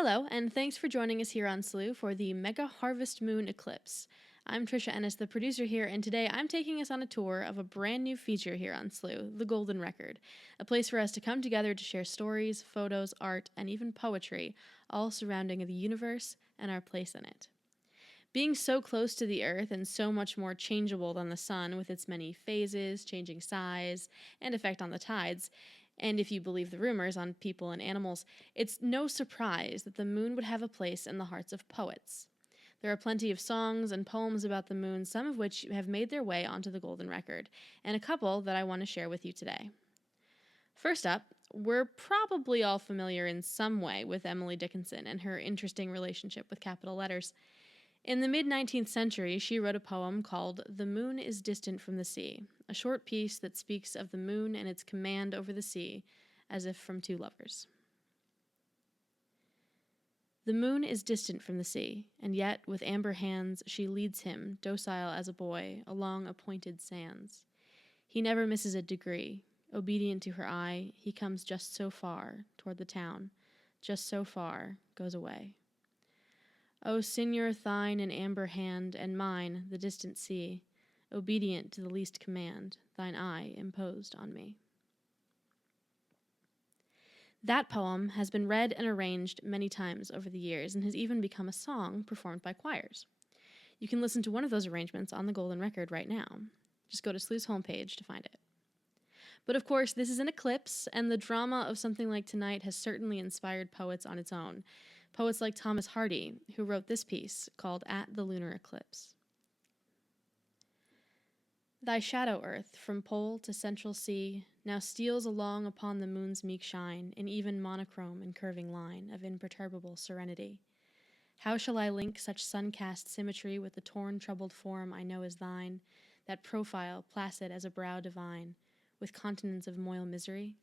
Hello, and thanks for joining us here on Slooh for the Mega Harvest Moon Eclipse. I'm Trisha Ennis, the producer here, and today I'm taking us on a tour of a brand new feature here on Slooh, the Golden Record, a place for us to come together to share stories, photos, art, and even poetry, all surrounding the universe and our place in it. Being so close to the Earth and so much more changeable than the Sun with its many phases, changing size, and effect on the tides, and if you believe the rumors on people and animals, it's no surprise that the moon would have a place in the hearts of poets. There are plenty of songs and poems about the moon, some of which have made their way onto the Golden Record, and a couple that I want to share with you today. First up, we're probably all familiar in some way with Emily Dickinson and her interesting relationship with capital letters. In the mid-19th century, she wrote a poem called "The Moon is Distant from the Sea," a short piece that speaks of the moon and its command over the sea, as if from two lovers. The moon is distant from the sea, and yet with amber hands she leads him, docile as a boy, along appointed sands. He never misses a degree. Obedient to her eye, he comes just so far, toward the town, just so far, goes away. O Signor, thine an amber hand, and mine the distant sea, obedient to the least command, thine eye imposed on me. That poem has been read and arranged many times over the years and has even become a song performed by choirs. You can listen to one of those arrangements on the Golden Record right now. Just go to Slooh's homepage to find it. But of course, this is an eclipse, and the drama of something like tonight has certainly inspired poets on its own. Poets like Thomas Hardy, who wrote this piece called At the Lunar Eclipse. Thy shadow, earth, from pole to central sea, now steals along upon the moon's meek shine, in even monochrome and curving line of imperturbable serenity. How shall I link such sun-cast symmetry with the torn, troubled form I know is thine, that profile, placid as a brow divine, with continents of moil misery?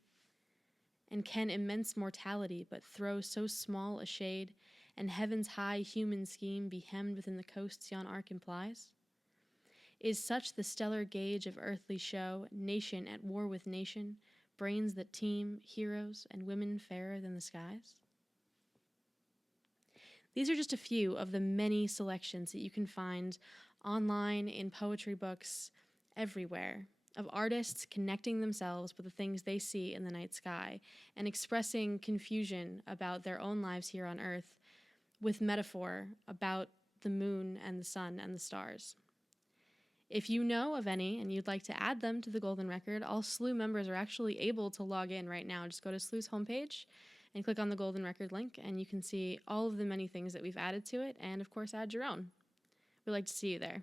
And can immense mortality but throw so small a shade, and heaven's high human scheme be hemmed within the coasts yon arc implies? Is such the stellar gauge of earthly show, nation at war with nation, brains that teem, heroes, and women fairer than the skies? These are just a few of the many selections that you can find online, in poetry books, everywhere, of artists connecting themselves with the things they see in the night sky and expressing confusion about their own lives here on Earth with metaphor about the moon and the sun and the stars. If you know of any and you'd like to add them to the Golden Record, all Slooh members are actually able to log in right now. Just go to Slooh's homepage and click on the Golden Record link, and you can see all of the many things that we've added to it, and of course add your own. We'd like to see you there.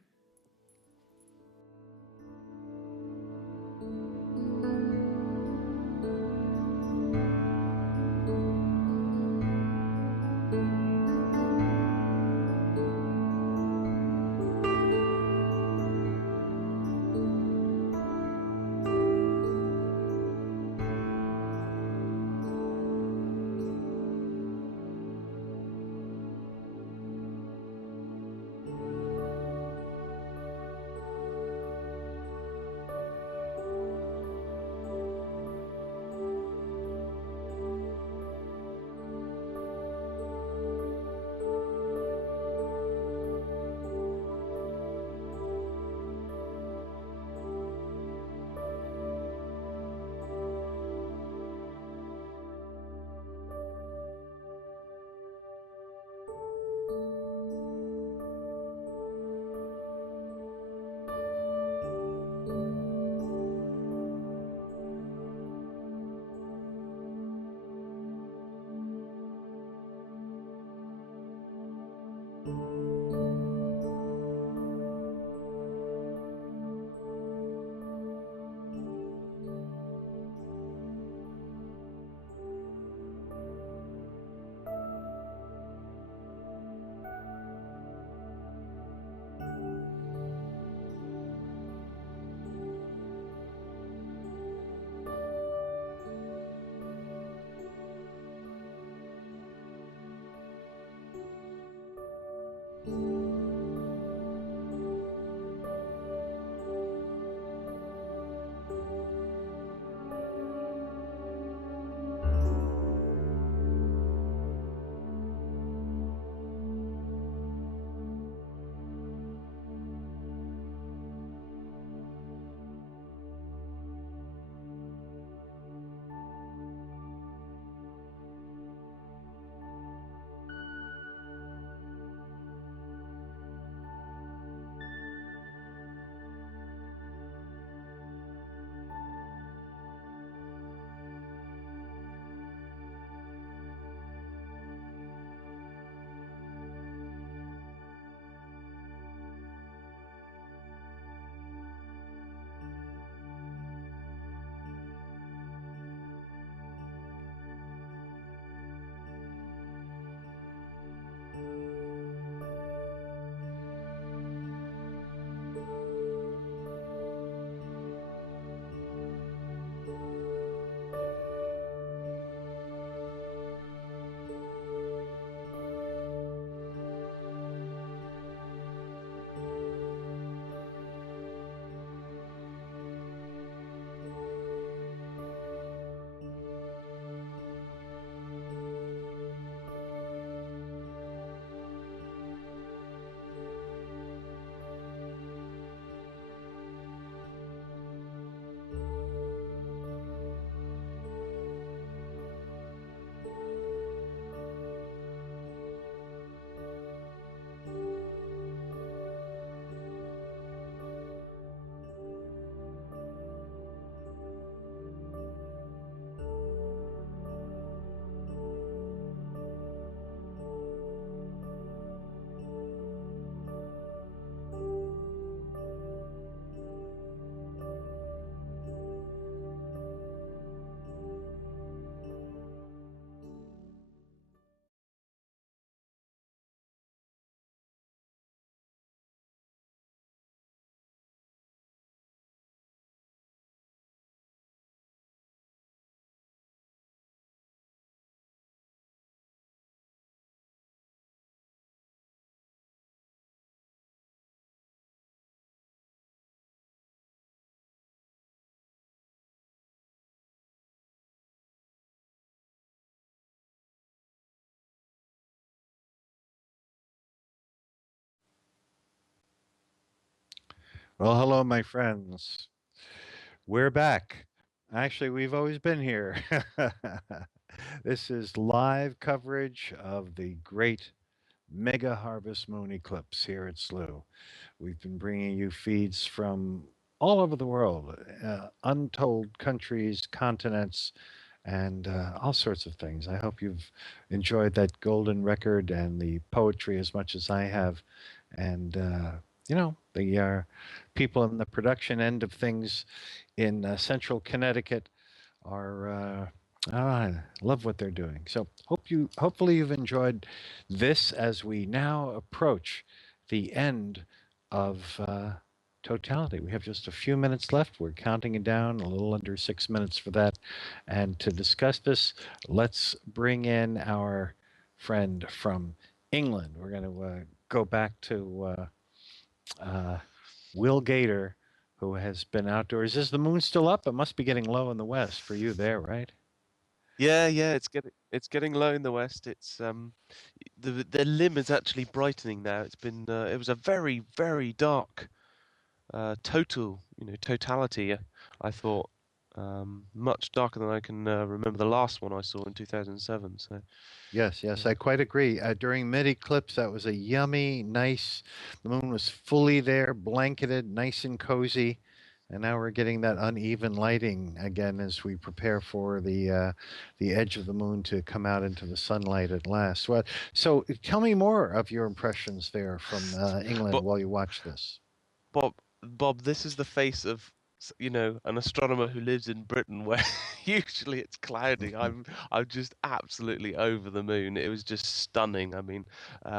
Well, hello, my friends. We're back. Actually, we've always been here. This is live coverage of the great mega harvest moon eclipse here at Slooh. We've been bringing you feeds from all over the world, untold countries, continents, and all sorts of things. I hope you've enjoyed that golden record and the poetry as much as I have. And, the people in the production end of things in central Connecticut are. I love what they're doing. So hopefully you've enjoyed this as we now approach the end of totality. We have just a few minutes left. We're counting it down, a little under 6 minutes for that. And to discuss this, let's bring in our friend from England. We're going to go back to uh, Will Gator, who has been outdoors. Is the moon still up? It must be getting low in the west for you there, right? Yeah, it's getting low in the west. It's the limb is actually brightening now. It was a very very dark totality. I thought much darker than I can remember the last one I saw in 2007. So Yes, yeah. I quite agree. During mid-eclipse, that was a yummy, nice. The moon was fully there, blanketed, nice and cozy, and now we're getting that uneven lighting again as we prepare for the edge of the moon to come out into the sunlight at last. Well, so tell me more of your impressions there from England But while you watch this. Bob, this is the face of an astronomer who lives in Britain, where usually it's cloudy. I'm just absolutely over the moon. It was just stunning. I mean,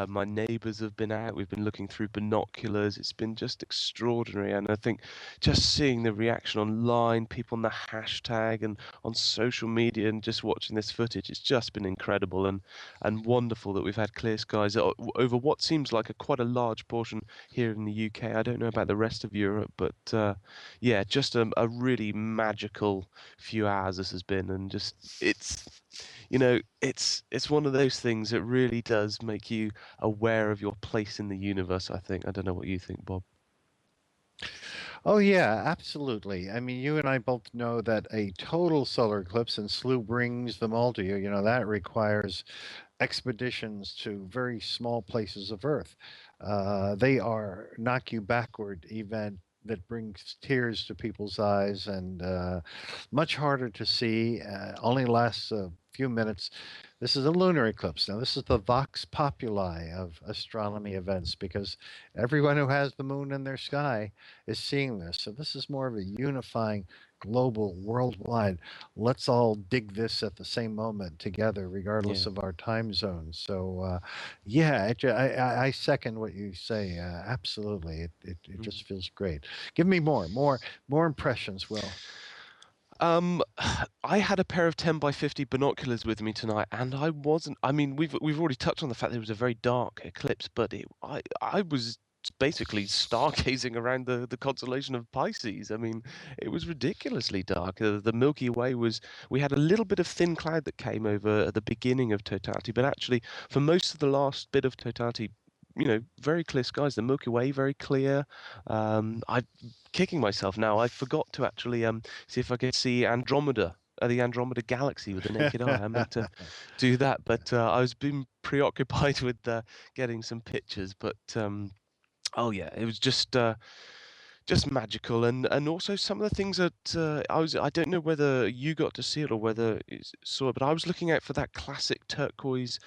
my neighbours have been out. We've been looking through binoculars. It's been just extraordinary, and I think just seeing the reaction online, people on the hashtag and on social media, and just watching this footage, it's just been incredible and wonderful that we've had clear skies over what seems like quite a large portion here in the UK. I don't know about the rest of Europe, but yeah, just a really magical few hours this has been, and just it's one of those things that really does make you aware of your place in the universe. I think. I don't know what you think, Bob. Oh, yeah, absolutely. I mean, you and I both know that a total solar eclipse, and Slooh brings them all to you, that requires expeditions to very small places of Earth. They are knock you backward event that brings tears to people's eyes and much harder to see, only lasts a few minutes. This is a lunar eclipse. Now, this is the vox populi of astronomy events because everyone who has the moon in their sky is seeing this. So, this is more of a unifying global, worldwide. Let's all dig this at the same moment together, regardless Yeah. of our time zones. So, yeah, I second what you say. Absolutely, it Mm. just feels great. Give me more impressions, Will. Um, I had a pair of 10 by 50 binoculars with me tonight, and I wasn't. I mean, we've already touched on the fact that it was a very dark eclipse, but I was basically stargazing around the constellation of Pisces. I mean, it was ridiculously dark. The Milky Way was. We had a little bit of thin cloud that came over at the beginning of totality, but actually, for most of the last bit of totality, very clear skies. The Milky Way very clear. I'm kicking myself now. I forgot to actually see if I could see Andromeda, the Andromeda galaxy with the naked eye. I meant to do that, but I was being preoccupied with getting some pictures. But oh yeah, it was just magical, and also some of the things that I don't know whether you got to see it or whether you saw it, but I was looking out for that classic turquoise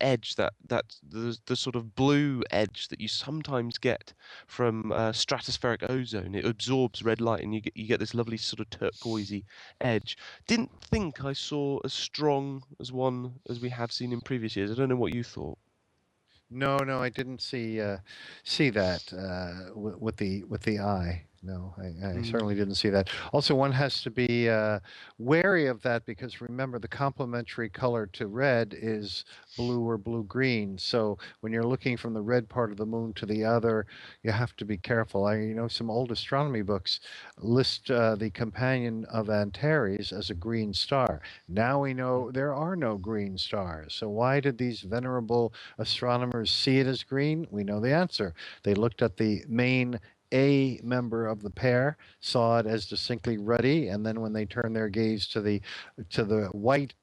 edge, that the sort of blue edge that you sometimes get from stratospheric ozone. It absorbs red light, and you get this lovely sort of turquoisey edge. Didn't think I saw as strong as one as we have seen in previous years. I don't know what you thought. No, I didn't see that with the eye. No, I Mm, certainly didn't see that. Also, one has to be wary of that because remember the complementary color to red is blue or blue green. So when you're looking from the red part of the moon to the other, you have to be careful. Some old astronomy books list the companion of Antares as a green star. Now we mm, know there are no green stars. So why did these venerable astronomers see it as green? We know the answer. They looked at the main a member of the pair saw it as distinctly ruddy, and then when they turned their gaze to the white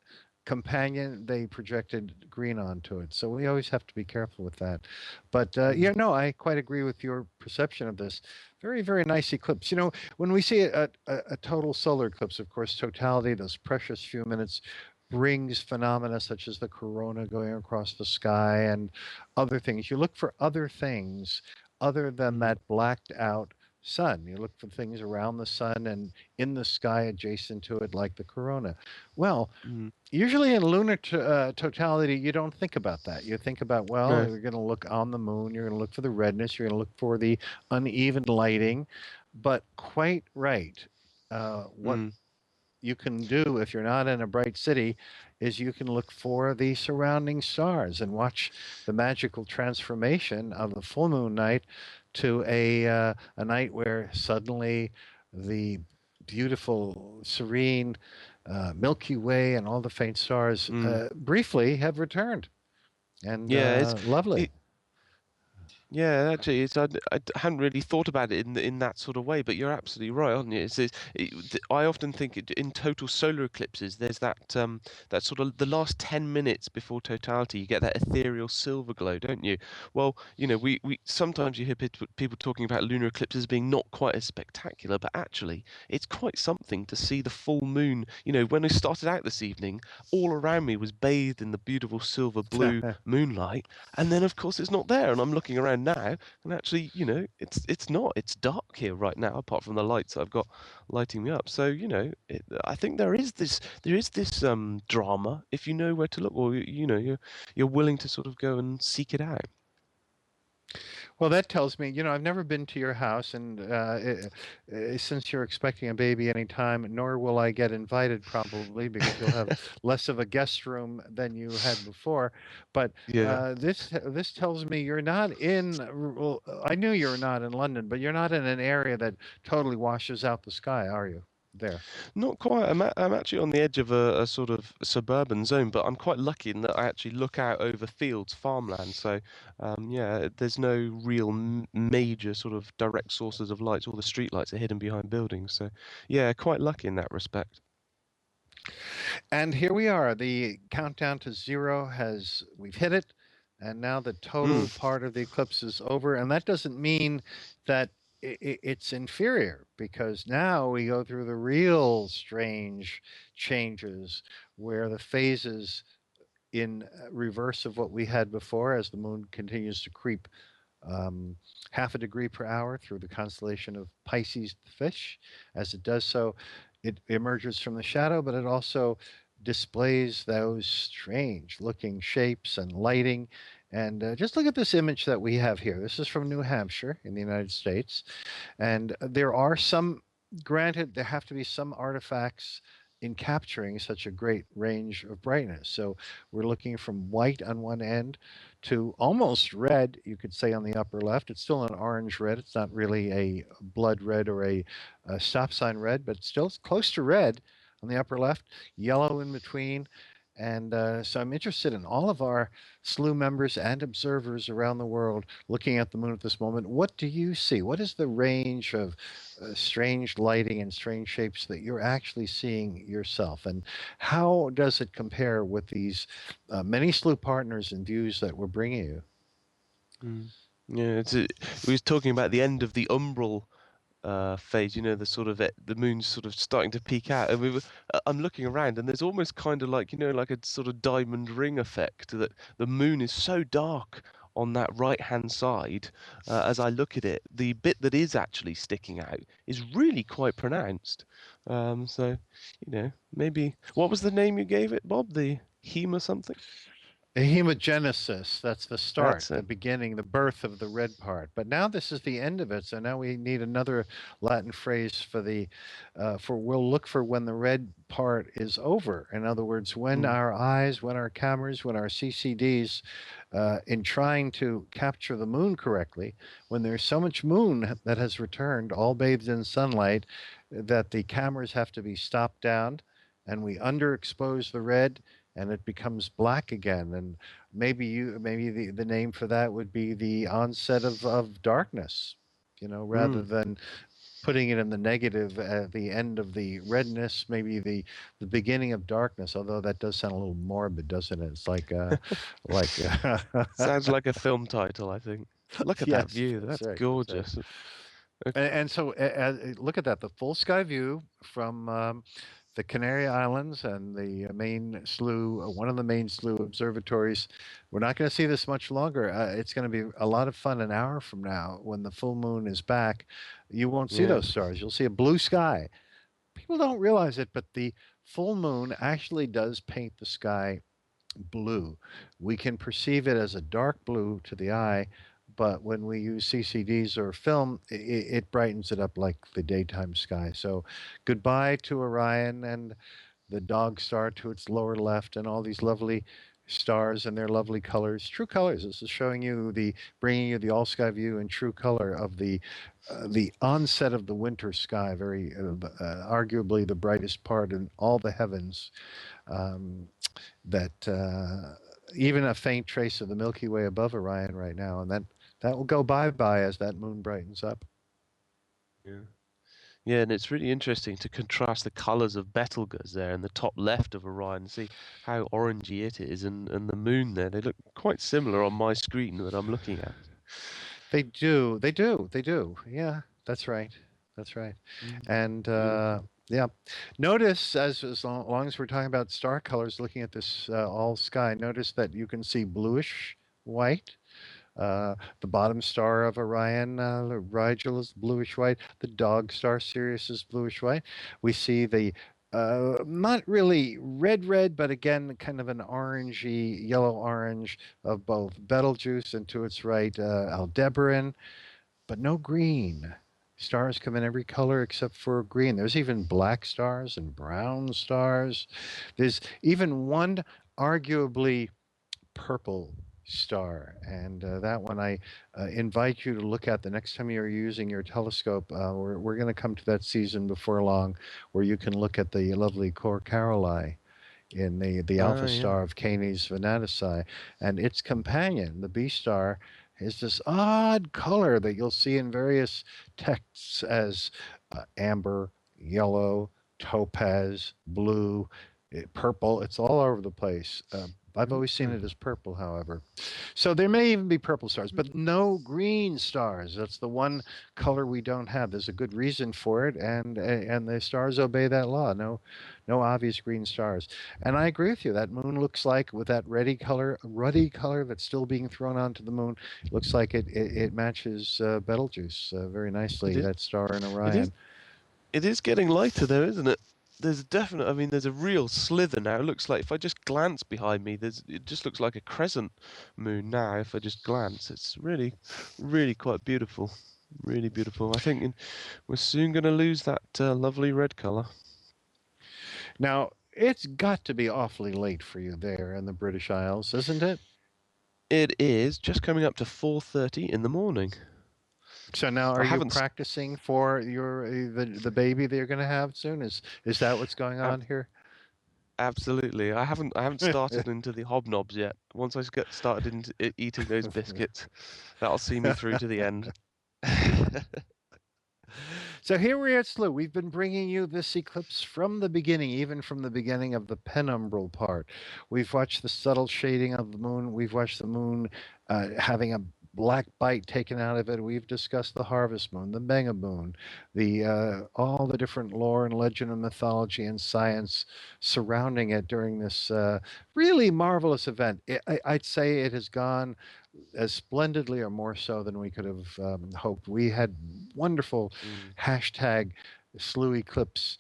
companion, they projected green onto it. So we always have to be careful with that. But yeah, no, I quite agree with your perception of this. Very, very nice eclipse. When we see a total solar eclipse, of course, totality, those precious few minutes, brings phenomena such as the corona going across the sky and other things. You look for other things other than Mm. that blacked out sun. You look for things around the sun and in the sky adjacent to it, like the corona. Well, Mm. usually in lunar totality, you don't think about that. You think about, well, No. you're going to look on the moon, you're going to look for the redness, you're going to look for the uneven lighting. But quite right. What Mm. you can do if you're not in a bright city is you can look for the surrounding stars and watch the magical transformation of the full moon night to a night where suddenly the beautiful, serene Milky Way and all the faint stars Mm. briefly have returned. And Yeah, lovely. it, Yeah, actually, hadn't really thought about it in that sort of way, but you're absolutely right, aren't you? I often think in total solar eclipses, there's that sort of the last 10 minutes before totality, you get that ethereal silver glow, don't you? Well, we sometimes you hear people talking about lunar eclipses being not quite as spectacular, but actually, it's quite something to see the full moon. When I started out this evening, all around me was bathed in the beautiful silver blue moonlight, and then of course it's not there, and I'm looking around now, and actually, it's not. It's dark here right now, apart from the lights I've got lighting me up. So, I think there is this drama if you know where to look, or you're willing to sort of go and seek it out. Well, that tells me, I've never been to your house, and since you're expecting a baby anytime, nor will I get invited probably because you'll have less of a guest room than you had before. But Yeah. this tells me you're not in. Well, I knew you're not in London, but you're not in an area that totally washes out the sky, are you? There. Not quite. I'm actually on the edge of a sort of suburban zone, but I'm quite lucky in that I actually look out over fields, farmland. So, yeah, there's no real major sort of direct sources of lights. All the street lights are hidden behind buildings. So, yeah, quite lucky in that respect. And here we are. The countdown to zero we've hit it. And now the total Mm. part of the eclipse is over. And that doesn't mean that it's inferior, because now we go through the real strange changes where the phases in reverse of what we had before, as the moon continues to creep half a degree per hour through the constellation of Pisces the fish. As it does so, it emerges from the shadow, but it also displays those strange looking shapes and lighting. And just look at this image that we have here. This is from New Hampshire in the United States. And there are some, granted, there have to be some artifacts in capturing such a great range of brightness. So we're looking from white on one end to almost red, you could say, on the upper left. It's still an orange red. It's not really a blood red or a stop sign red, but still it's close to red on the upper left, yellow in between. And so I'm interested in all of our Slooh members and observers around the world looking at the moon at this moment. What do you see? What is the range of strange lighting and strange shapes that you're actually seeing yourself? And how does it compare with these many Slooh partners and views that we're bringing you? Mm. Yeah, we was talking about the end of the umbral phase, the sort of the moon's sort of starting to peak out, and I'm looking around, and there's almost kind of like like a sort of diamond ring effect, that the moon is so dark on that right hand side. As I look at it, the bit that is actually sticking out is really quite pronounced. So maybe, what was the name you gave it, Bob? The hema something? A hemogenesis, that's the start, That's the it. beginning, the birth of the red part. But now this is the end of it. So now we need another Latin phrase for we'll look for when the red part is over. In other words, when Mm. our eyes, when our cameras, when our CCDs, in trying to capture the moon correctly, when there's so much moon that has returned, all bathed in sunlight, that the cameras have to be stopped down and we underexpose the red and it becomes black again. And maybe the name for that would be the onset of darkness. rather than putting it in the negative at the end of the redness, maybe the beginning of darkness. Although that does sound a little morbid, doesn't it? It's like Sounds like a film title, I think. Look at that yes, view. that's That's right. That's right. gorgeous. And so, look at that, the full sky view from the Canary Islands and the main Slooh, one of the main Slooh observatories. We're not going to see this much longer. It's going to be a lot of fun an hour from now when the full moon is back. You won't see Yeah. those stars. You'll see a blue sky. People don't realize it, but the full moon actually does paint the sky blue. We can perceive it as a dark blue to the eye, but when we use CCDs or film, it brightens it up like the daytime sky. So goodbye to Orion and the dog star to its lower left, and all these lovely stars and their lovely colors, true colors. This is showing you bringing you the all sky view in true color of the onset of the winter sky, very arguably the brightest part in all the heavens. Um, that Even a faint trace of the Milky Way above Orion right now, and that will go bye as that moon brightens up. Yeah. Yeah, and it's really interesting to contrast the colours of Betelgeuse there in the top left of Orion. See how orangey it is, and the moon there. They look quite similar on my screen that I'm looking at. They do, they do, they do. Yeah, that's right, that's right. And Beautiful. yeah, notice as long as we're talking about star colors, looking at this all sky, notice that you can see bluish white. The bottom star of Orion, Rigel, is bluish white. The dog star Sirius is bluish white. We see the not really red, but again, kind of an orangey, yellow orange of both Betelgeuse and to its right, Aldebaran, but no green. Stars come in every color except for green. There's even black stars and brown stars. There's even one arguably purple star, and that one I invite you to look at the next time you're using your telescope. We're going to come to that season before long, where you can look at the lovely Cor Caroli in the Ah, alpha yeah. star of Canes Venatici, and its companion, the B star, is this odd color that you'll see in various texts as amber, yellow, topaz, blue, purple. It's all over the place. I've always seen it as purple, however. So there may even be purple stars, but no green stars. That's the one color we don't have. There's a good reason for it, and the stars obey that law. No obvious green stars. And I agree with you. That moon looks like, with that ruddy color that's still being thrown onto the moon, it looks like it matches Betelgeuse very nicely. It is. That star in It is. Orion. It is getting lighter, though, isn't it? There's a definite. I mean, there's a real slither now. It looks like if I just glance behind me, it just looks like a crescent moon now. If I just glance, it's really, really quite beautiful. Really beautiful. I think we're soon going to lose that lovely red colour. Now, it's got to be awfully late for you there in the British Isles, isn't it? It is just coming up to 4:30 in the morning. So now, I are you haven't. practicing for the baby that you're going to have soon? Is that what's going ab- on here? Absolutely. I haven't started into the hobnobs yet. Once I get started into eating those biscuits, that'll see me through to the end. So here we are at Slooh. We've been bringing you this eclipse from the beginning, even from the beginning of the penumbral part. We've watched the subtle shading of the moon. We've watched the moon having a black bite taken out of it. We've discussed the harvest moon, the mega moon, the all the different lore and legend and mythology and science surrounding it during this really marvelous event. I'd say it has gone as splendidly or more so than we could have hoped. We had wonderful hashtag Slooh Eclipse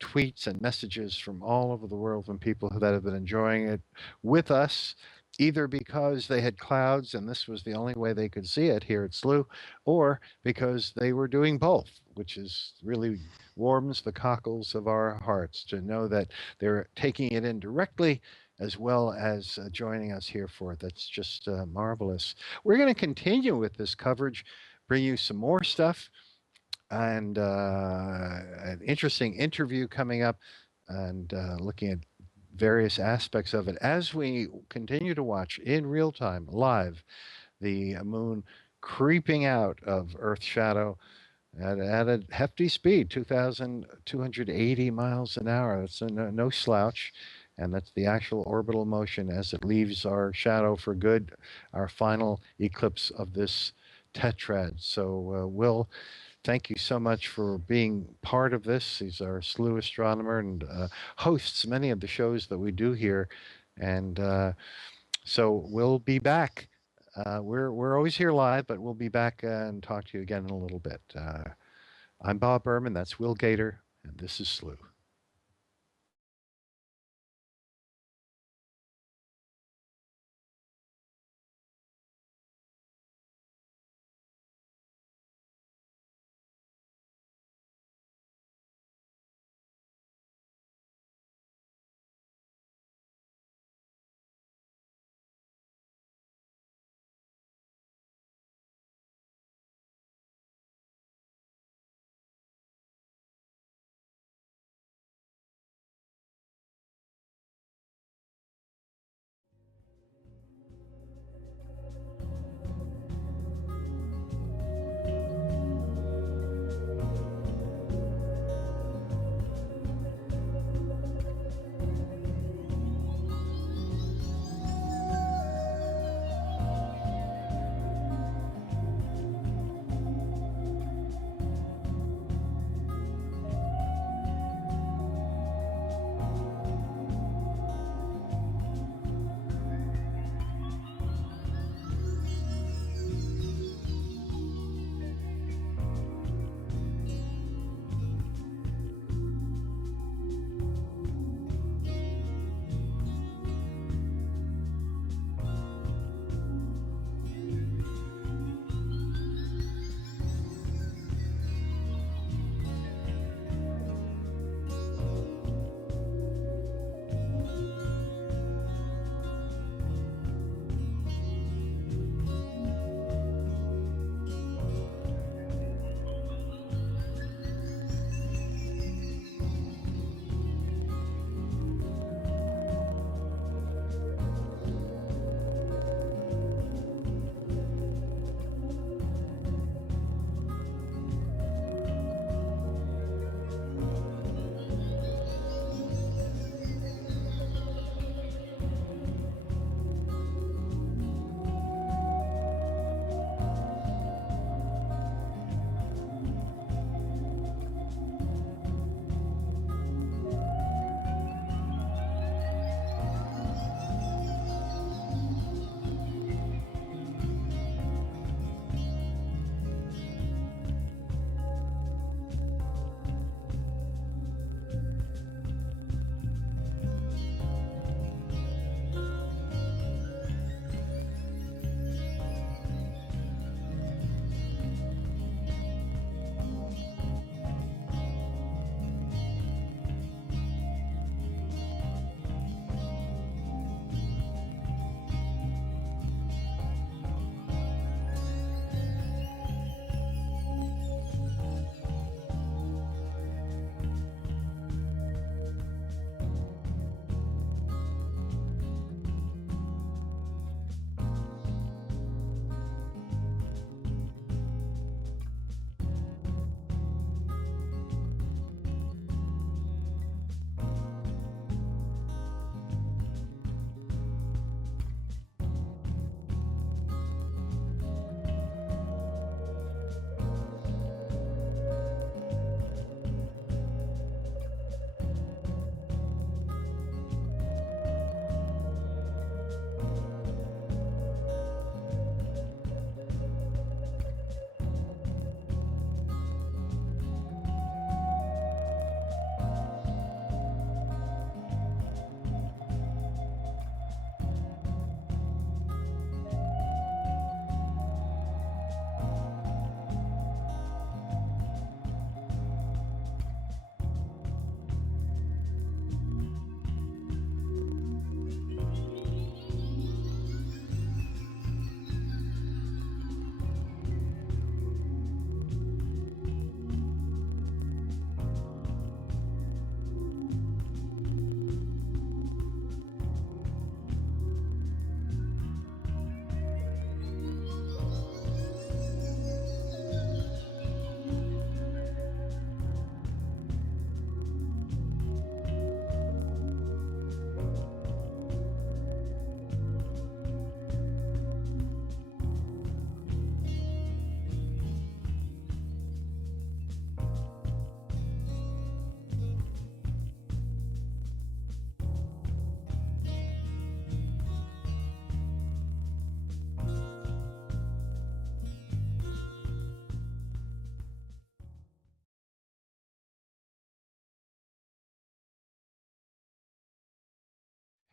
tweets and messages from all over the world from people that have been enjoying it with us, either because they had clouds and this was the only way they could see it here at Slooh, or because they were doing both, which is really warms the cockles of our hearts to know that they're taking it in directly as well as joining us here for it. That's just marvelous. We're going to continue with this coverage, bring you some more stuff, and an interesting interview coming up, and looking at various aspects of it as we continue to watch in real time, live, the moon creeping out of Earth's shadow at a hefty speed, 2,280 miles an hour. That's no slouch. And that's the actual orbital motion as it leaves our shadow for good, our final eclipse of this tetrad. So, Will, thank you so much for being part of this. He's our Slooh astronomer and hosts many of the shows that we do here. And so we'll be back. We're always here live, but we'll be back and talk to you again in a little bit. I'm Bob Berman. That's Will Gator, and this is Slooh.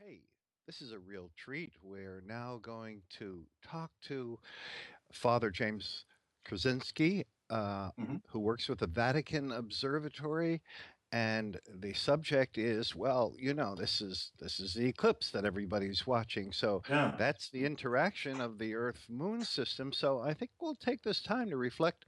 Hey, this is a real treat. We're now going to talk to Father James Krasinski, Mhm. who works with the Vatican Observatory. And the subject is, well, this is the eclipse that everybody's watching. So Yeah, that's the interaction of the Earth-Moon system. So I think we'll take this time to reflect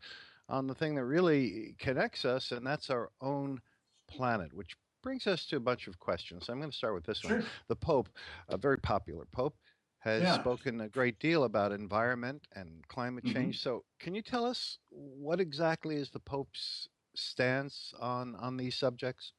on the thing that really connects us, and that's our own planet, which brings us to a bunch of questions. I'm going to start with this one. sure. The Pope, a very popular Pope, has Yeah. spoken a great deal about environment and climate hmm change. So, can you tell us what exactly is the Pope's stance on these subjects?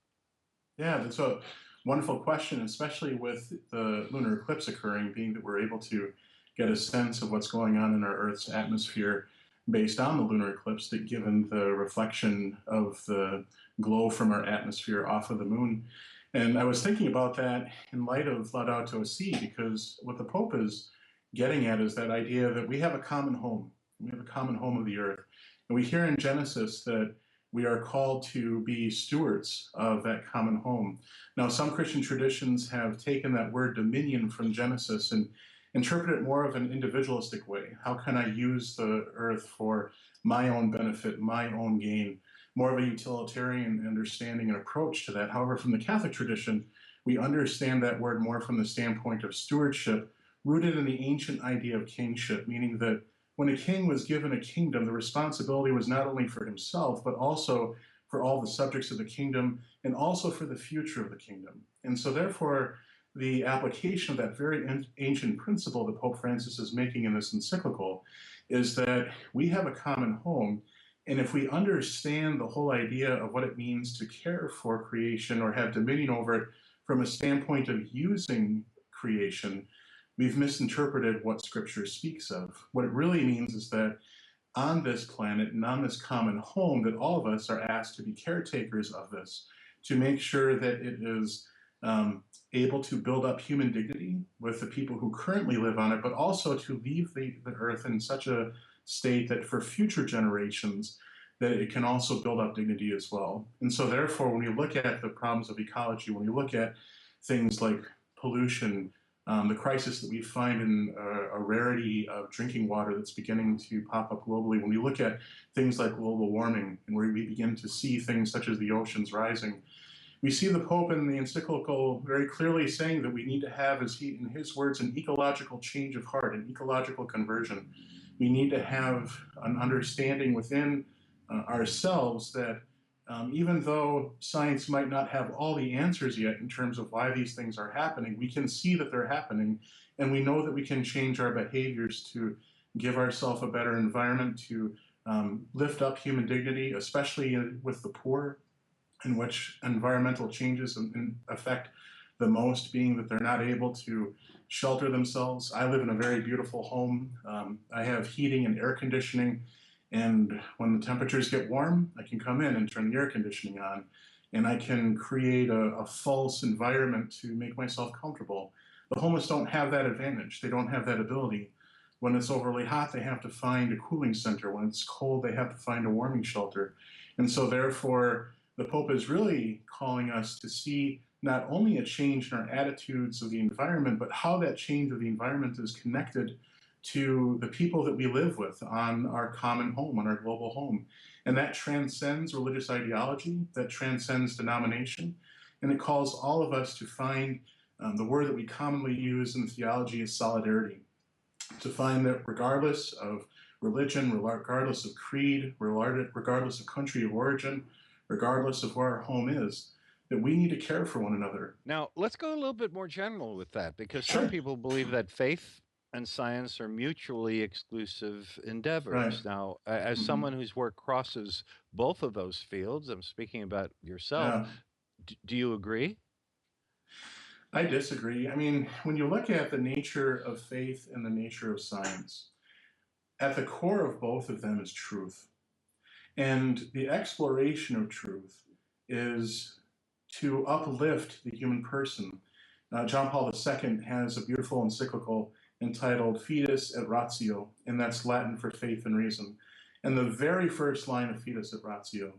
Yeah, that's a wonderful question, especially with the lunar eclipse occurring, being that we're able to get a sense of what's going on in our Earth's atmosphere based on the lunar eclipse, that given the reflection of the glow from our atmosphere off of the moon. And I was thinking about that in light of Laudato Si, because what the Pope is getting at is that idea that we have a common home. We have a common home of the Earth. And we hear in Genesis that we are called to be stewards of that common home. Now, some Christian traditions have taken that word dominion from Genesis and interpret it more of an individualistic way. How can I use the earth for my own benefit, my own gain? More of a utilitarian understanding and approach to that. However, from the Catholic tradition, we understand that word more from the standpoint of stewardship, rooted in the ancient idea of kingship, meaning that when a king was given a kingdom, the responsibility was not only for himself, but also for all the subjects of the kingdom and also for the future of the kingdom. And so, therefore, the application of that very ancient principle that Pope Francis is making in this encyclical is that we have a common home. And if we understand the whole idea of what it means to care for creation or have dominion over it from a standpoint of using creation, we've misinterpreted what Scripture speaks of. What it really means is that on this planet and on this common home, that all of us are asked to be caretakers of this, to make sure that it is able to build up human dignity with the people who currently live on it, but also to leave the earth in such a state that for future generations, that it can also build up dignity as well. And so therefore, when you look at the problems of ecology, when you look at things like pollution, the crisis that we find in a rarity of drinking water that's beginning to pop up globally, when we look at things like global warming and where we begin to see things such as the oceans rising, we see the Pope in the encyclical very clearly saying that we need to have, as he, in his words, an ecological change of heart, an ecological conversion. We need to have an understanding within ourselves that even though science might not have all the answers yet in terms of why these things are happening, we can see that they're happening, and we know that we can change our behaviors to give ourselves a better environment, to lift up human dignity, especially with the poor, in which environmental changes affect the most, being that they're not able to shelter themselves. I live in a very beautiful home. I have heating and air conditioning, and when the temperatures get warm, I can come in and turn the air conditioning on, and I can create a false environment to make myself comfortable. The homeless don't have that advantage. They don't have that ability. When it's overly hot, they have to find a cooling center. When it's cold, they have to find a warming shelter. And so therefore, the Pope is really calling us to see not only a change in our attitudes of the environment, but how that change of the environment is connected to the people that we live with on our common home, on our global home. And that transcends religious ideology, that transcends denomination, and it calls all of us to find the word that we commonly use in theology is solidarity, to find that regardless of religion, regardless of creed, regardless of country of origin, regardless of where our home is, that we need to care for one another. Now, let's go a little bit more general with that because some Sure. people believe that faith and science are mutually exclusive Right. endeavors. Now, as hmm someone whose work crosses both of those fields, I'm speaking about yourself, Yeah. do you agree? I disagree. I mean, when you look at the nature of faith and the nature of science, at the core of both of them is truth. And the exploration of truth is to uplift the human person. John Paul II has a beautiful encyclical entitled Fides et Ratio, and that's Latin for faith and reason. And the very first line of Fides et Ratio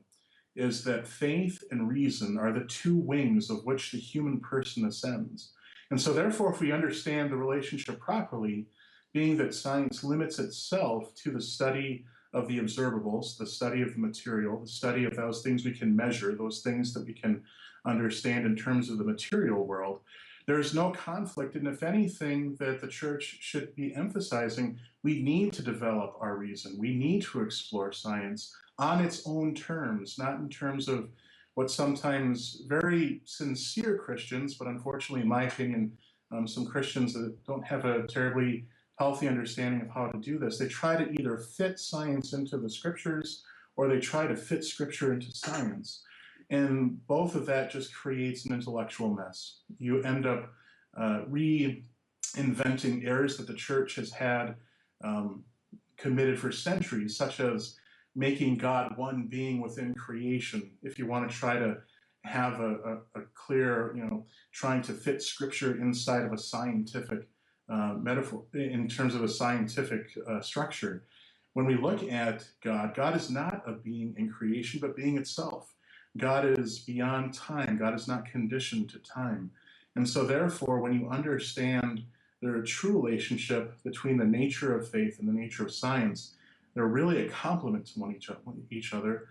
is that faith and reason are the two wings of which the human person ascends. And so therefore, if we understand the relationship properly, being that science limits itself to the study of the observables, the study of the material, the study of those things we can measure, those things that we can understand in terms of the material world, there's no conflict. And if anything that the church should be emphasizing, we need to develop our reason. We need to explore science on its own terms, not in terms of what sometimes very sincere Christians, but unfortunately, in my opinion, some Christians that don't have a terribly healthy understanding of how to do this, they try to either fit science into the scriptures or they try to fit scripture into science. And both of that just creates an intellectual mess. You end up reinventing errors that the church has had committed for centuries, such as making God one being within creation. If you want to try to have a clear, trying to fit scripture inside of a scientific metaphor, in terms of a scientific structure. When we look at God, God is not a being in creation, but being itself. God is beyond time. God is not conditioned to time. And so therefore, when you understand the true relationship between the nature of faith and the nature of science, they're really a complement to each other,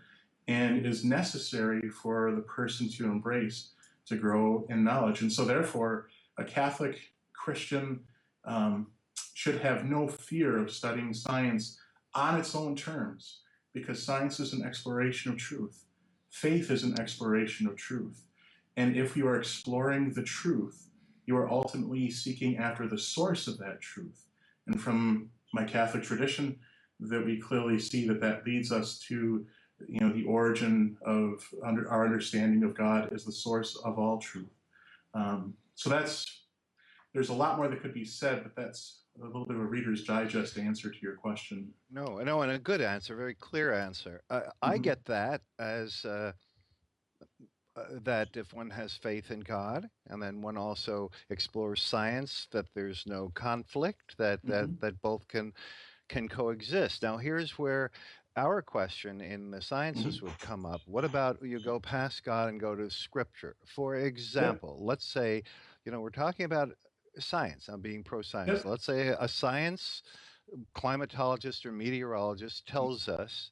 and it is necessary for the person to embrace, to grow in knowledge. And so therefore, a Catholic Christian should have no fear of studying science on its own terms, because science is an exploration of truth. Faith is an exploration of truth. And if you are exploring the truth, you are ultimately seeking after the source of that truth. And from my Catholic tradition, that we clearly see that leads us to the origin of our understanding of God as the source of all truth. So there's a lot more that could be said, but that's a little bit of a Reader's Digest answer to your question. No, and a good answer, very clear answer. I get that as that if one has faith in God, and then one also explores science, that there's no conflict, that both can coexist. Now, here's where our question in the sciences would come up. What about you go past God and go to Scripture? For example, let's say, we're talking about science. I'm being pro-science. Let's say a science climatologist or meteorologist tells us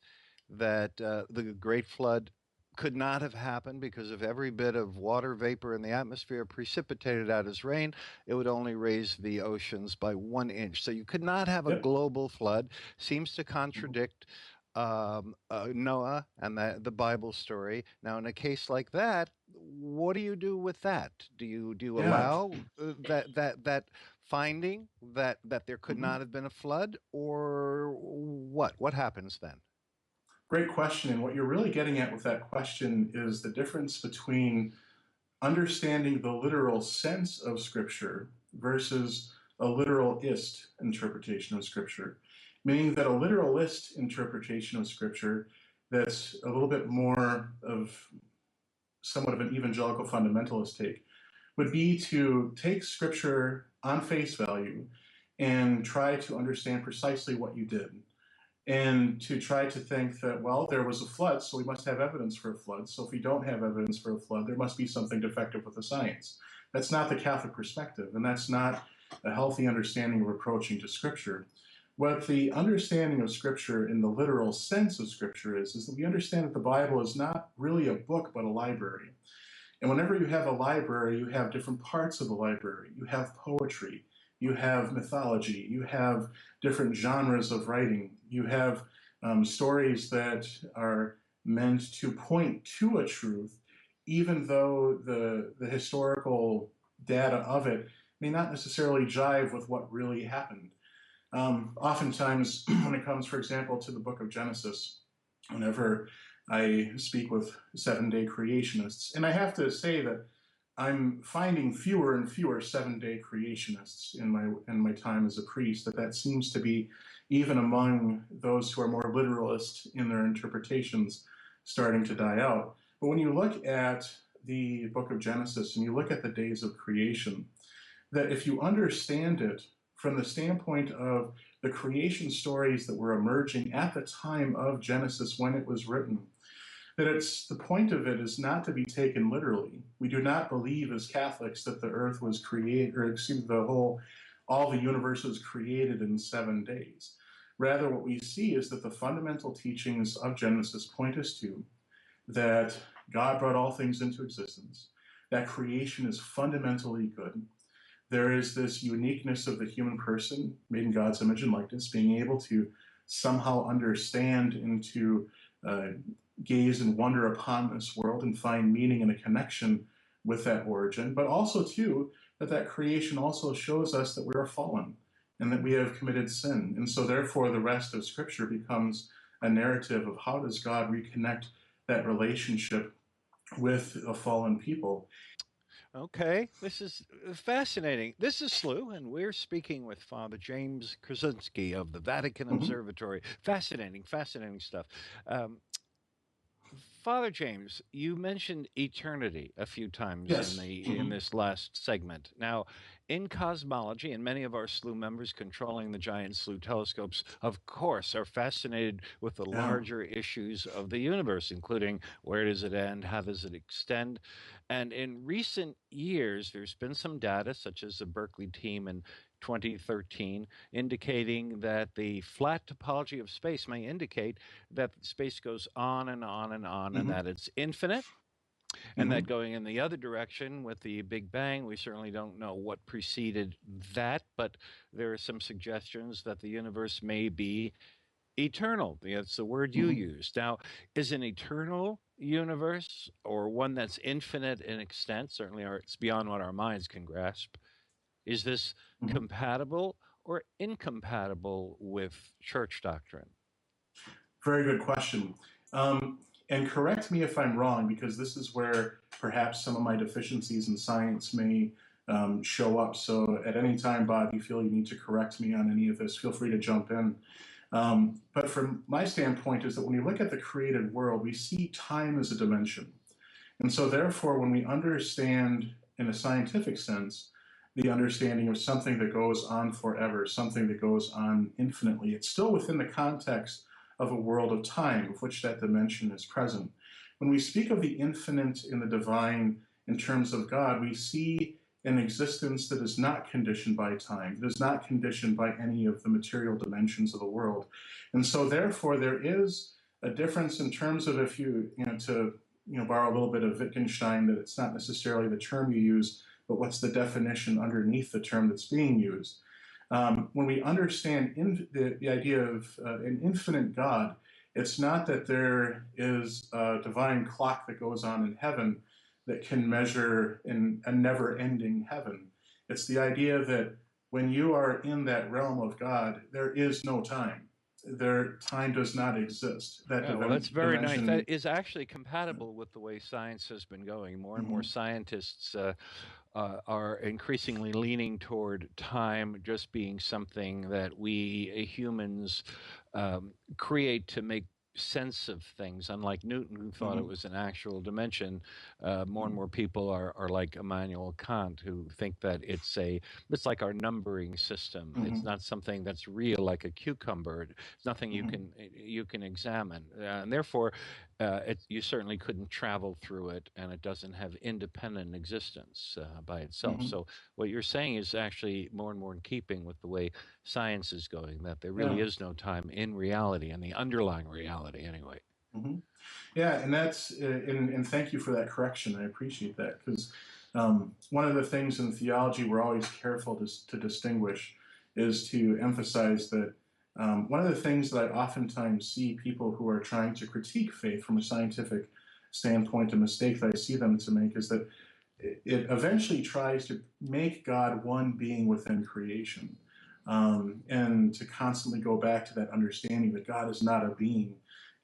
that the Great Flood could not have happened because if every bit of water vapor in the atmosphere precipitated out as rain, it would only raise the oceans by 1 inch. So you could not have a global flood. Seems to contradict Noah and the Bible story. Now, in a case like that, what do you do with that? Do you allow that finding that there could not have been a flood, or what? What happens then? Great question. And what you're really getting at with that question is the difference between understanding the literal sense of Scripture versus a literalist interpretation of Scripture. Meaning that a literalist interpretation of Scripture that's a little bit more of somewhat of an evangelical fundamentalist take would be to take Scripture on face value and try to understand precisely what you did. And to try to think that, well, there was a flood, so we must have evidence for a flood. So if we don't have evidence for a flood, there must be something defective with the science. That's not the Catholic perspective, and that's not a healthy understanding of approaching to Scripture. What the understanding of Scripture in the literal sense of Scripture is that we understand that the Bible is not really a book, but a library. And whenever you have a library, you have different parts of the library. You have poetry, you have mythology, you have different genres of writing, you have stories that are meant to point to a truth, even though the historical data of it may not necessarily jive with what really happened. Oftentimes, when it comes, for example, to the book of Genesis, whenever I speak with seven-day creationists, and I have to say that I'm finding fewer and fewer seven-day creationists in my time as a priest, that seems to be, even among those who are more literalist in their interpretations, starting to die out. But when you look at the book of Genesis and you look at the days of creation, that if you understand it from the standpoint of the creation stories that were emerging at the time of Genesis when it was written, that the point of it is not to be taken literally. We do not believe as Catholics that the earth was created, or excuse me, all the universe was created in 7 days. Rather, what we see is that the fundamental teachings of Genesis point us to that God brought all things into existence, that creation is fundamentally good. There is this uniqueness of the human person made in God's image and likeness, being able to somehow understand and to gaze and wonder upon this world and find meaning and a connection with that origin, but also too that creation also shows us that we are fallen and that we have committed sin. And so therefore the rest of Scripture becomes a narrative of how does God reconnect that relationship with a fallen people. Okay, this is fascinating. This is Slooh, and we're speaking with Father James Krasinski of the Vatican Observatory. Fascinating, fascinating stuff. Father James, you mentioned eternity a few times Yes. in this last segment. Now, in cosmology, and many of our Slooh members controlling the giant Slooh telescopes, of course, are fascinated with the larger issues of the universe, including where does it end, how does it extend. And in recent years, there's been some data, such as the Berkeley team in 2013, indicating that the flat topology of space may indicate that space goes on and on and on, and that it's infinite, and that going in the other direction with the Big Bang, we certainly don't know what preceded that, but there are some suggestions that the universe may be eternal. That's the word you used. Now, is an eternal universe, or one that's infinite in extent, certainly it's beyond what our minds can grasp, is this compatible or incompatible with church doctrine? Very good question. And correct me if I'm wrong, because this is where perhaps some of my deficiencies in science may show up. So at any time, Bob, you feel you need to correct me on any of this, feel free to jump in. But from my standpoint is that when we look at the created world, we see time as a dimension. And so therefore, when we understand in a scientific sense, the understanding of something that goes on forever, something that goes on infinitely, it's still within the context of a world of time, of which that dimension is present. When we speak of the infinite in the divine in terms of God, we see an existence that is not conditioned by time, that is not conditioned by any of the material dimensions of the world. And so therefore, there is a difference in terms of, if you borrow a little bit of Wittgenstein, that it's not necessarily the term you use, but what's the definition underneath the term that's being used. When we understand the idea of an infinite God, it's not that there is a divine clock that goes on in heaven that can measure in a never-ending heaven. It's the idea that when you are in that realm of God, there is no time. Time does not exist. Well, that's very nice. That is actually compatible with the way science has been going. More and more scientists are increasingly leaning toward time just being something that we humans create to make sense of things. Unlike Newton, who thought it was an actual dimension, more and more people are like Immanuel Kant, who think that it's like our numbering system. It's not something that's real, like a cucumber. It's nothing you can examine, and therefore, you certainly couldn't travel through it, and it doesn't have independent existence by itself. So what you're saying is actually more and more in keeping with the way science is going, that there really is no time in reality, and the underlying reality anyway. Yeah, and that's and thank you for that correction. I appreciate that, because one of the things in theology we're always careful to distinguish is to emphasize that one of the things that I oftentimes see people who are trying to critique faith from a scientific standpoint, a mistake that I see them to make is that it eventually tries to make God one being within creation, and to constantly go back to that understanding that God is not a being.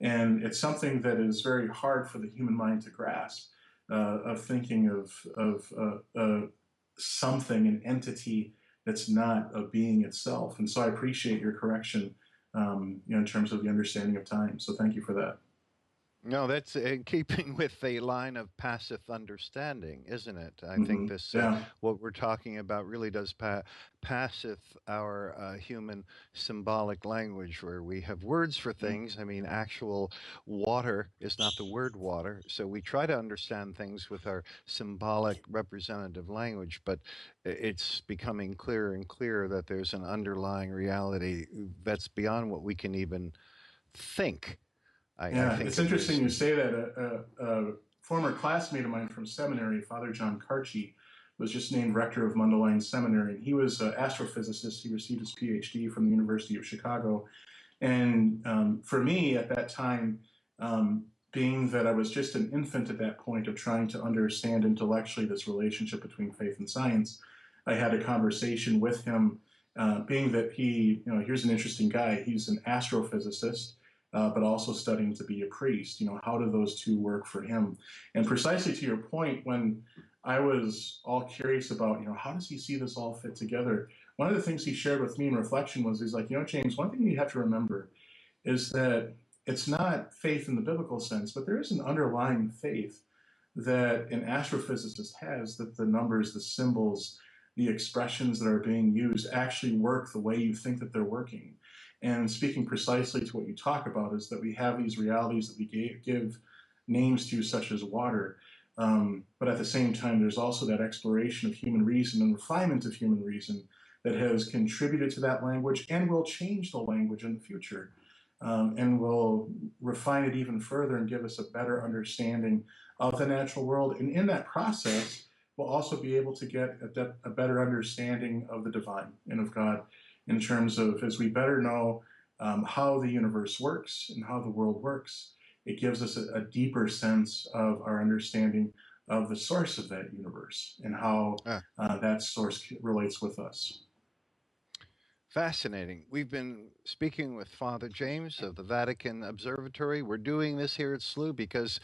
And it's something that is very hard for the human mind to grasp, of thinking of something, an entity that's not a being itself. And so I appreciate your correction, in terms of the understanding of time. So thank you for that. No, that's in keeping with the line of passive understanding, isn't it? I think this, Yeah. what we're talking about, really does passive our human symbolic language, where we have words for things. I mean, actual water is not the word water, so we try to understand things with our symbolic representative language, but it's becoming clearer and clearer that there's an underlying reality that's beyond what we can even think. I Yeah, think it's of interesting this. you say that. A former classmate of mine from seminary, Father John Carchi, was just named rector of Mundelein Seminary. And he was an astrophysicist. He received his PhD from the University of Chicago. And for me at that time, being that I was just an infant at that point of trying to understand intellectually this relationship between faith and science, I had a conversation with him, being that he, here's an interesting guy. He's an astrophysicist, but also studying to be a priest. How do those two work for him? And precisely to your point, when I was all curious about, how does he see this all fit together? One of the things he shared with me in reflection was, he's like, James, one thing you have to remember is that it's not faith in the biblical sense, but there is an underlying faith that an astrophysicist has, that the numbers, the symbols, the expressions that are being used actually work the way you think that they're working. And speaking precisely to what you talk about is that we have these realities that we give names to, such as water. But at the same time, there's also that exploration of human reason and refinement of human reason that has contributed to that language and will change the language in the future, and will refine it even further and give us a better understanding of the natural world. And in that process, we'll also be able to get a better understanding of the divine and of God, in terms of, as we better know how the universe works and how the world works, it gives us a deeper sense of our understanding of the source of that universe and how that source relates with us. Fascinating. We've been speaking with Father James of the Vatican Observatory. We're doing this here at Slooh because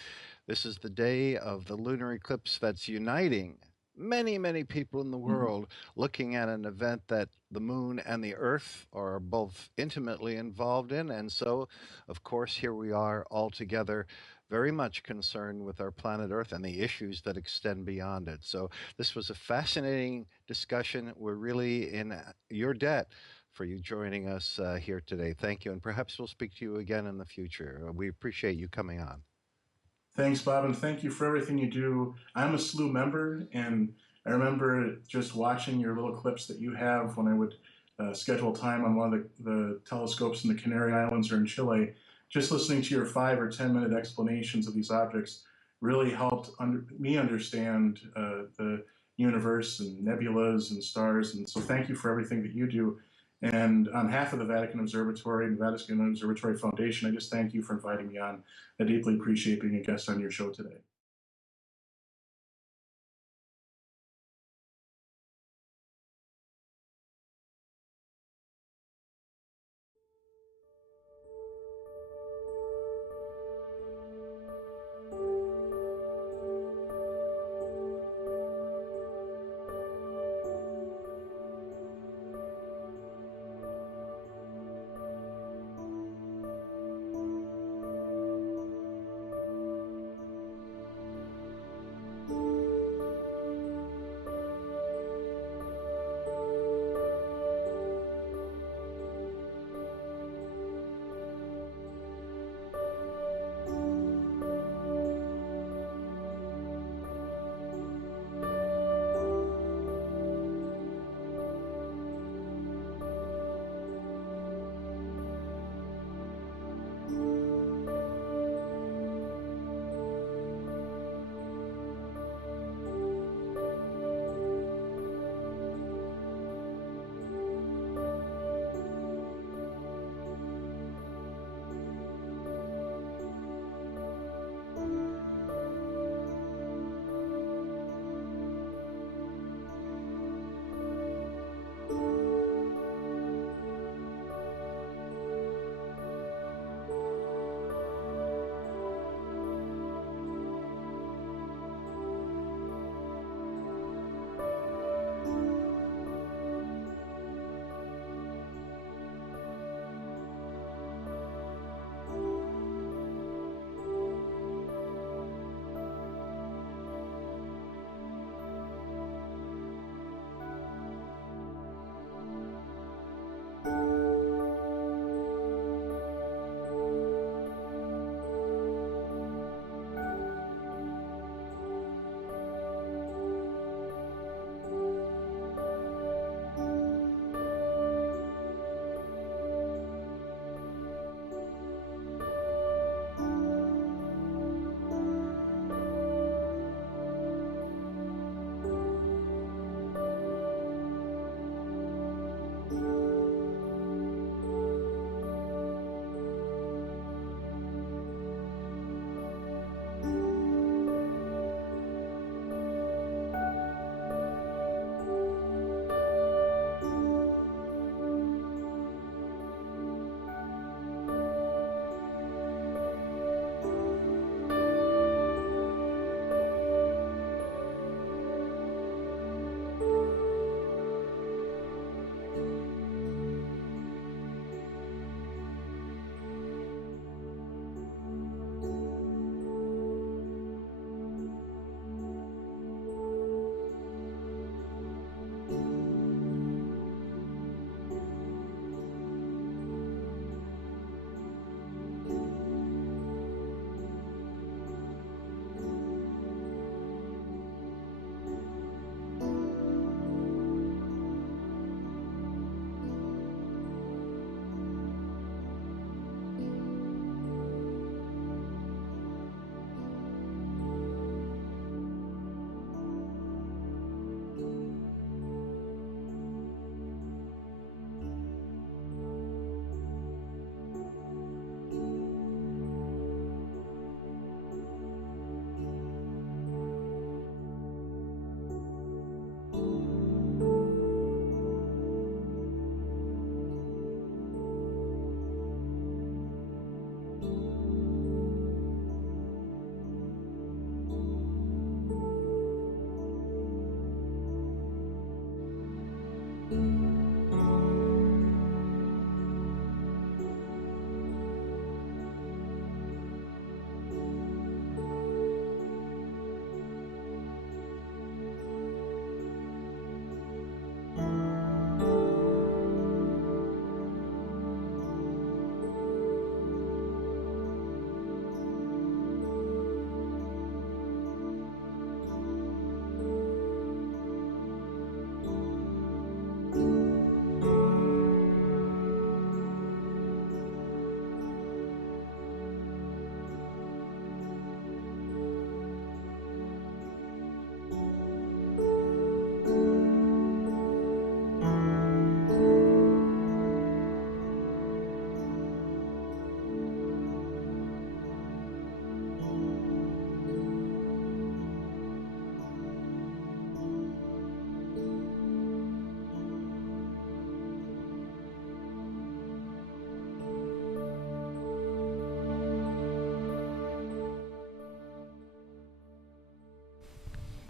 this is the day of the lunar eclipse that's uniting many, many people in the world, looking at an event that the moon and the earth are both intimately involved in. And so, of course, here we are all together, very much concerned with our planet Earth and the issues that extend beyond it. So this was a fascinating discussion. We're really in your debt for you joining us here today. Thank you. And perhaps we'll speak to you again in the future. We appreciate you coming on. Thanks, Bob, and thank you for everything you do. I'm a Slooh member, and I remember just watching your little clips that you have when I would schedule time on one of the telescopes in the Canary Islands or in Chile. Just listening to your 5 or 10 minute explanations of these objects really helped me understand the universe and nebulas and stars. And so thank you for everything that you do. And on behalf of the Vatican Observatory and the Vatican Observatory Foundation, I just thank you for inviting me on. I deeply appreciate being a guest on your show today.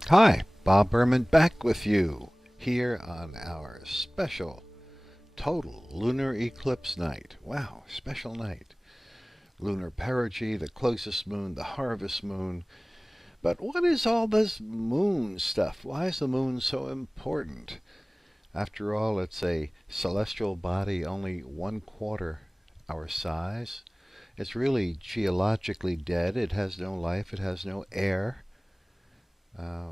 Hi, Bob Berman back with you here on our special total lunar eclipse night. Wow, special night. Lunar perigee, the closest moon, the harvest moon. But what is all this moon stuff? Why is the moon so important? After all, it's a celestial body only 1/4 our size. It's really geologically dead. It has no life. It has no air.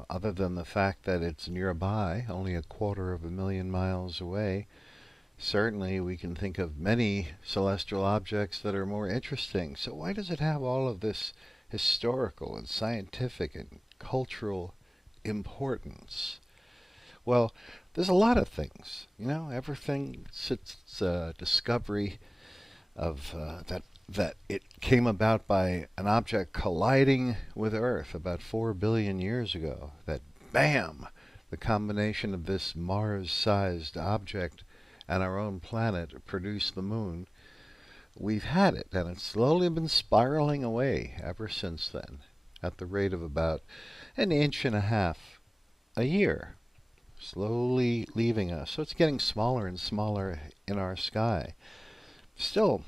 Other than the fact that it's nearby, only 250,000 miles away. Certainly we can think of many celestial objects that are more interesting. So why does it have all of this historical and scientific and cultural importance? Well, there's a lot of things. Everything since discovery of that it came about by an object colliding with Earth about 4 billion years ago. That bam, the combination of this Mars-sized object and our own planet produced the moon. We've had it, and it's slowly been spiraling away ever since then, at the rate of about 1.5 inches a year, slowly leaving us. So it's getting smaller and smaller in our sky. Still,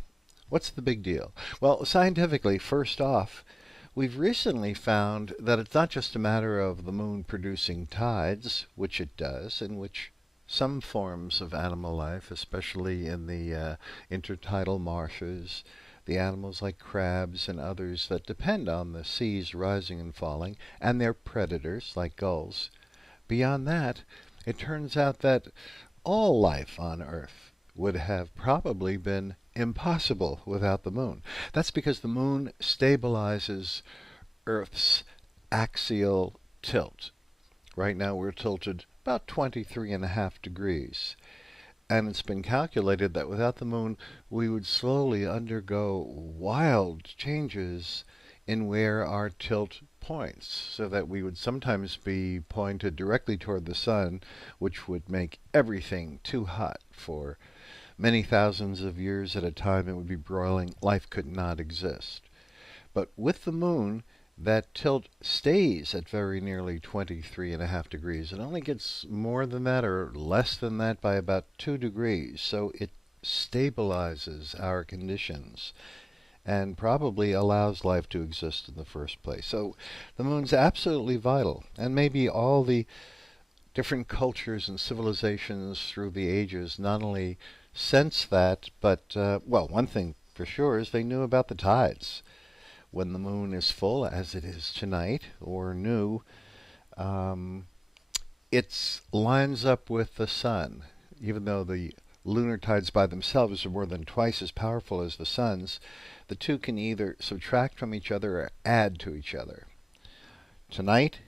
what's the big deal? Well, scientifically, first off, we've recently found that it's not just a matter of the moon producing tides, which it does, in which some forms of animal life, especially in the intertidal marshes, the animals like crabs and others that depend on the seas rising and falling, and their predators like gulls. Beyond that, it turns out that all life on Earth would have probably been impossible without the moon. That's because the moon stabilizes Earth's axial tilt. Right now we're tilted about 23.5 degrees. And it's been calculated that without the moon, we would slowly undergo wild changes in where our tilt points, so that we would sometimes be pointed directly toward the sun, which would make everything too hot for many thousands of years at a time. It would be broiling. Life could not exist. But with the moon, that tilt stays at very nearly 23.5 degrees. It only gets more than that or less than that by about 2 degrees. So it stabilizes our conditions and probably allows life to exist in the first place. So the moon's absolutely vital. And maybe all the different cultures and civilizations through the ages not only sense that, but, well, one thing for sure is they knew about the tides. When the moon is full, as it is tonight, or new, it lines up with the sun. Even though the lunar tides by themselves are more than twice as powerful as the sun's, the two can either subtract from each other or add to each other. Tonight,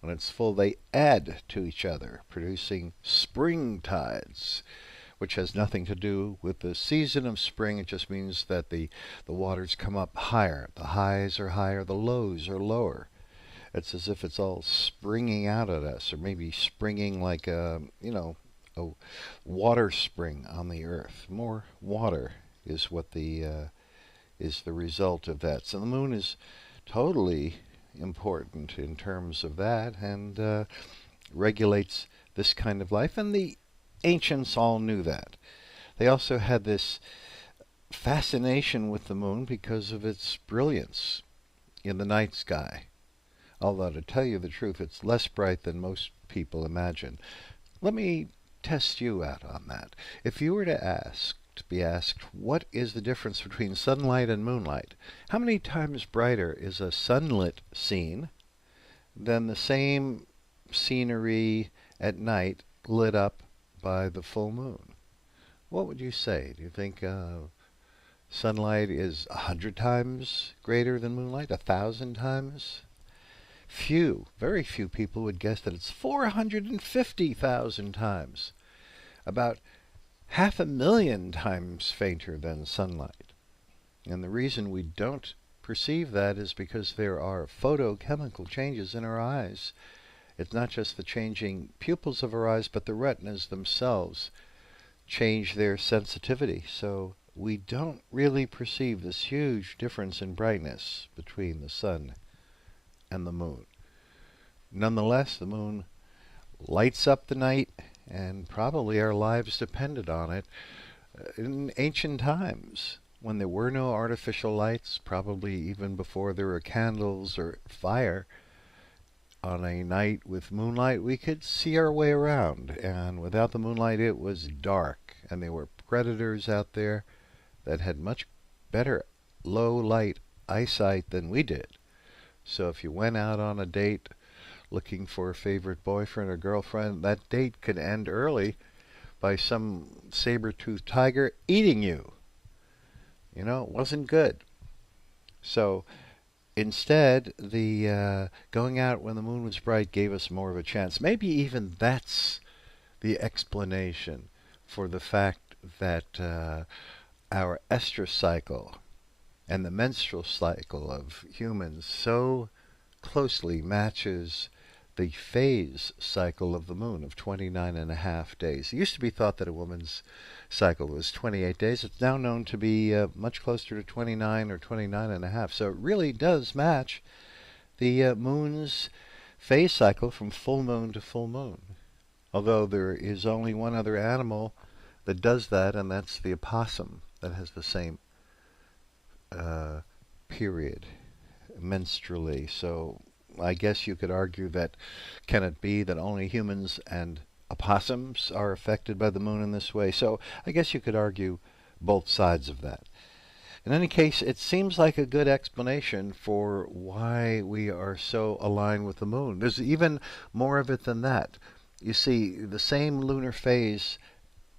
when it's full, they add to each other, producing spring tides, which has nothing to do with the season of spring. It just means that the waters come up higher. The highs are higher, the lows are lower. It's as if it's all springing out at us, or maybe springing like a water spring on the earth. More water is what is the result of that. So the moon is totally important in terms of that, and regulates this kind of life. And the ancients all knew that. They also had this fascination with the moon because of its brilliance in the night sky. Although, to tell you the truth, it's less bright than most people imagine. Let me test you out on that. If you were to be asked, what is the difference between sunlight and moonlight? How many times brighter is a sunlit scene than the same scenery at night lit up by the full moon? What would you say? Do you think sunlight is 100 times greater than moonlight? 1,000 times? Very few people would guess that it's 450,000 times. About 500,000 times fainter than sunlight. And the reason we don't perceive that is because there are photochemical changes in our eyes. It's not just the changing pupils of our eyes, but the retinas themselves change their sensitivity. So we don't really perceive this huge difference in brightness between the sun and the moon. nonetheless, the moon lights up the night, and probably our lives depended on it. In ancient times, when there were no artificial lights, probably even before there were candles or fire, on a night with moonlight, we could see our way around. And without the moonlight, it was dark. And there were predators out there that had much better low light eyesight than we did. So if you went out on a date looking for a favorite boyfriend or girlfriend, that date could end early by some saber-toothed tiger eating you. You know, it wasn't good. So instead, the going out when the moon was bright gave us more of a chance. Maybe even that's the explanation for the fact that our estrous cycle and the menstrual cycle of humans so closely matches the phase cycle of the moon of 29.5 days. It used to be thought that a woman's cycle was 28 days. It's now known to be much closer to 29 or 29.5. So it really does match the moon's phase cycle from full moon to full moon. Although there is only one other animal that does that, and that's the opossum, that has the same period menstrually. So I guess you could argue that, can it be that only humans and opossums are affected by the moon in this way? So I guess you could argue both sides of that. In any case, it seems like a good explanation for why we are so aligned with the moon. There's even more of it than that. You see, the same lunar phase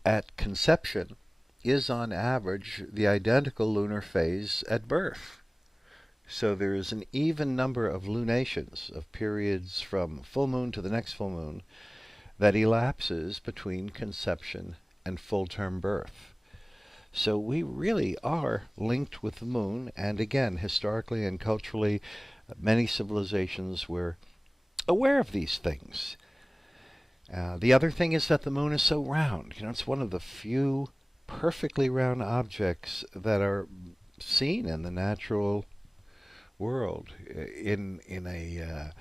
at conception is on average the identical lunar phase at birth. So there is an even number of lunations, of periods from full moon to the next full moon, that elapses between conception and full-term birth. So we really are linked with the moon, and again, historically and culturally, many civilizations were aware of these things. The other thing is that the moon is so round. You know, it's one of the few perfectly round objects that are seen in the natural world. In a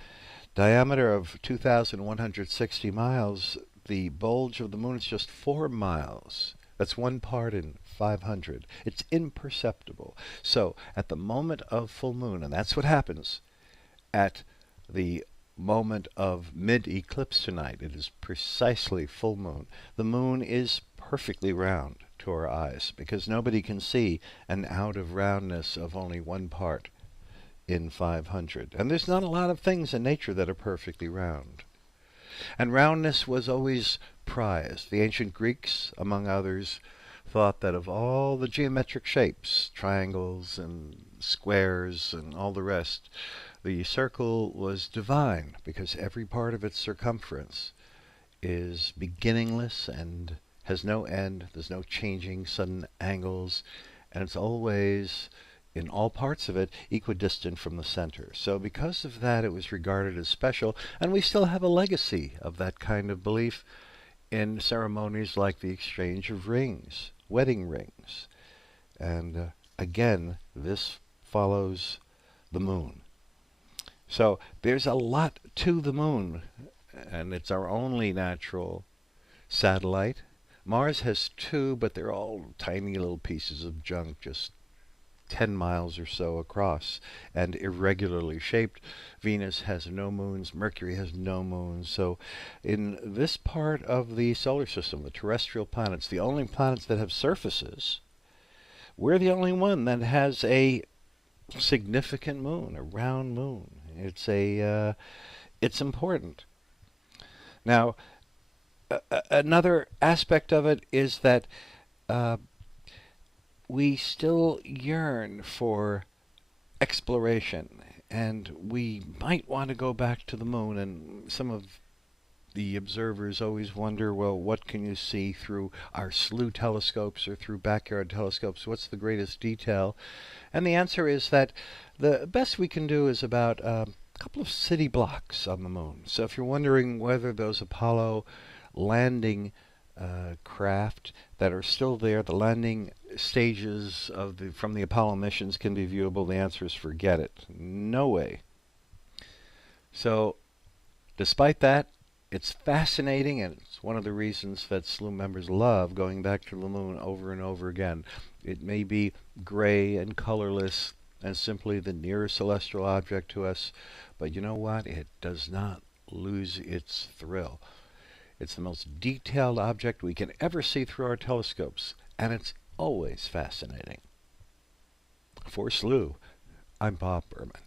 diameter of 2,160 miles, the bulge of the moon is just 4 miles. That's 1 part in 500. It's imperceptible. So at the moment of full moon, and that's what happens at the moment of mid-eclipse tonight, it is precisely full moon. The moon is perfectly round to our eyes because nobody can see an out of roundness of only 1 part in 500. And there's not a lot of things in nature that are perfectly round. And roundness was always prized. The ancient Greeks, among others, thought that of all the geometric shapes, triangles and squares and all the rest, the circle was divine because every part of its circumference is beginningless and has no end. There's no changing sudden angles, and it's always, in all parts of it, equidistant from the center. So because of that, it was regarded as special, and we still have a legacy of that kind of belief in ceremonies like the exchange of rings, wedding rings. And again, this follows the moon. So there's a lot to the moon, and it's our only natural satellite. Mars has 2, but they're all tiny little pieces of junk, just 10 miles or so across and irregularly shaped. Venus has no moons. Mercury has no moons. So in this part of the solar system, the terrestrial planets, the only planets that have surfaces, we're the only one that has a significant moon, a round moon. It's important. Now, another aspect of it is that we still yearn for exploration, and we might want to go back to the moon. And some of the observers always wonder, well, what can you see through our Slooh telescopes or through backyard telescopes? What's the greatest detail? And the answer is that the best we can do is about a couple of city blocks on the moon. So if you're wondering whether those Apollo landing craft that are still there, the landing stages from the Apollo missions can be viewable, the answer is forget it. No way. So Despite that, it's fascinating, and it's one of the reasons that Slooh members love going back to the moon over and over again. It may be gray and colorless and simply the nearest celestial object to us, but you know what? It does not lose its thrill. It's the most detailed object we can ever see through our telescopes, and it's always fascinating. For Slooh, I'm Bob Berman.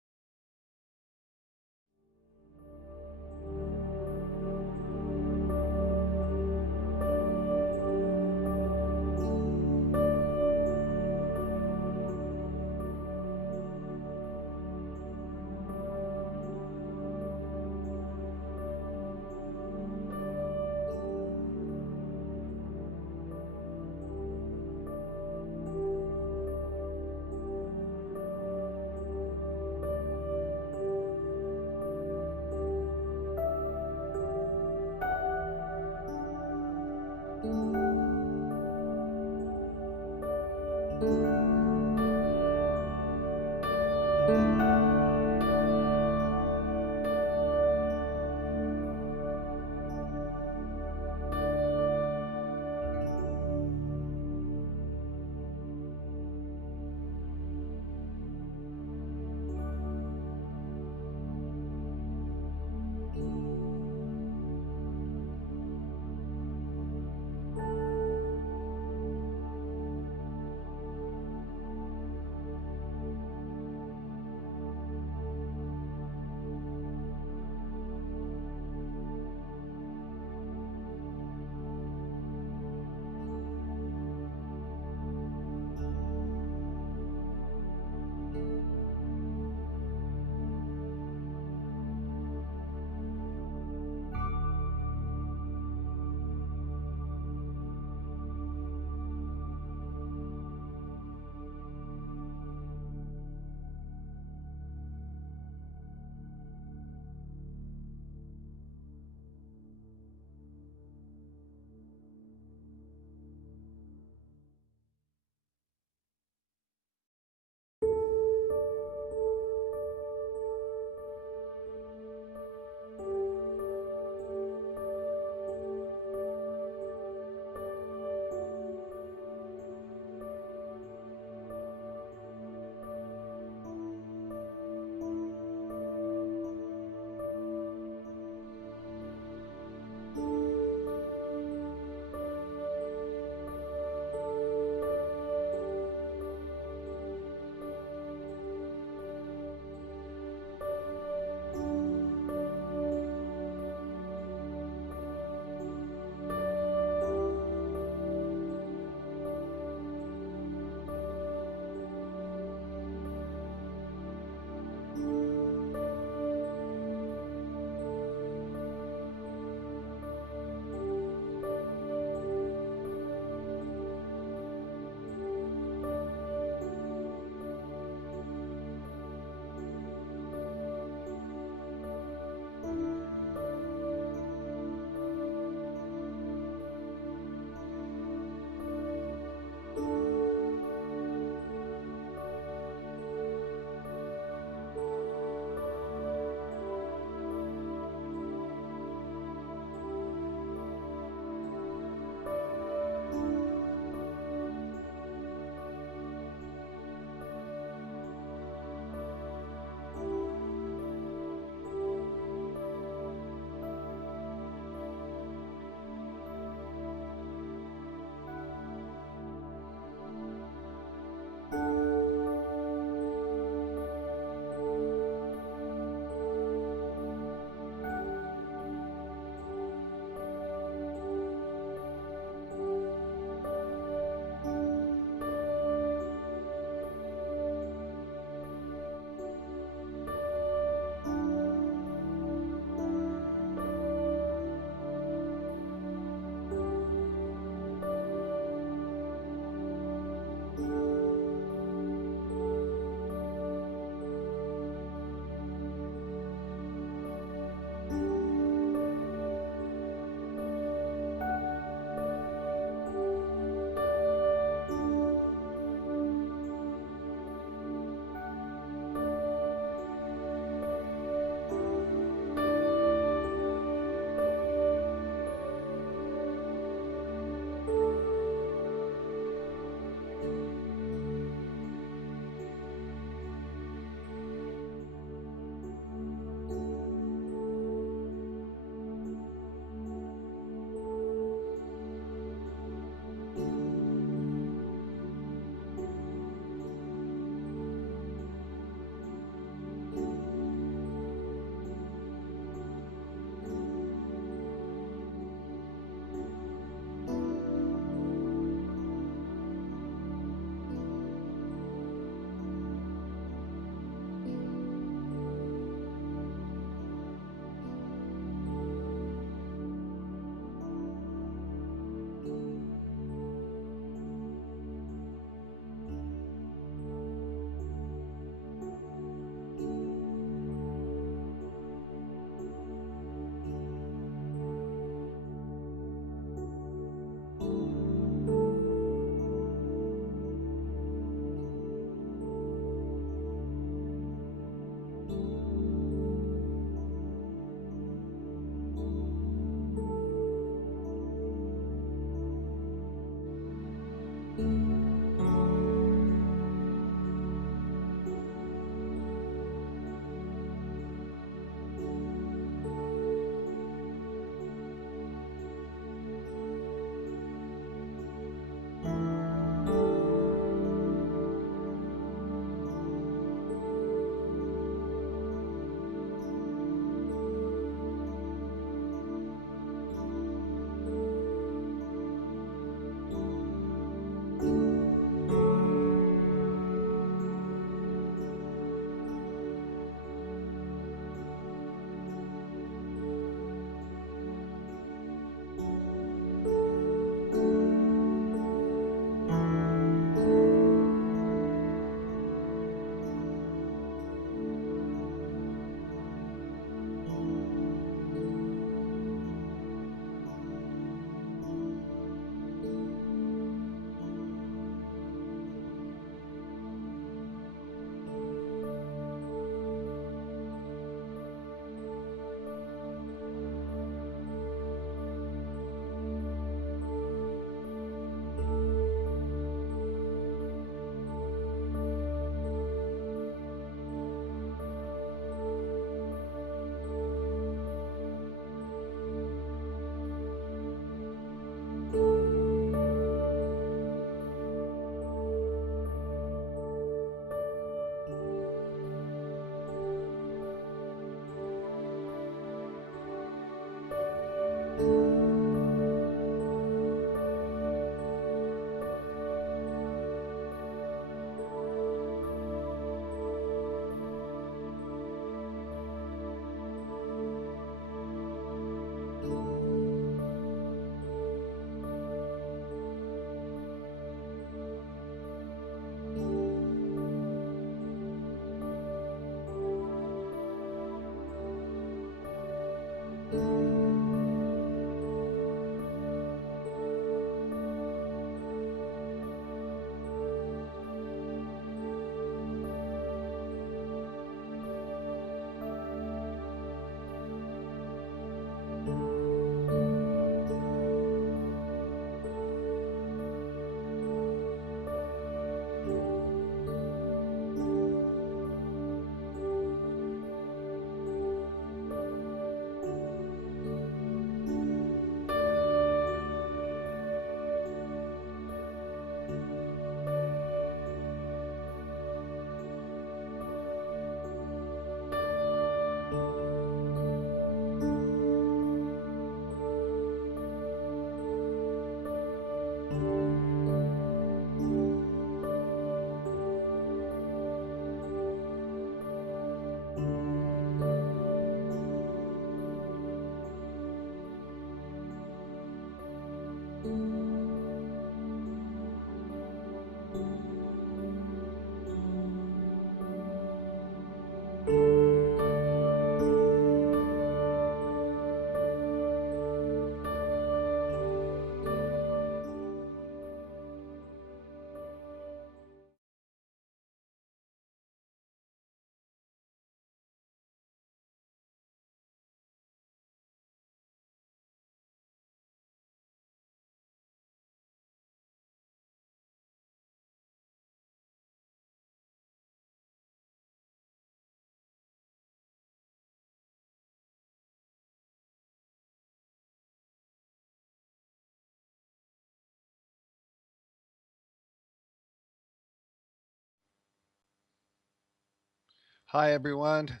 Hi, everyone.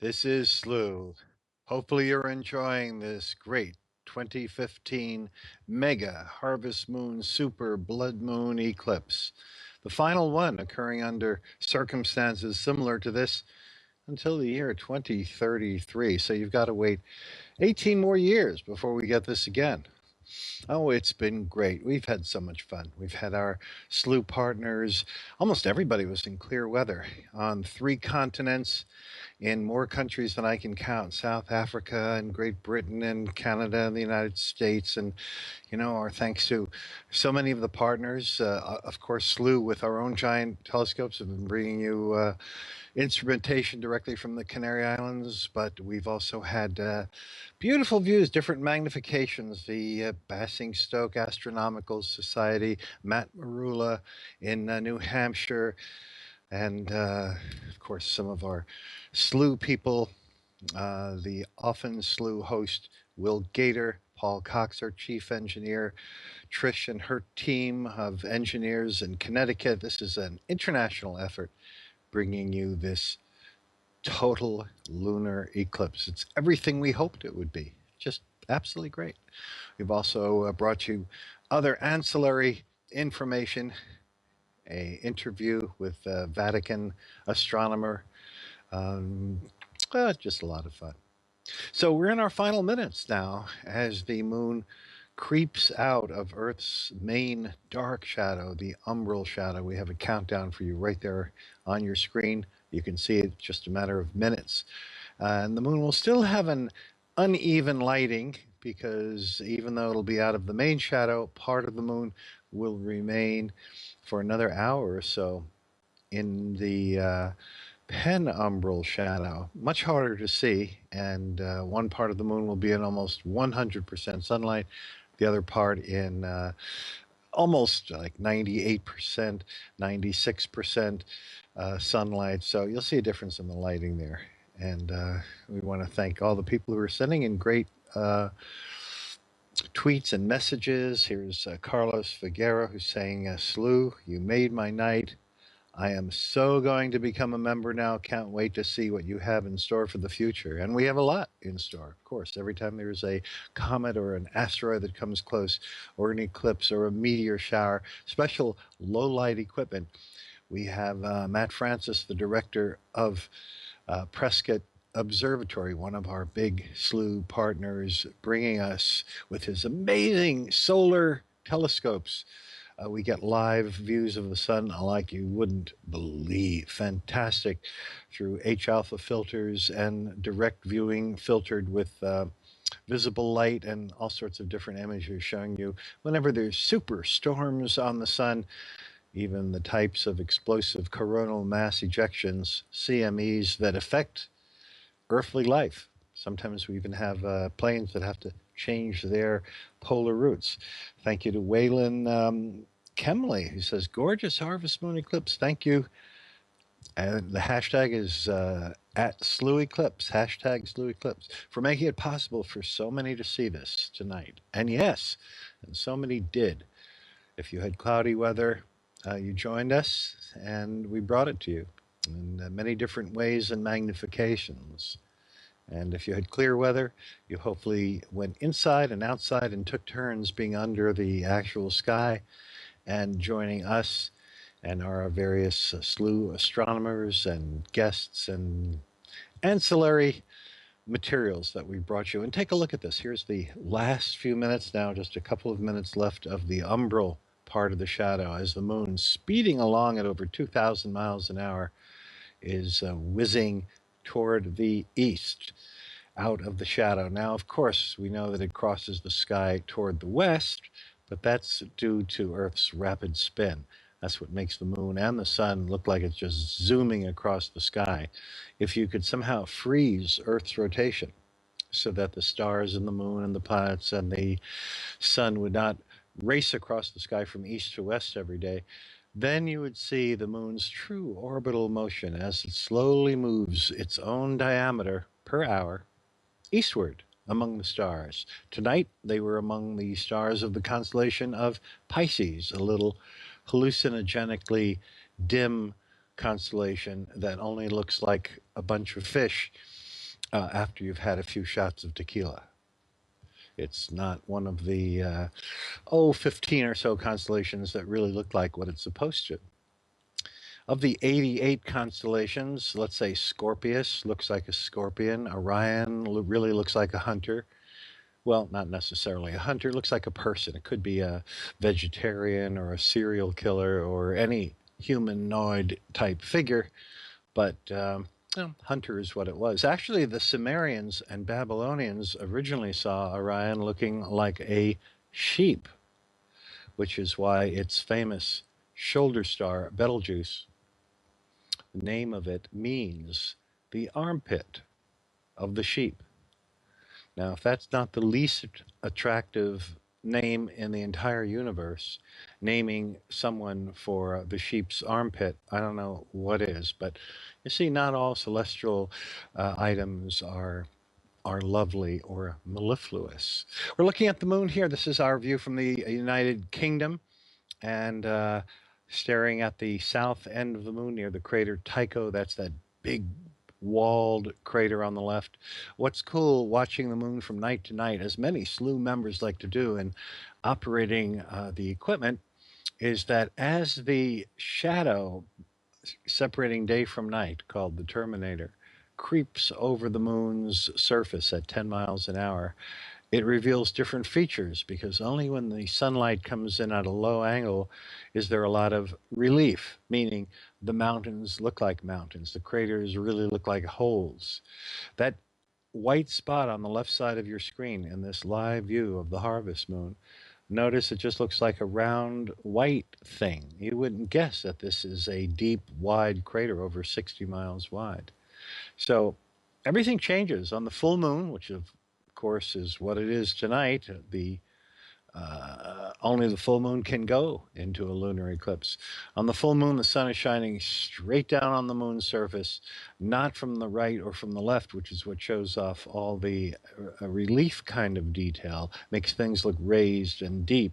This is Slooh. Hopefully, you're enjoying this great 2015 mega harvest moon super blood moon eclipse. The final one occurring under circumstances similar to this until the year 2033. So you've got to wait 18 more years before we get this again. Oh, it's been great. We've had so much fun. We've had our Slooh partners. Almost everybody was in clear weather on 3 continents in more countries than I can count: South Africa and Great Britain and Canada and the United States. And, our thanks to so many of the partners. Of course, Slooh, with our own giant telescopes, have been bringing you instrumentation directly from the Canary Islands, but we've also had beautiful views, different magnifications. The Basingstoke Astronomical Society, Matt Marula in New Hampshire, and of course, some of our Slooh people, the often Slooh host, Will Gator, Paul Cox, our chief engineer, Trish and her team of engineers in Connecticut. This is an international effort bringing you this total lunar eclipse. It's everything we hoped it would be. Just absolutely great. We've also brought you other ancillary information, a interview with Vatican astronomer. Um, just a lot of fun. So we're in our final minutes now as the moon creeps out of Earth's main dark shadow, the umbral shadow. We have a countdown for you right there on your screen. You can see it just a matter of minutes. And the moon will still have an uneven lighting because even though it'll be out of the main shadow, part of the moon will remain for another hour or so in the penumbral shadow, much harder to see. And one part of the moon will be in almost 100% sunlight, the other part in almost like 98%, 96% sunlight. So you'll see a difference in the lighting there. And we want to thank all the people who are sending in great tweets and messages. Here's Carlos Figuera, who's saying, Slooh, you made my night. I am so going to become a member now. Can't wait to see what you have in store for the future. And we have a lot in store, of course. Every time there's a comet or an asteroid that comes close, or an eclipse or a meteor shower, special low light equipment. We have Matt Francis, the director of Prescott Observatory, one of our big Slooh partners, bringing us with his amazing solar telescopes. We get live views of the sun like you wouldn't believe. Fantastic through H alpha filters and direct viewing filtered with visible light and all sorts of different images showing you whenever there's super storms on the sun, even the types of explosive coronal mass ejections, CMEs, that affect earthly life. Sometimes we even have planes that have to change their polar routes. Thank you to Waylon Kemley, who says, gorgeous harvest moon eclipse. Thank you. And the hashtag is at Slooh Eclipse, hashtag Slooh Eclipse, for making it possible for so many to see this tonight. And yes, and so many did. If you had cloudy weather, you joined us, and we brought it to you in many different ways and magnifications. And if you had clear weather, you hopefully went inside and outside and took turns being under the actual sky and joining us and our various Slooh astronomers and guests and ancillary materials that we brought you. And take a look at this. Here's the last few minutes now, just a couple of minutes left of the umbral part of the shadow as the moon, speeding along at over 2,000 miles an hour, is whizzing toward the east out of the shadow. Now, of course, we know that it crosses the sky toward the west, but that's due to Earth's rapid spin. That's what makes the moon and the sun look like it's just zooming across the sky. If you could somehow freeze Earth's rotation so that the stars and the moon and the planets and the sun would not race across the sky from east to west every day, then you would see the moon's true orbital motion as it slowly moves its own diameter per hour eastward among the stars. Tonight, they were among the stars of the constellation of Pisces, a little hallucinogenically dim constellation that only looks like a bunch of fish after you've had a few shots of tequila. It's not one of the 15 or so constellations that really look like what it's supposed to. Of the 88 constellations, let's say Scorpius looks like a scorpion. Orion really looks like a hunter. Well, not necessarily a hunter. It looks like a person. It could be a vegetarian or a serial killer or any humanoid type figure. But hunter is what it was. Actually, the Sumerians and Babylonians originally saw Orion looking like a sheep, which is why its famous shoulder star, Betelgeuse, the name of it means the armpit of the sheep. Now, if that's not the least attractive name in the entire universe, naming someone for the sheep's armpit, I don't know what is. But you see, not all celestial items are lovely or mellifluous. We're looking at the moon here. This is our view from the United Kingdom, and staring at the south end of the moon near the crater Tycho. That's that big walled crater on the left. What's cool watching the moon from night to night, as many Slooh members like to do, and operating the equipment, is that as the shadow separating day from night, called the terminator, creeps over the moon's surface at 10 miles an hour, it reveals different features, because only when the sunlight comes in at a low angle is there a lot of relief, meaning the mountains look like mountains, the craters really look like holes. That white spot on the left side of your screen in this live view of the harvest moon, notice it just looks like a round white thing. You wouldn't guess that this is a deep, wide crater over 60 miles wide. So everything changes on the full moon, which of course is what it is tonight. Only the full moon can go into a lunar eclipse. On the full moon, the sun is shining straight down on the moon's surface, not from the right or from the left, which is what shows off all the relief kind of detail, makes things look raised and deep.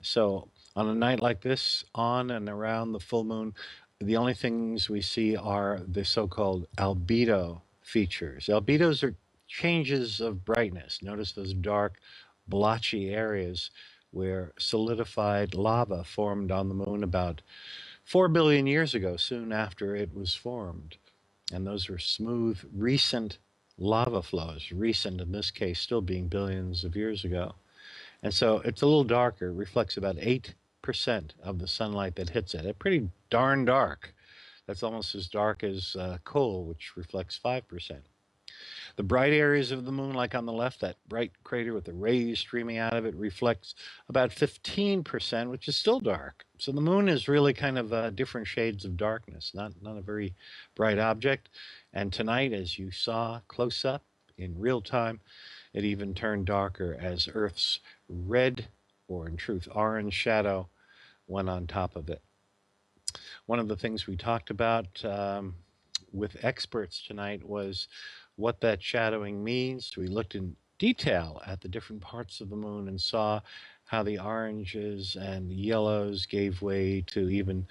So on a night like this, on and around the full moon, the only things we see are the so-called albedo features. Albedos are changes of brightness. Notice those dark, blotchy areas where solidified lava formed on the moon about 4 billion years ago, soon after it was formed. And those were smooth, recent lava flows, recent in this case, still being billions of years ago. And so it's a little darker, reflects about 8% of the sunlight that hits it. It's pretty darn dark. That's almost as dark as coal, which reflects 5%. The bright areas of the moon, like on the left, that bright crater with the rays streaming out of it, reflects about 15%, which is still dark. So the moon is really kind of different shades of darkness, not a very bright object. And tonight, as you saw close up in real time, it even turned darker as Earth's red, or in truth, orange shadow went on top of it. One of the things we talked about with experts tonight was what that shadowing means. We looked in detail at the different parts of the moon and saw how the oranges and yellows gave way to even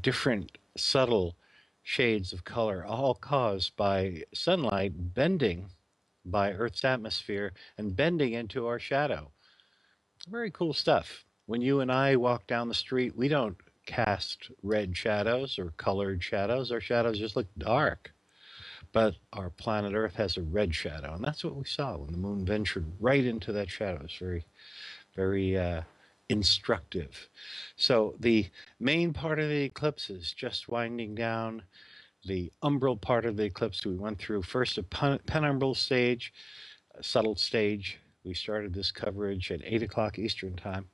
different subtle shades of color, all caused by sunlight bending by Earth's atmosphere and bending into our shadow. Very cool stuff. When you and I walk down the street, we don't cast red shadows or colored shadows. Our shadows just look dark. But our planet Earth has a red shadow, and that's what we saw when the moon ventured right into that shadow. It's very, very instructive. So the main part of the eclipse is just winding down. The umbral part of the eclipse, we went through first a penumbral stage, a subtle stage. We started this coverage at 8 o'clock Eastern time.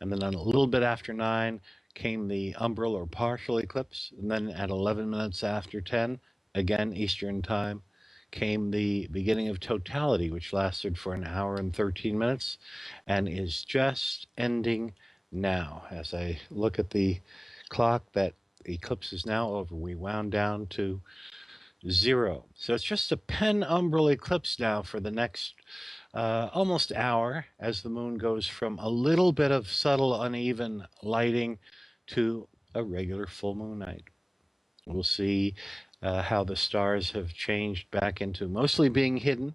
And then a little bit after 9 came the umbral or partial eclipse. And then at 11 minutes after 10, again Eastern time, came the beginning of totality, which lasted for an hour and 13 minutes and is just ending now. As I look at the clock, that eclipse is now over. We wound down to 0. So it's just a penumbral eclipse now for the next almost hour as the moon goes from a little bit of subtle uneven lighting to a regular full moon night. We'll see how the stars have changed back into mostly being hidden,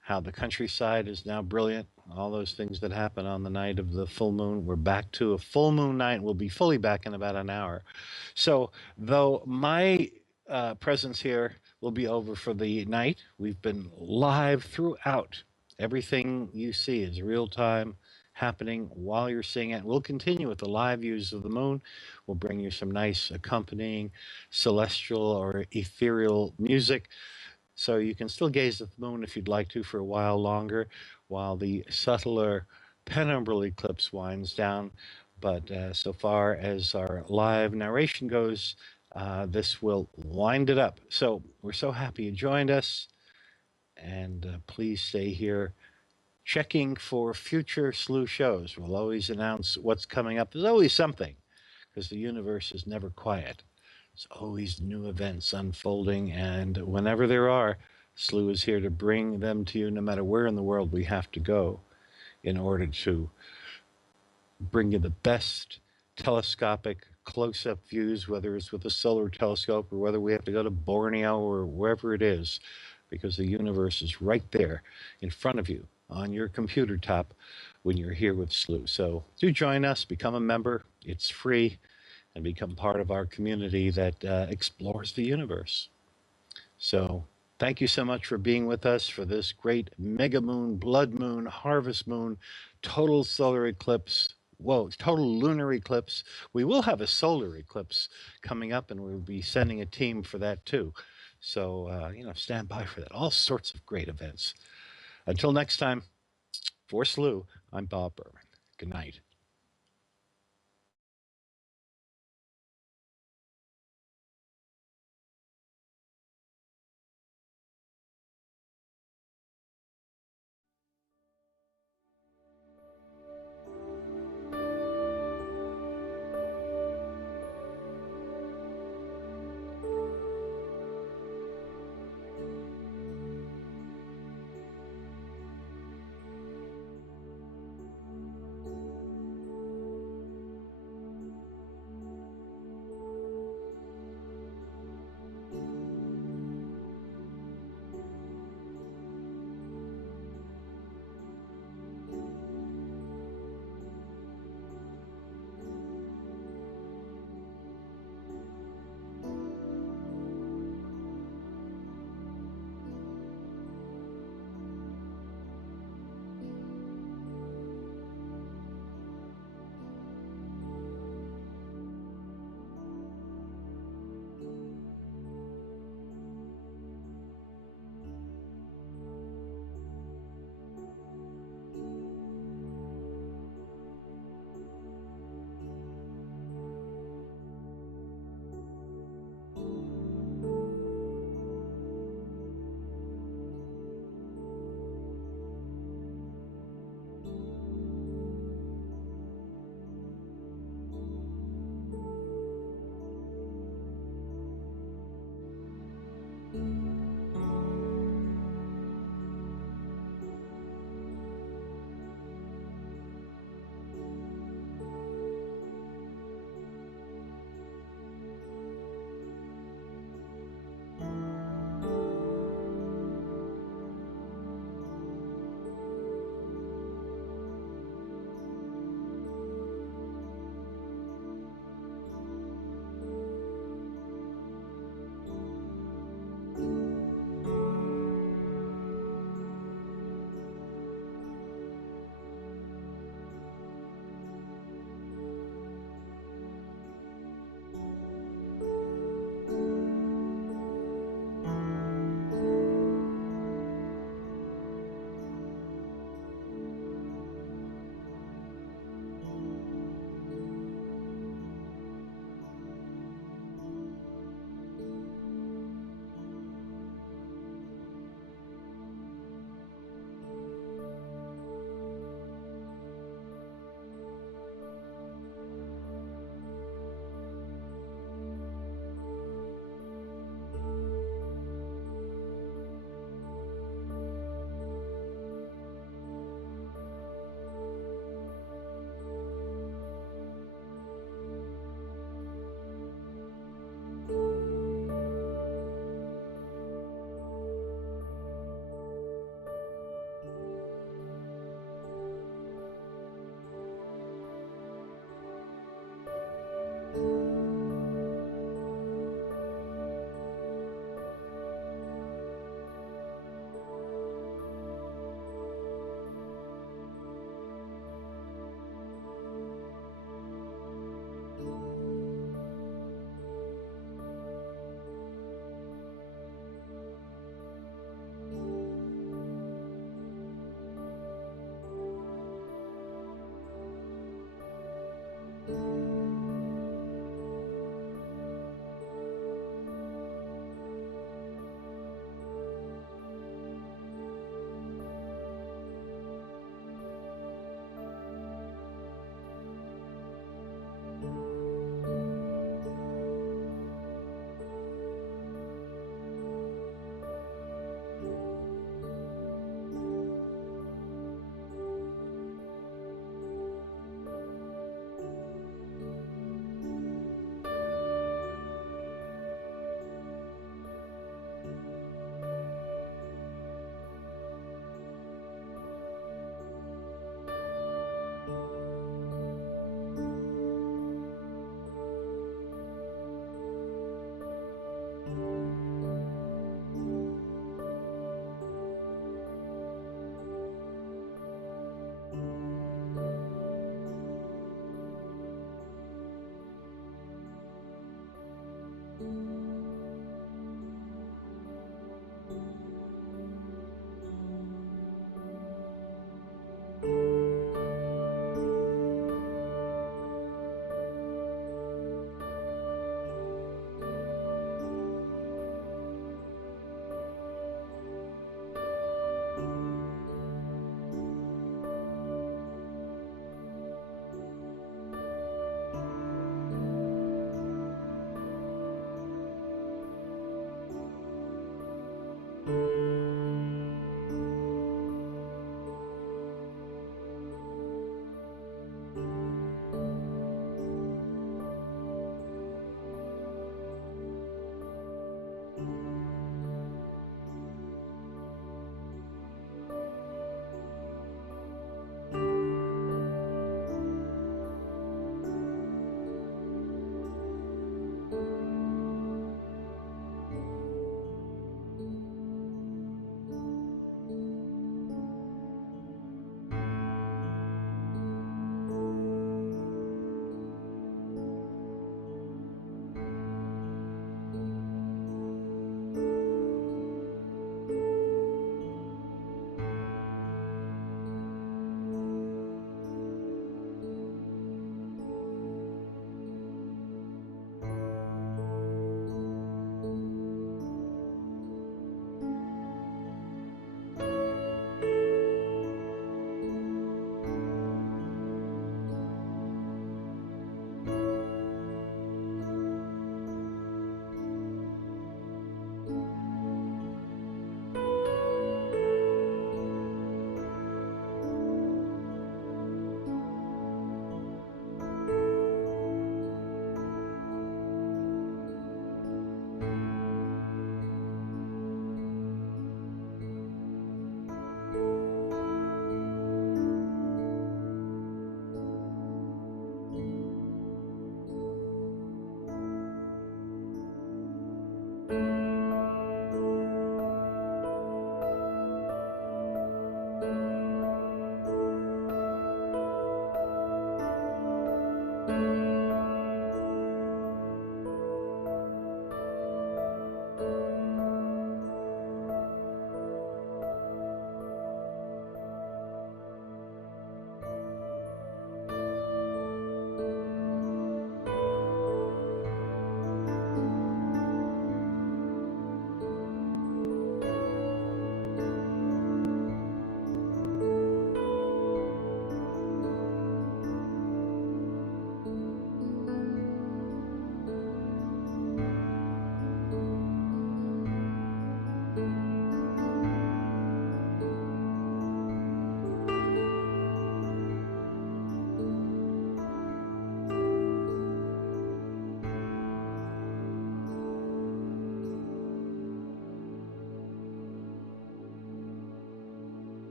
how the countryside is now brilliant, all those things that happen on the night of the full moon. We're back to a full moon night. We'll be fully back in about an hour. So though my presence here will be over for the night, we've been live throughout. Everything you see is real time happening while you're seeing it. We'll continue with the live views of the moon. We'll bring you some nice accompanying celestial or ethereal music. So you can still gaze at the moon if you'd like to for a while longer while the subtler penumbral eclipse winds down. But so far as our live narration goes, this will wind it up. So we're so happy you joined us. And please stay here checking for future Slooh shows. We'll always announce what's coming up. There's always something because the universe is never quiet. There's always new events unfolding. And whenever there are, Slooh is here to bring them to you no matter where in the world we have to go in order to bring you the best telescopic close-up views, whether it's with a solar telescope or whether we have to go to Borneo or wherever it is, because the universe is right there in front of you on your computer top when you're here with Slooh. So do join us, become a member. It's free, and become part of our community that explores the universe. So thank you so much for being with us for this great mega moon, blood moon, harvest moon, total solar eclipse. Whoa, total lunar eclipse. We will have a solar eclipse coming up, and we'll be sending a team for that too. So, stand by for that. All sorts of great events. Until next time, for Slooh, I'm Bob Berman. Good night.